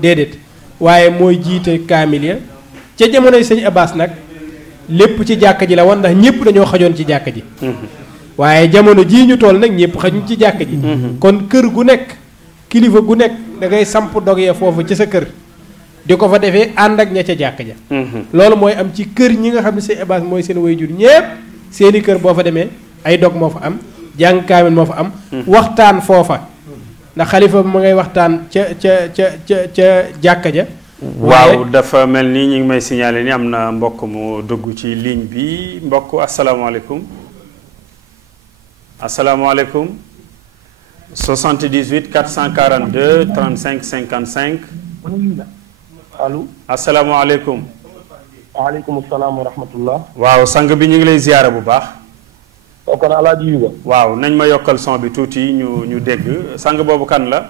déedéet waaye mooy jiite kaamil ya ca jamonoy sëñ Abbas nag lépp ci jàkka ji la woon ndax ñëpp dañoo xajoon ci jàkka ji. waaye jamono jii ñu toll nag ñëpp xajuñ ci jàkka ji. kon kër gu nekk kilifa gu nekk da ngay samp dog ya foofu ci sa kër di ko fa defee ànd ak ña ca jàkka ja. loolu mooy am ci kër ñi nga xam ne sëñ Abbas mooy seen waajur ñépp seeni kër boo fa demee ay dog moo fa am jàng kaamil moo fa am. waxtaan foofa ndax xalifa ma ngay waxtaan ca jàkka ja. waaw dafa mel ni ñu ngi may signaler ni am na mbokk mu dugg ci ligne bi mbokk asalaamaaleykum asalaamaaleykum 78 442 35 55 allo asalaamaaleykum. waaleykum salaam wa rahmatullah. waaw sang bi ñu ngi lay ziyaara bu baax. kon Alaaji Yuga. waaw nañ ma yokkal son bi tuuti ñu dégg sang boobu kan la.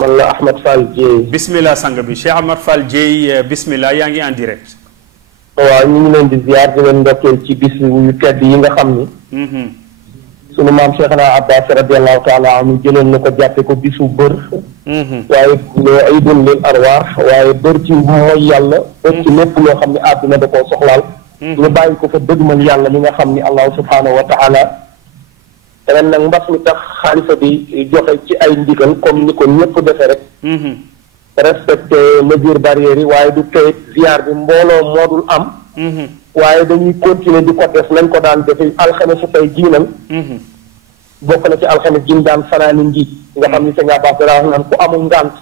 man la Ahmed Fall Dieye. bismillah sang bi Cheikh Ahmed Fall Dieye bismillah yaa ngi en direct. waaw ñu ngi leen di ziar di leen ndokkeel ci bis yu tedd yi nga xam ni. sunu maam Cheikhna Abbas radiallahu taala anhu jëloon na ko jàppe ko bisu bër. waaye aydun lil arwaax waaye bër ci mooy yàlla. bër ci lépp loo xam ne àdduna da koo soxlaal. ñu bàyyi ko fa dëgmal yàlla li nga xam ni allahu subhanahu wa taala ren nag mbas mi tax xalifa bi joxe ci ay ndigal comme ni ko ñëpp defee rek respecté mesure barrières yi waaye du tey ziar bi mbooloo moo dul am waaye dañuy continuer di ko def nañ ko daan defee alxames tey jiinal bokk na ci alxames jiin daan fanaani njiit nga xam ni sëñ Abbas dara wax naan ku amul ngànt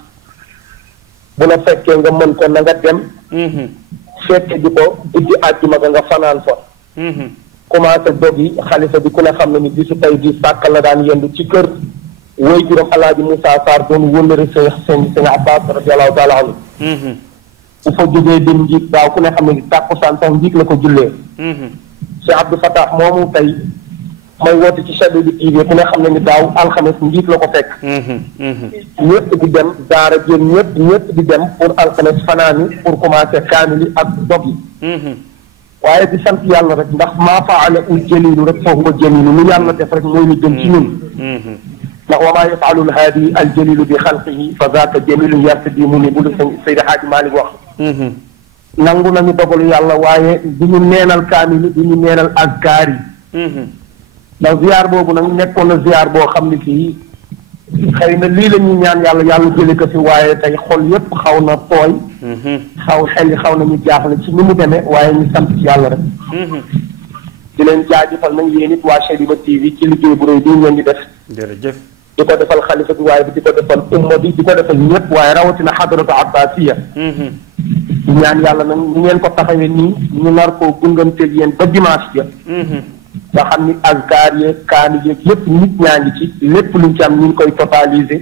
bu la fekkee nga mën ko na nga dem fekke di ko iddi àjjuma ga nga fanaan fa commencé dog yi xalifa bi ku ne xam ne ni bisu tey bi sàkkal la daan yendu ci kër woy juróom alaaji Moussa Sarr doon wëllëre sëñ Abbas radiallahu taala anhu bu fa jógee dem njiit daaw ku ne xam ne ni tàkkusaan sax njiit la ko jullee Cheikh Abdou Fatah moomu tey may woote ci Chadou bi TV ku ne xam ne ni daaw alxames njiit la ko fekk ñëpp di dem daara jën ñëpp di dem pour alxames fanaani pour commencer kaamili ak dog yi waaye di sant yàlla rek ndax maa faala ul jalilu rek foofu nga jalilu lu yàlla def rek mooy lu gën ci ñun ndax wa maa yafaalu lhaadi al jalilu bi xalqihi fa zaaka jalilu yartadi mu ni bu lu Seydi Hadji Malick wax nangu nañu dogalu yàlla waaye du ñu neenal kaamili du ñu neenal azkaar yi ndax ziar boobu nag nekkoon na ziar boo xam ne fii xëy na lii la ñuy ñaan yàlla yàlla jële ko fi waaye tey xol yépp xaw na tooy xel yi xaw nañu jaaxle ci ni mu demee waaye ñu sant ci yàlla rek di leen jaajëfal nañ yéen it waa Chadiba TV ci liggéey bu rëy bi ngeen di def jërëjëf di ko defal xalifa bi waaye di ko defal umma bi di ko defal ñëpp waaye rawatina xadratu abbasiya di ñaan yàlla nag ñu ngeen ko taxawee nii ñu nar koo gunganteeg yéen ba dimanche ja nga xam ni azkar yeeg kaani yeeg lépp nit ñaa ngi ci lépp luñ ci am ñu ngi koy totaliser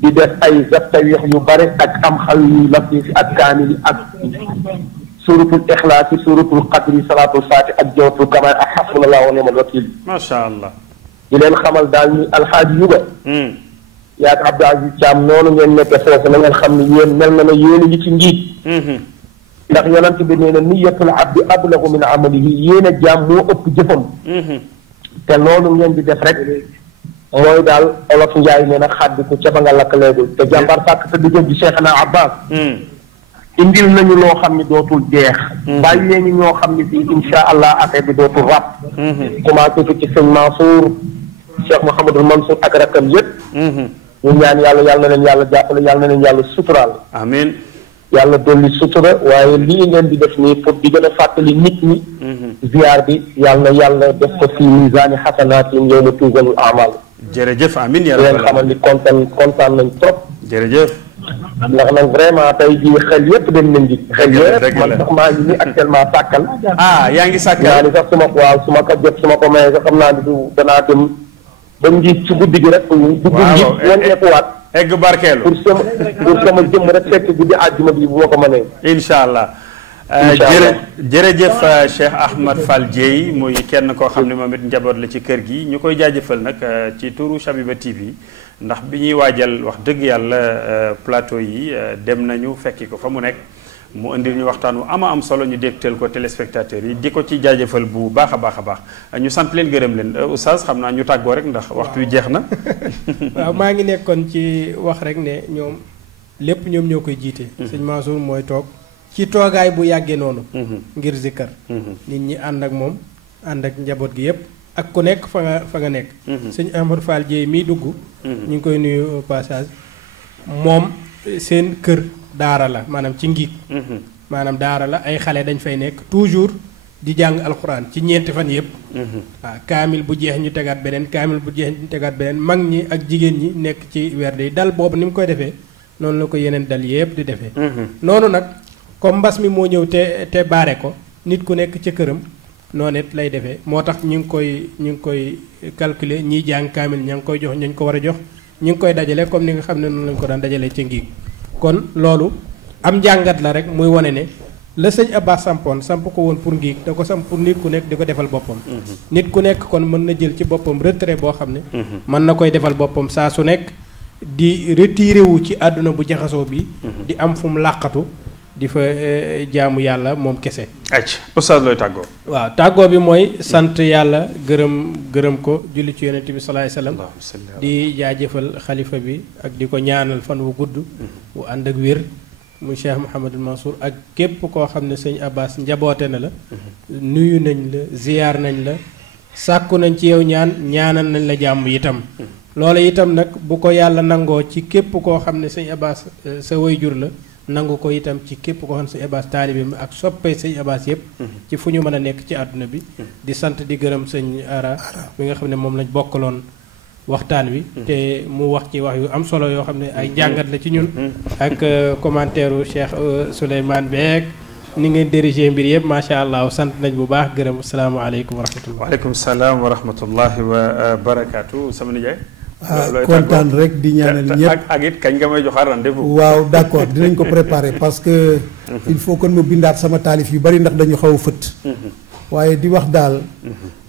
di def ay zattawix yu bare ak am xaw yu latif ak kaani yi ak suratul ixlaas yi suratul qadri salatul faati ak jawtul kamal ak xasbunallahu wa ni'mal wakiil macha allah di leen xamal daal ni alxaaji yuga yaag Abdou Aziz Thiam noonu ngeen nekke foofu na ngeen xam ni yéen mel na ne yéen a ngi ci njiit ndax yonent bi nee na niyatul abdi ablagu min amalihi yéen a jaam moo ëpp jëfam te loolu ngeen di def rek mooy daal olof njaay nee na xaddi ko ca ba nga lakk léegul te jàmbar sàkk sa diggante bi Cheikhna Abbas indil nañu loo xam ni dootul jeex bàyyi leen ñoo xam ni fii insha allah affaire bi dootul rab commencé ko ci sëñ Mansour Cheikh Mouhamadul Mansour ak rakam yëpp ñu ñaan yàlla na leen yàlla jàppale yàlla na leen yàlla suturaal amiin yàlla dolli sutura waaye lii ngeen di def nii pour di gën a fàttali nit ñi ziar bi yàlla na yàlla def ko fi misaani xasanaatin yawma tuuzalul a'maal jërëjëf amiin di leen xamal ni kontaan nañ trop jërëjëf ndax nag vraiment tey jii xel yëpp dem nañ ji xel yëpp man sax maa ngi ni actuellement sàkkal yaa ngi sàkkal naa ni sax su ma ko jot su ma ko mayee sax xam naa ni du danaa dem ba njiit ci guddi gi rek dugg njiit wàññeekuwaat egg barkeelu pour sama jëmm rek fekk guddi àjjuma bi bu ma ko mënee incha allah jërëjëf Cheikh Ahmad Fall Dieye muy kenn koo xam ne moom it njaboot la ci kër gi ñu koy jaajëfal nag ci turu Shabiba TV ndax bi ñuy waajal wax dëgg yàlla plateau yi dem nañu fekki ko fa mu nekk mu indil ñu waxtaan wu am solo ñu dégtal ko téléspectateurs yi di ko ci jaajëfal bu baax a baax ñu sant leen gërëm leen oustaz xam naa ñu tàggoo rek ndax waxtu wi jeex na. waaw maa ngi nekkoon ci wax rek ne ñoom lépp ñoom ñoo koy jiite. sëñ Mansour mooy toog ci toogaay bu yàggee noonu. ngir zikkar. nit ñi ànd ak moom ànd ak njaboot gi yépp ak ku nekk fa nga nekk. sëñ Amadou Fall Dieye miy dugg. ñu ngi koy nuyu passage moom seen kër. daara la maanaam ci ngiig maanaam daara la ay xale dañ fay nekk toujours di jàng alxuraan ci ñeenti fan yëpp waaw kaamil bu jeex ñu tegaat beneen kaamil bu jeex ñu tegaat beneen mag ñi ak jigéen ñi nekk ci werde yi dal boobu ni mu koy defee noonu la ko yeneen dal yëpp di defee noonu nag comme mbas mi moo ñëw te baare ko nit ku nekk ca këram noonu it lay defee moo tax ñu ngi koy calculer ñiy jàng kaamil ña ngi koy jox ñu ko war a jox ñu ngi koy dajale comme ni nga xam ne noonu lañu ko daan dajalee ca ngiig kon loolu am njàngat la rek muy wane ne la sëñ Abbas sampoon samp ko woon pour ngiig da ko samp pour nit ku nekk di ko defal boppam nit ku nekk kon mën na jël ci boppam retrait boo xam ne mën na koy defal boppam saa su nekk di retiré wu ci àdduna bu jaxasoo bi di am fu mu làqatu di fa jaamu yàlla moom kese oustaz looy tàggoo waaw tàggoo bi mooy sant yàlla gërëm ko julli ci yonent bi salaay salaam di jaajëfal xalifa bi ak di ko ñaanal fan wu gudd wu ànd ak wér mu Cheikh Mouhamadul Mansour ak képp koo xam ne sëñ Abbas njaboote na la nuyu nañ la ziyaar nañ la sàkku nañ ci yow ñaan ñaanal nañ la jàmm itam loola itam nag bu ko yàlla nangoo ci képp koo xam ne sëñ Abbas sa wayjur la nangu ko itam ci képp koo xam ne sëñ Abbas taalibe mi ak soppee sëñ Abbas yëpp ci fu ñu mën a nekk ci àdduna bi di sant di gërëm sëñ Ara bi nga xam ne moom lañ bokkaloon waxtaan wi te mu wax ci wax yu am solo yoo xam ne ay jàngat la ci ñun ak commentaire u Cheikh Souleymane beek ni ngeen dirigé mbir yëpp macha allah sant nañ bu baax gërëm asalaamaaleykum wa rahmatullah waaleykum salaam wa rahmatullahi wa barakaatu sama nijaay kontaan rek di ñaanal ñëpp ak it kañ nga may joxaat rendez-vous waaw d'accord dinañ ko préparer parce que il faut que ma bindaat sama taalif yu bari ndax dañu xaw a fët waaye di wax daal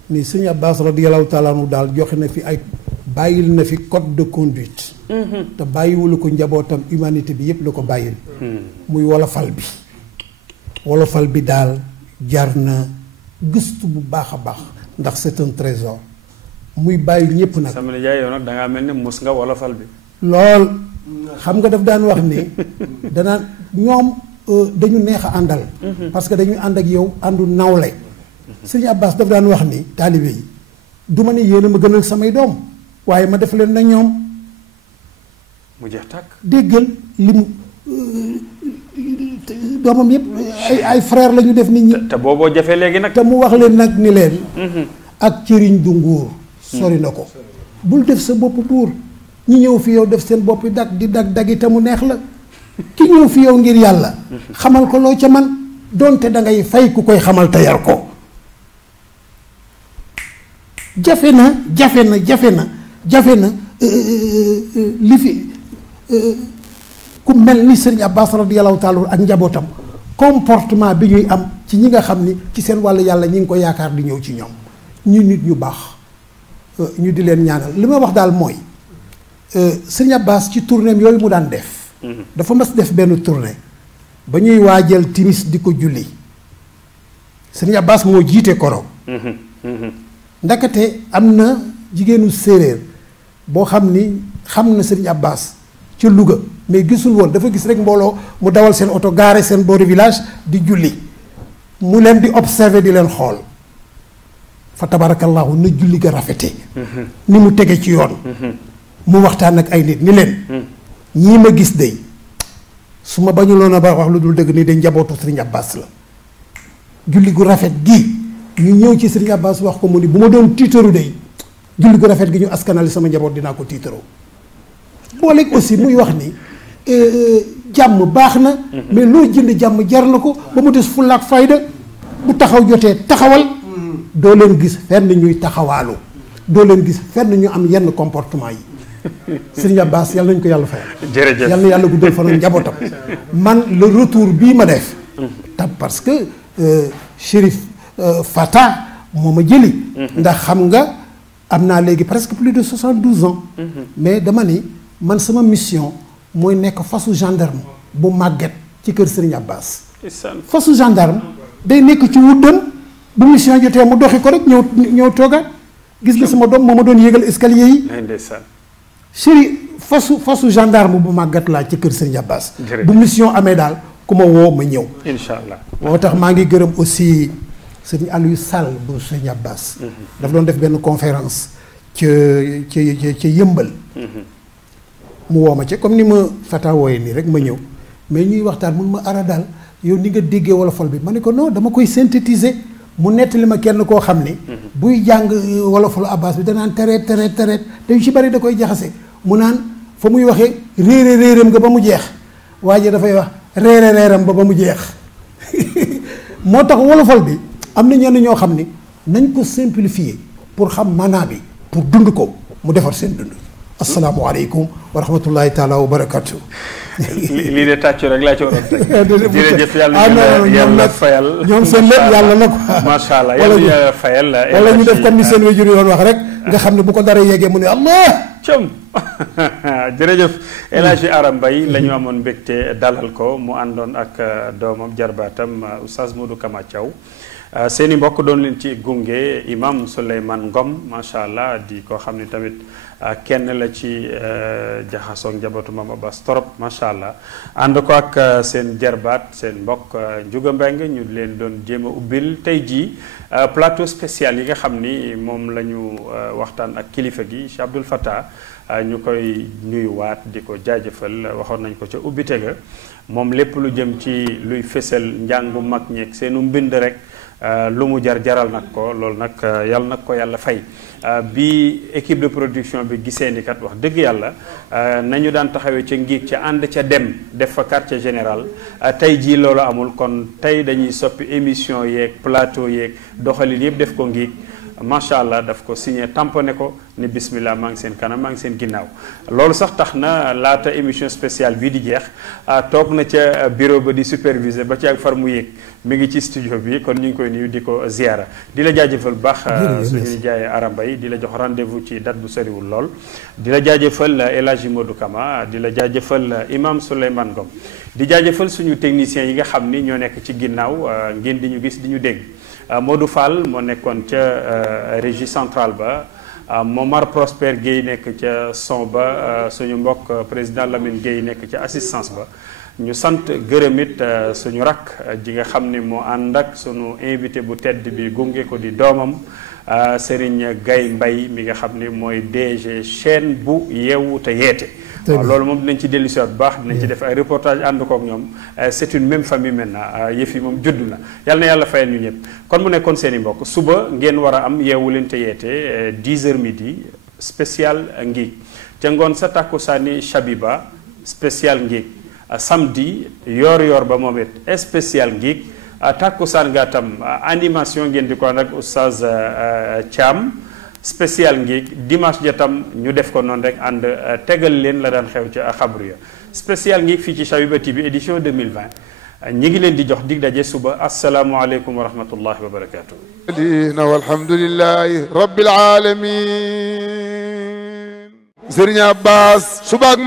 ni sëñ Abbas radiyallahu taala anhu daal joxe na fi ay bàyyil na fi code de conduite te bàyyiwula ko njabootam humanité bi yépp la ko bàyyil muy wolofal bi daal jar na gëstu bu baax a baax ndax c'est un trésor muy bàyyi ñépp nag sama nijaay yow nag dangaa mel ni mus nga wolofal bi lool xam nga daf daan wax ni danaan ñoom dañu neex a àndal parce que dañuy ànd ak yow àndu nawle sëñ Abbas daf daan wax ni taalibe yi du ma ne yéen a ma gënal samay doom waaye ma def leen na ñoom mu jeex tàkk déggal lim doomam yëpp ay frère la ñu def nit ñi te booboo jafee léegi nag te mu wax leen nag ni leen ak cëriñ du nguur sori na ko bul def sa bopp buur ñi ñëw fi yow def seen bopp di dag te mu neex la ki ñëw fi yow ngir yàlla xamal ko loo ca man doonte da ngay fay ku koy xamal te yar ko jafe na li fi ku mel ni Sëriñ Abbas radiyallahu taala ak njabootam comportement bi ñuy am ci ñi nga xam ni ci seen wàllu yàlla ñi ngi ko yaakaar di ñëw ci ñoom ñu nit ñu baax ñu di leen ñaanal li ma wax daal mooy Sëriñ Abbas ci tournéem yooyu mu daan def dafa mas def benn tournée ba ñuy waajal timis di ko julli Sëriñ Abbas moo jiite koro ndakate am na jigéenu séeréer boo xam ni xam na Sëriñ Abbas ca Louga mais gisul woon dafa gis rek mbooloo mu dawal seen oto gaare seen boori village di julli mu leen di observer di leen xool fa tabarakallahu na julli ga rafete ni mu tege ci yoon mu waxtaan ak ay nit ni leen ñii ma gis day su ma bañuloon a ba wax lu dul dëgg ni day njabootu Sëriñ Abbas la julli gu rafet gi ñu ñëw ci Sëriñ Abbas wax ko mu ni bu ma doon tiitaru day julli gu rafet gi ñu askanali sama njaboot dinaa ko tiitaroo booleeg aussi muy wax ni jàmm baax na mais loo jënd jàmm jar na ko ba mu des fulla ak fayda bu taxaw jotee taxawal doo leen gis fenn ñuy taxawaalu doo leen gis fenn ñu am yenn comportement yi Sëriñ Abbas yàlla nañu ko yàlla fayal jërëjëf yàlla na yàlla guddal fanam njabootam man le retour bii ma def tam parce que Chérif Fata moo ma jëli ndax xam nga am naa léegi presque plus de 72 ans mais dama ni man sama mission mooy nekk fasu gendarme bu màgget ci kër Sëriñ Abbas fasu gendarme day nekk ci wuddam bu mission jotee mu doxi ko rek ñëw toogaat gis nga sama doom moo ma doon yéegal escalier yi chéri fasu gendarme bu màggat laa ci kër Sëriñ Abbas bu mission amee daal ku ma woo ma ñëw incha allah moo tax maa ngi gërëm aussi Sëriñ Aliou Sall bu Sëriñ Abbas daf doon def benn conférence ca yëmbal mu woo ma ca comme ni ma Fata wooyee nii rek ma ñëw mais ñuy waxtaan mun ma ara daal yow ni nga déggee wolofal bi ma ne ko non dama koy synthétiser mu nettali ma kenn koo xam ni buy jàng wolofalu Abbas bi danaan tereet dañu ci bari da koy jaxase mu naan fa muy waxee réeram nga ba mu jeex waaye dafay wax reeram ba mu jeex moo tax wolofal bi am na ñenn ñoo xam ni nañ ko simplifier pour xam maanaa bi pour dund ko mu defar seen dund asalaamaaleykum wa rahmatullahi taala wa barakatu lii de tàccu rek laa ci waroon teg jërëjëf yàlla fayal ñoom seen lépp yàlla la ko macha allah yàlla fayal wala ñu def comme ni seen wajur yoon wax rek nga xam ne bu ko dara yeggee mu ne allah cëm jërëjëf El Hadji Ara Mbaye la ñu amoon mbégte dalal ko mu àndoon ak doomam jarbaatam Oustaz Modou Kama Thiaw seen i mbokk doon leen ci gunge imam Souleymane Ngom macha allah di ko xam ni tamit kenn la ci jaxasoog njabootu Mame Abass torop macha allah ànd ko ak seen jarbaat seen mbokk Ndiouga Mbengue ñu leen doon jéem a ubbil tey jii plateau spécial yi nga xam ni moom la ñu waxtaan ak kilifa gi Cheikh Abdoul Fattah ñu koy nuyuwaat di ko jaajëfal waxoon nañ ko ca ubbite ga moom lépp lu jëm ci luy fésal njàngu mag ñeeg seenu mbind rek lu mu jaral nag ko loolu nag yàlla nag ko yàlla fay bi équipe de production bi gisee ni kat wax dëgg yàlla nañu daan taxawee ca ngiig ca ànd ca dem def fa quartier général tey jii loolu amul kon tey dañuy soppi émission yeeg plateau yeeg doxalin yëpp def ko ngiig macha allah daf ko signé tamponné ko ni bismillah maa ngi seen kanam maa ngi seen ginnaaw loolu sax tax na laata émission spéciale bii di jeex toog na ca bureau ba di superviser ba ci ak far mu yéeg mi ngi ci studio bi kon ñu ngi koy nuyu di ko ziara di la jaajëfal baax suñu jaayee arambay di la jox rendez-vous ci date bu soriwul lool di la jaajëfal El Hadji Modou Kama di la jaajëfal imam Souleymane Ngom di jaajëfal suñu techniciens yi nga xam ni ñoo nekk ci ginnaaw ngeen di ñu gis di ñu dégg Modou Fall moo nekkoon ca régie centrale ba Momar Prosper Gueye nekk ca son ba suñu mbokk président Lamine Gueye nekk ca assistance ba ñu sant gërëm it suñu rakk ji nga xam ni moo ànd ak suñu invité bu tedd bi gunge ko di doomam Serigne Gaye Mbaye mi nga xam ni mooy DG chaîne bu Yeewu te Yeete waaw loolu moom dinañ ci dellu si waat bu baax dinañ ci def ay reportage ànd kook ñoom c'est une même famille maintenant yëf yi moom judd na yàlla na yàlla fayal ñu ñëpp kon mu nekkoon seen i mbokk suba ngeen war a am Yeewu leen te Yeete 10h midi spécial ngiig ca ngoon sa tàkkusaani Shabiba spécial ngiig samedi yoor ba moom it spécial ngiig tàkkusaan nga tam animation ngeen di ko ànd ak oustaz Thiam spécial ngiig dimanche jatam ñu def ko noonu rek ànd tegal leen la daan xew ci xabru ya spécial ngiig fii ci Shabiba TV édition 2020 ñi ngi leen di jox dig daje suba asalaamualeykum wa rahmatullahi wa barakatuh walhamdulillahi rabbil alamin Serigne Abass suba ak